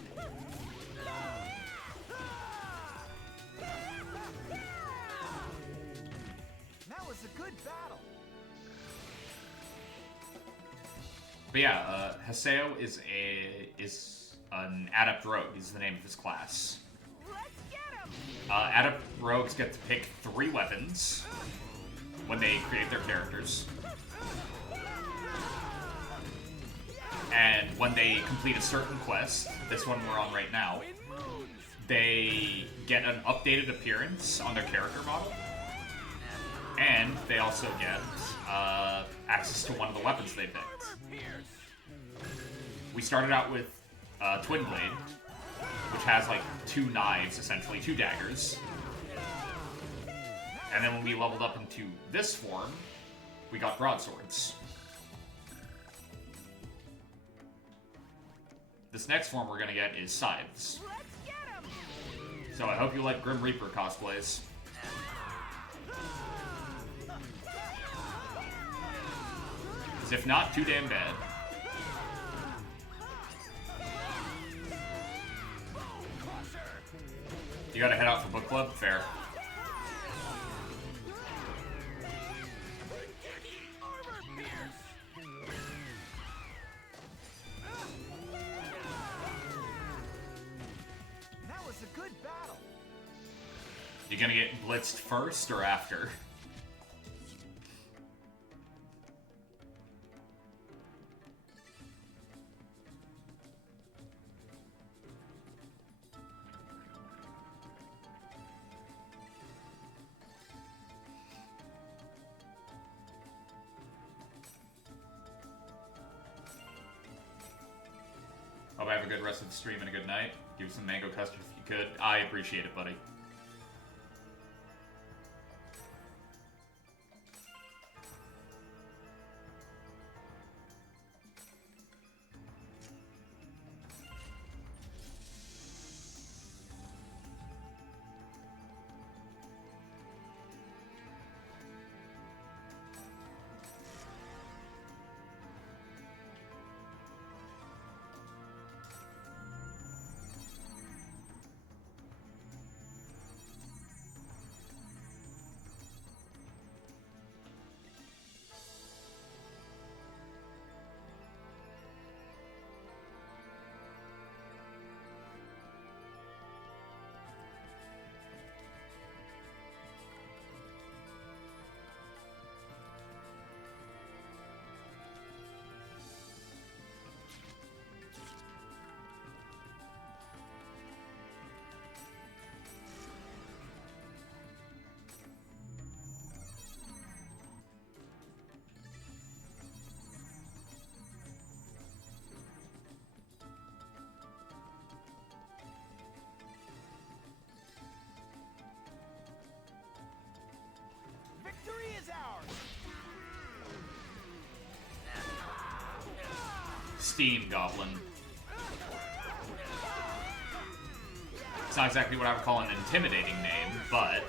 That was a good battle. But yeah, Haseo is an adept rogue. Is the name of his class. Let's get him! Adept rogues get to pick 3 weapons when they create their characters. And when they complete a certain quest, this one we're on right now, they get an updated appearance on their character model. And they also get access to one of the weapons they picked. We started out with Twin Blade, which has like 2 knives, essentially, 2 daggers. And then when we leveled up into this form, we got broadswords. This next form we're gonna get is scythes. Let's get him! So I hope you like Grim Reaper cosplays. Because if not, too damn bad. You gotta head out for book club? Fair. Armor Pierce! That was a good battle. You gonna get blitzed first or after? Hope I have a good rest of the stream and a good night. Give some mango custard if you could. I appreciate it, buddy. Steam Goblin. It's not exactly what I would call an intimidating name, but...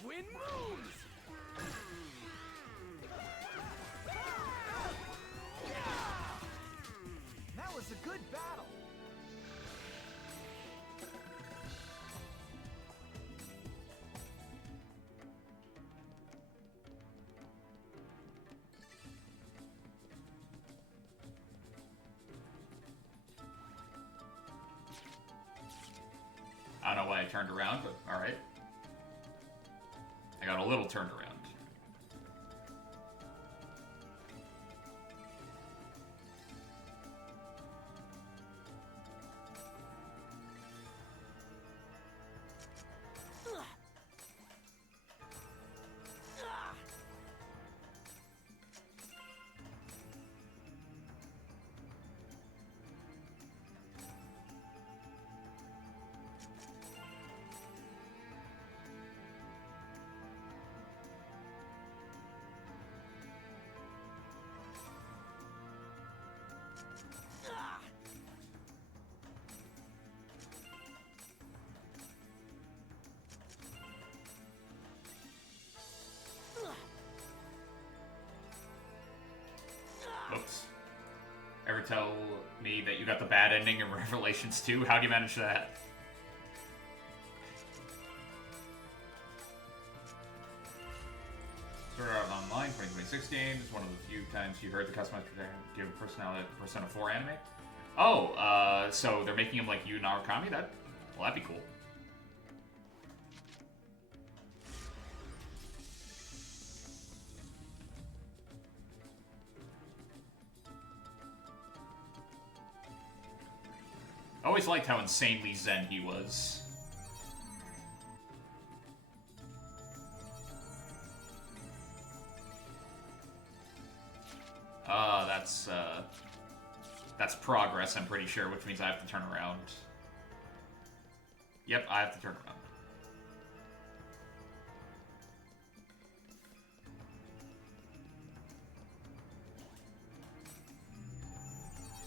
Twin moons! That was a good battle. I don't know why I turned around, but alright. I got a little turned around. Oops. Ever tell me that you got the bad ending in Revelations 2? How'd you manage that? Started out online, 2026 game. It's one of the few times you heard the customized give personality Persona 4 anime. Oh, so they're making him like Yu Narukami? Well, that'd be cool. I always liked how insanely zen he was. That's progress, I'm pretty sure, which means I have to turn around. Yep, I have to turn around.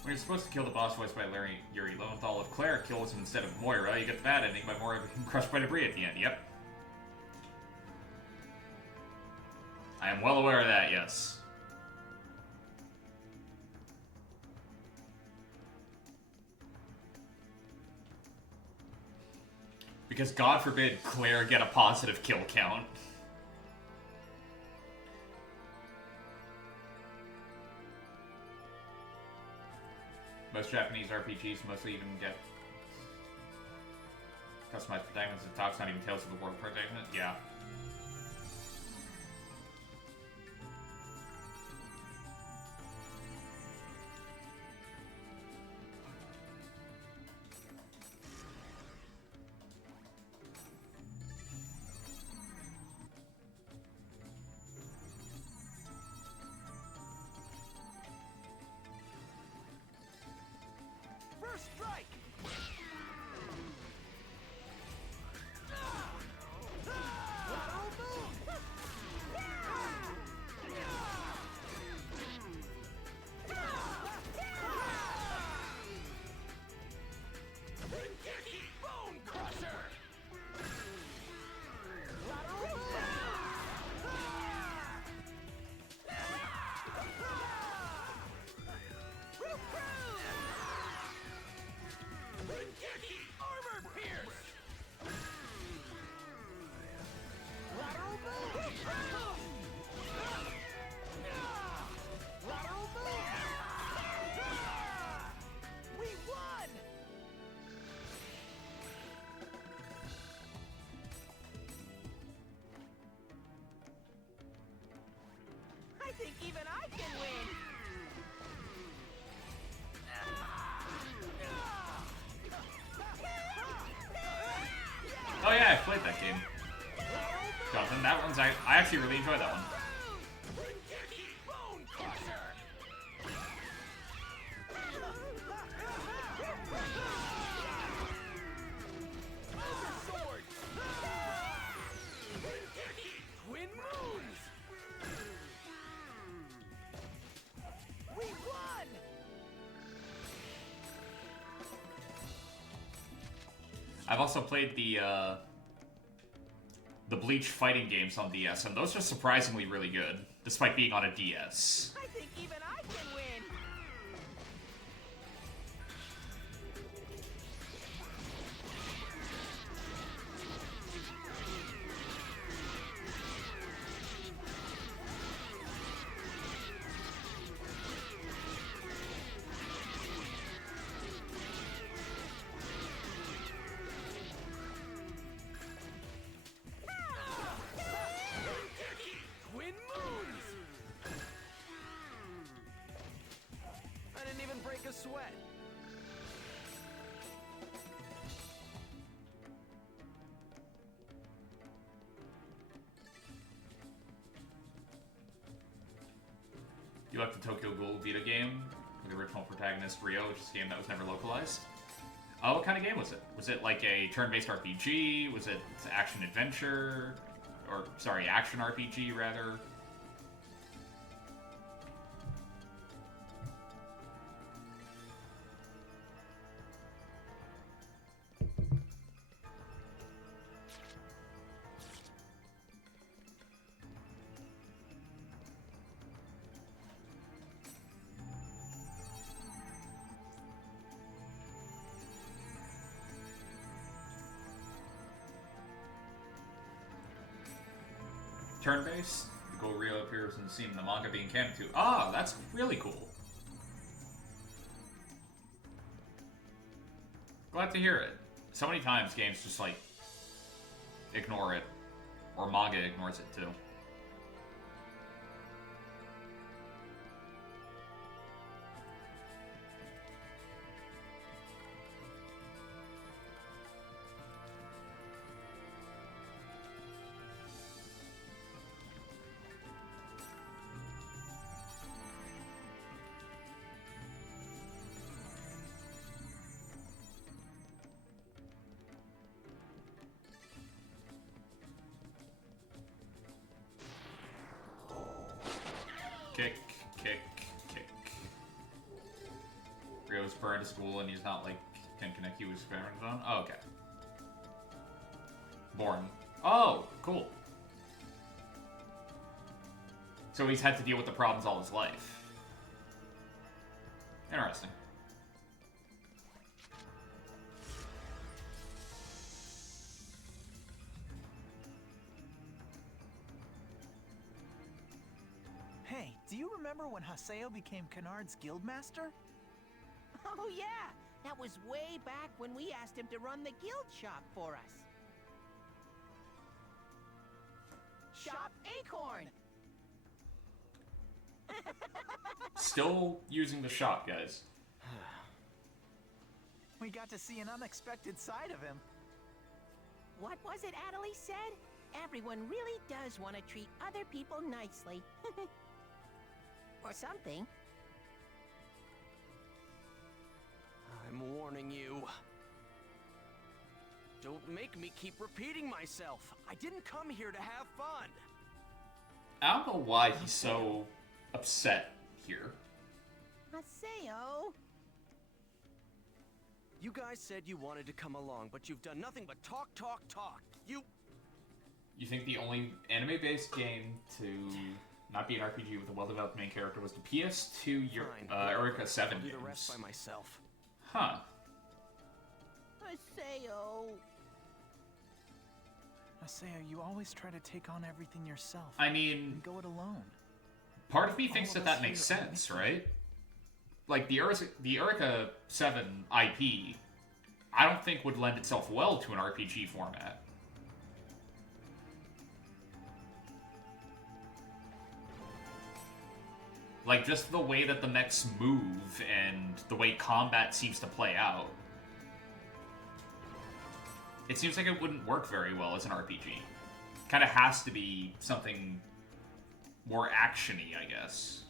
When you're supposed to kill the boss voiced by Yuri Lowenthal, if Claire kills him instead of Moira, you get the bad ending by Moira being crushed by debris at the end. Yep. I am well aware of that, yes. Because God forbid Claire get a positive kill count. Most Japanese RPGs mostly even get customized protagonists and talks, not even Tales of the World protagonist. Yeah. First strike! Bone crusher! Armor pierce! Lateral move! Lateral move! We won! I think even I can win! Oh yeah, I played that game. Jonathan, that one's I actually really enjoyed that one. Bone crusher! I've also played the Bleach fighting games on DS, and those are surprisingly really good, despite being on a DS. I think even I can win. Twin moons! I didn't even break a sweat. You like the Tokyo Ghoul Vita game with the original protagonist Ryo, which is a game that was never localized? What kind of game was it? Was it like a turn-based RPG? Was it action-adventure? Or, sorry, action RPG, rather? Turn-based? Go-Ryo appears in the scene in the manga being canon too. Ah, that's really cool. Glad to hear it. So many times games just, like, ignore it. Or manga ignores it too. Kick, kick, kick. Ryo's burned to school and he's not like can connect you with experiment zone. Oh, okay. Born. Oh, cool. So he's had to deal with the problems all his life. Interesting. Hey, do you remember when Haseo became Kennard's guildmaster? Oh yeah, that was way back when we asked him to run the guild shop for us. Shop Acorn! Still using the shop, guys. We got to see an unexpected side of him. What was it Adelie said? Everyone really does want to treat other people nicely. Or something. I'm warning you. Don't make me keep repeating myself. I didn't come here to have fun. I don't know why he's so upset here. Haseo. You guys said you wanted to come along, but you've done nothing but talk, talk, talk. You think the only anime-based game to not be an RPG with a well-developed main character was the PS2 Eureka 7 I'll do games? the rest by myself. Huh. Haseo. Haseo, you always try to take on everything yourself. I mean, and go it alone. Part of me thinks All of that us makes here are sense, with you. right? Like, the Eureka 7 IP, I don't think would lend itself well to an RPG format. Like, just the way that the mechs move and the way combat seems to play out. It seems like it wouldn't work very well as an RPG. Kind of has to be something more action-y, I guess.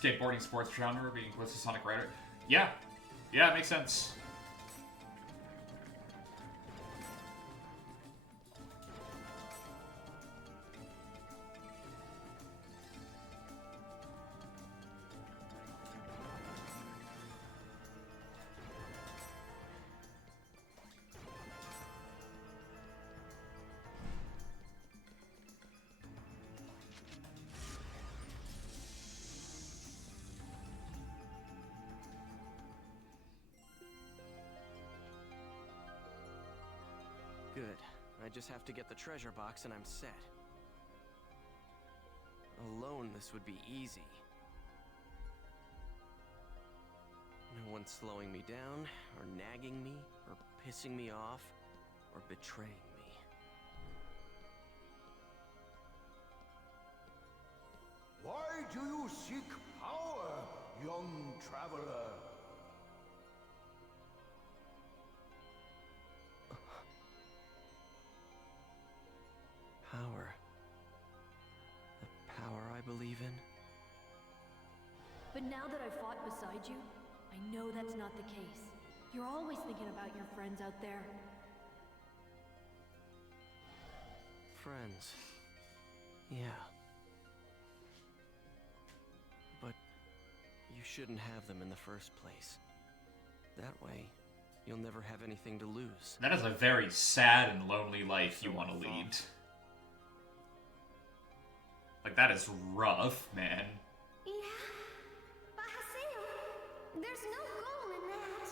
skateboarding sports genre being close to Sonic Rider. Yeah. Yeah, it makes sense. Good. I just have to get the treasure box and I'm set. Alone, this would be easy. No one's slowing me down, or nagging me, or pissing me off, or betraying me. Why do you seek power, young traveler? Power. The power I believe in? But now that I've fought beside you, I know that's not the case. You're always thinking about your friends out there. Friends. Yeah. But you shouldn't have them in the first place. That way, you'll never have anything to lose. That is a very sad and lonely life you want to lead. Like, that is rough, man. Yeah, but Haseo, there's no goal in that.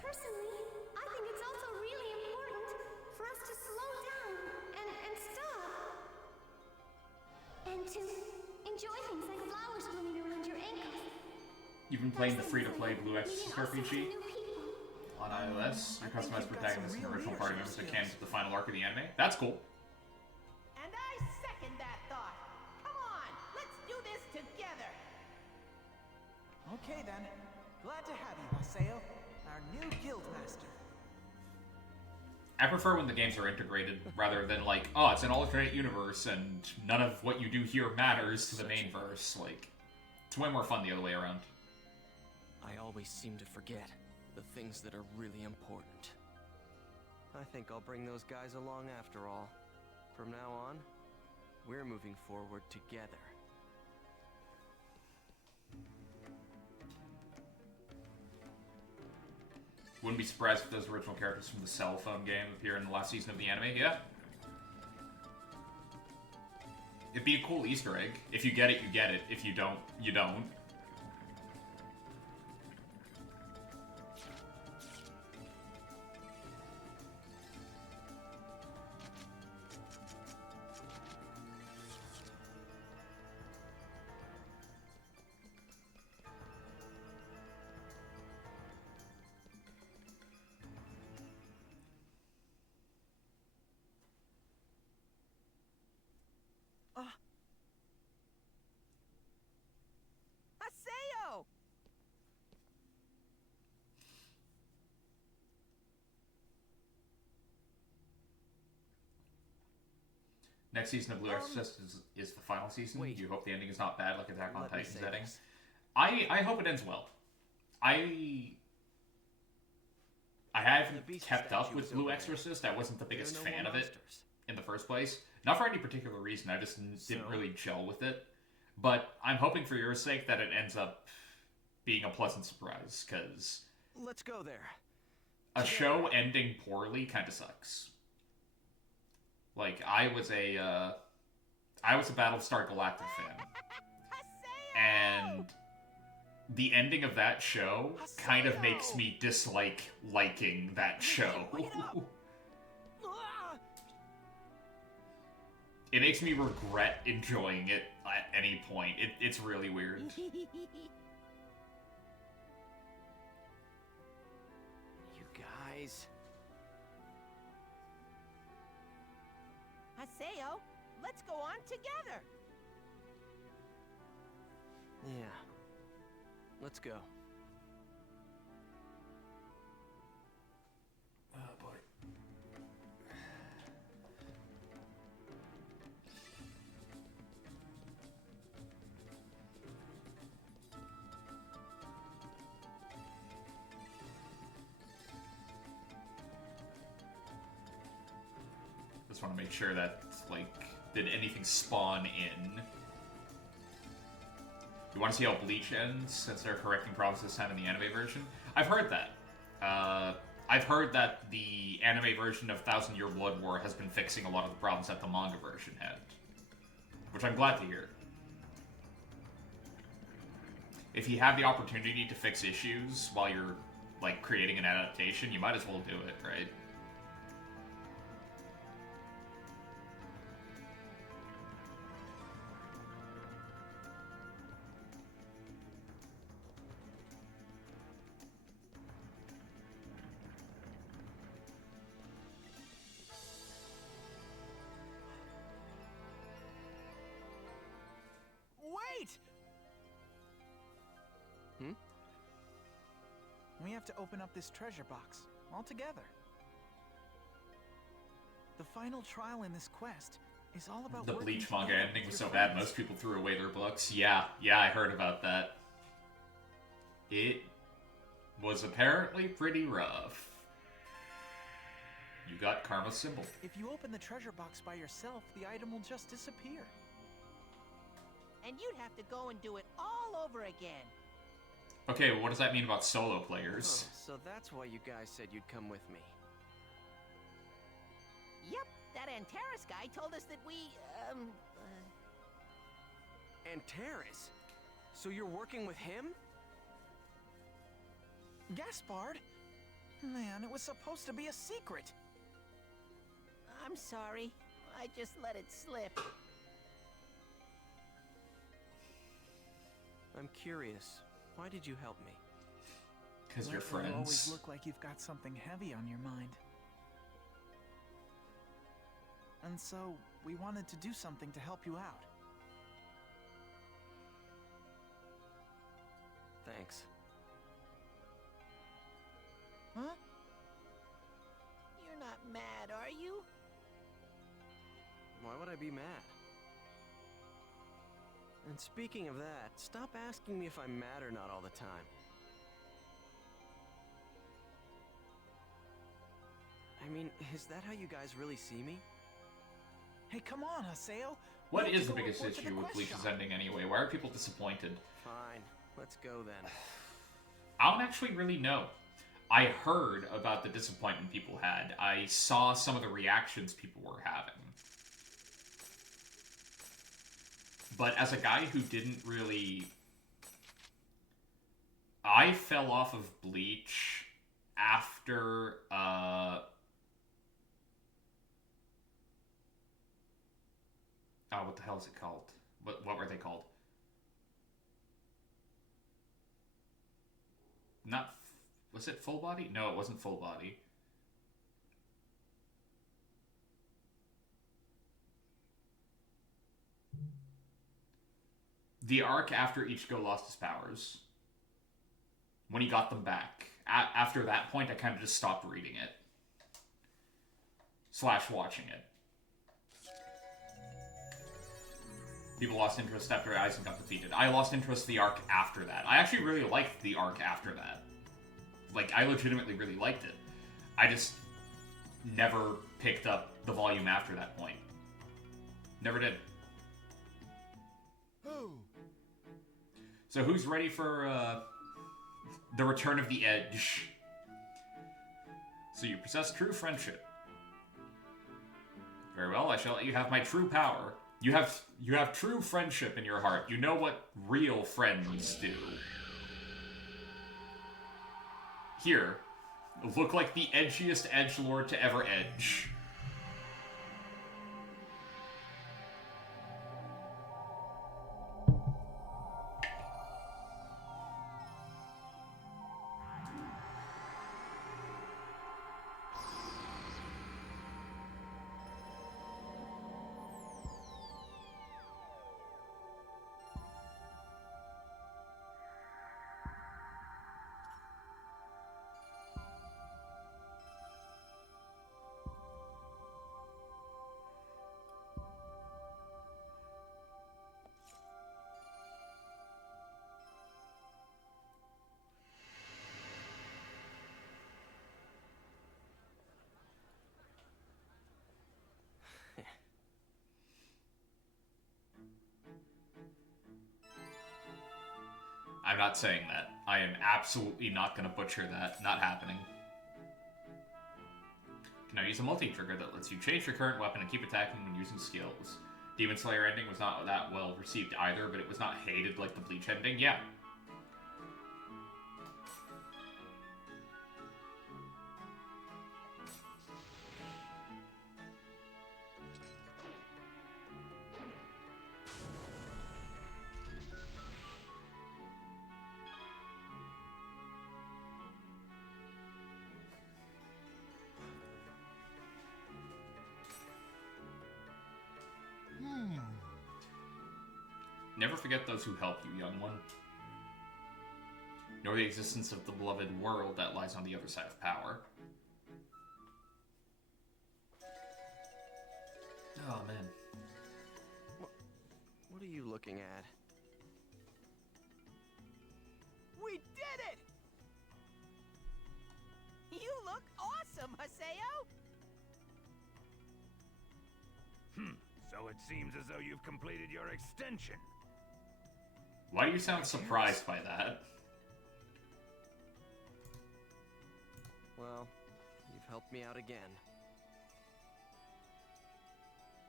Personally, I think it's also really important for us to slow down and stop. And to enjoy things like flowers blooming around your ankles. You've been playing the free-to-play Blue Exorcist RPG on iOS. Your customized protagonists and original party members that can to the final arc of the anime. That's cool. And I second that thought. Come on, let's do this together. Okay then. Glad to have you, Haseo, our new guildmaster. I prefer when the games are integrated rather than like, oh, it's an alternate universe and none of what you do here matters to the main verse. Like, it's way more fun the other way around. I always seem to forget the things that are really important. I think I'll bring those guys along after all. From now on, we're moving forward together. Wouldn't be surprised if those original characters from the cell phone game appear in the last season of the anime. Yeah. It'd be a cool Easter egg. If you get it, you get it. If you don't, you don't. Haseo! Next season of Blue Exorcist is the final season. Wait. You hope the ending is not bad like Attack on Let me Titan's say ending. this. I hope it ends well. I haven't The beast kept up statue with is Blue over there. Exorcist. I wasn't the There are biggest no fan more of it monsters. in the first place. Not for any particular reason. I just didn't So? really gel with it. But I'm hoping for your sake that it ends up being a pleasant surprise, because Let's go there. a show ending poorly kind of sucks. Like, I was a Battlestar Galactica fan, and the ending of that show kind of makes me dislike liking that show. Ah! It makes me regret enjoying it at any point. It's really weird. You guys. Haseo, let's go on together. Yeah. Let's go. Oh boy. Just want to make sure that, like, did anything spawn in? You want to see how Bleach ends, since they're correcting problems this time in the anime version? I've heard that. I've heard that the anime version of Thousand Year Blood War has been fixing a lot of the problems that the manga version had. Which I'm glad to hear. If you have the opportunity to fix issues while you're, like, creating an adaptation, you might as well do it, right? Wait! Hmm? We have to open up this treasure box, all together. The final trial in this quest is all about The working Bleach manga together ending with was your so bad, friends. most people threw away their books. Yeah, I heard about that. It was apparently pretty rough. You got Karma's symbol. If you open the treasure box by yourself, the item will just disappear. And you'd have to go and do it all over again. Okay, well, what does that mean about solo players? Oh, so that's why you guys said you'd come with me. Yep, that Antares guy told us that we, Antares? So you're working with him? Gaspard? Man, it was supposed to be a secret. I'm sorry. I just let it slip. I'm curious. Why did you help me? Because you're Lately, you always friends. look like you've got something heavy on your mind. And so, we wanted to do something to help you out. Thanks. Huh? You're not mad, are you? Why would I be mad? And speaking of that, stop asking me if I'm mad or not all the time. I mean, is that how you guys really see me? Hey, come on, Haseo. What We have is to the go biggest report to the issue with quest Bleach's shop. ending anyway? Why are people disappointed? Fine, let's go then. I don't actually really know. I heard about the disappointment people had. I saw some of the reactions people were having. But as a guy who didn't really... I fell off of Bleach after, Oh, what the hell is it called? What were they called? Not... Was it Full Body? No, it wasn't Full Body. The arc after Ichigo lost his powers. When he got them back. After that point, I kind of just stopped reading it. / watching it. People lost interest after Aizen got defeated. I lost interest in the arc after that. I actually really liked the arc after that. Like, I legitimately really liked it. I just never picked up the volume after that point. Never did. So who's ready for the return of the Edge? So you possess true friendship. Very well, I shall let you have my true power. You have true friendship in your heart. You know what real friends do. Here, look like the edgiest edgelord to ever edge. I'm not saying that. I am absolutely not going to butcher that. Not happening. You can now use a multi-trigger that lets you change your current weapon and keep attacking when using skills. Demon Slayer ending was not that well received either, but it was not hated like the Bleach ending. Yeah. Never forget those who help you, young one. Nor the existence of the beloved world that lies on the other side of power. Oh, man. What are you looking at? We did it! You look awesome, Haseo! So it seems as though you've completed your extension. Why do you sound surprised by that? Well, you've helped me out again.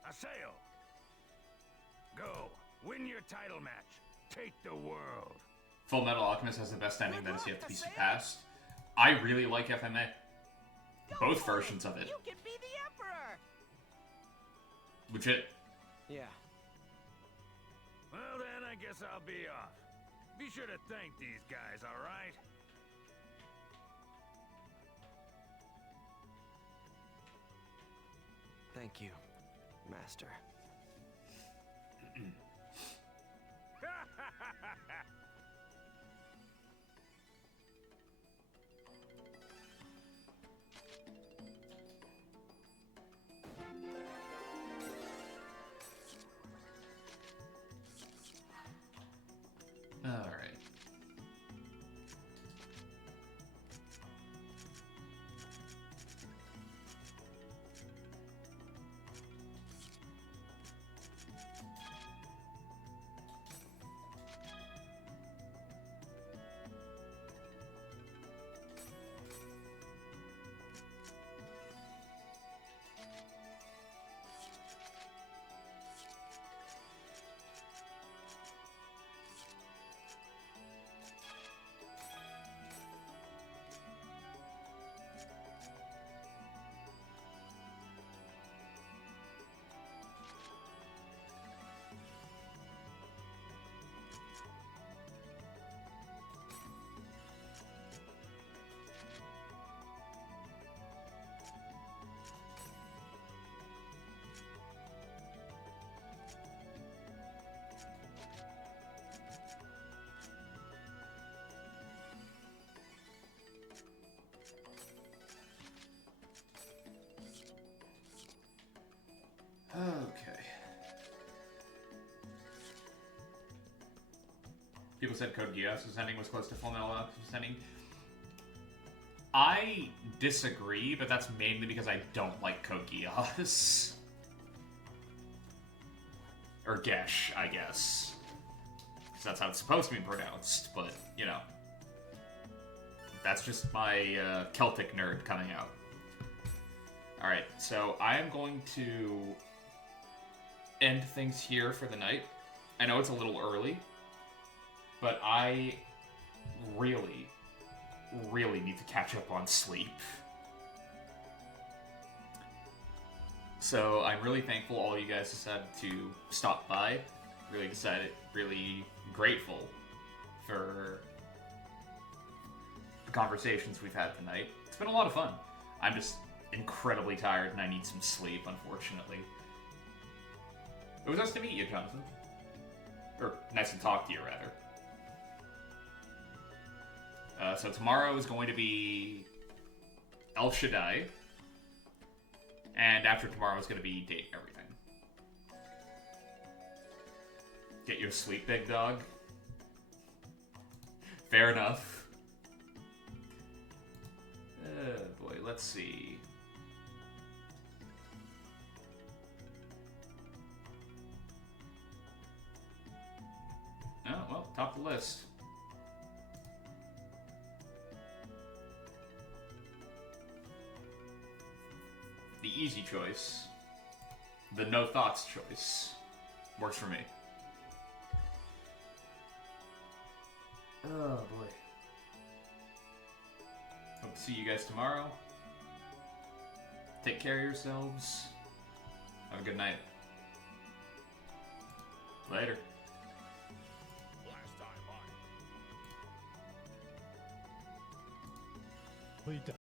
Haseo! Go! Win your title match! Take the world! Full Metal Alchemist has the best ending that is yet to be surpassed. I really like FMA. Both versions of it. You can be the Emperor! Legit. Yeah. Well then, I guess I'll be off. Be sure to thank these guys, alright? Thank you, Master. Alright. Okay. People said Code Geass's ending was close to Full Metal Alchemist's ending. I disagree, but that's mainly because I don't like Code Geass. Or Gesh, I guess. Because that's how it's supposed to be pronounced, but, you know. That's just my Celtic nerd coming out. Alright, so I am going to end things here for the night. I know it's a little early, but I really, really need to catch up on sleep. So I'm really thankful all you guys decided to stop by. Really grateful for the conversations we've had tonight. It's been a lot of fun. I'm just incredibly tired and I need some sleep, unfortunately. It was nice to meet you, Jonathan. Or, nice to talk to you, rather. So tomorrow is going to be El Shaddai. And after tomorrow is going to be Date Everything. Get your sleep, big dog. Fair enough. Oh boy, let's see. Oh, well, top of the list. easy choice. The no thoughts choice. Works for me. Oh boy. Hope to see you guys tomorrow. Take care of yourselves. Have a good night. Later. Last time on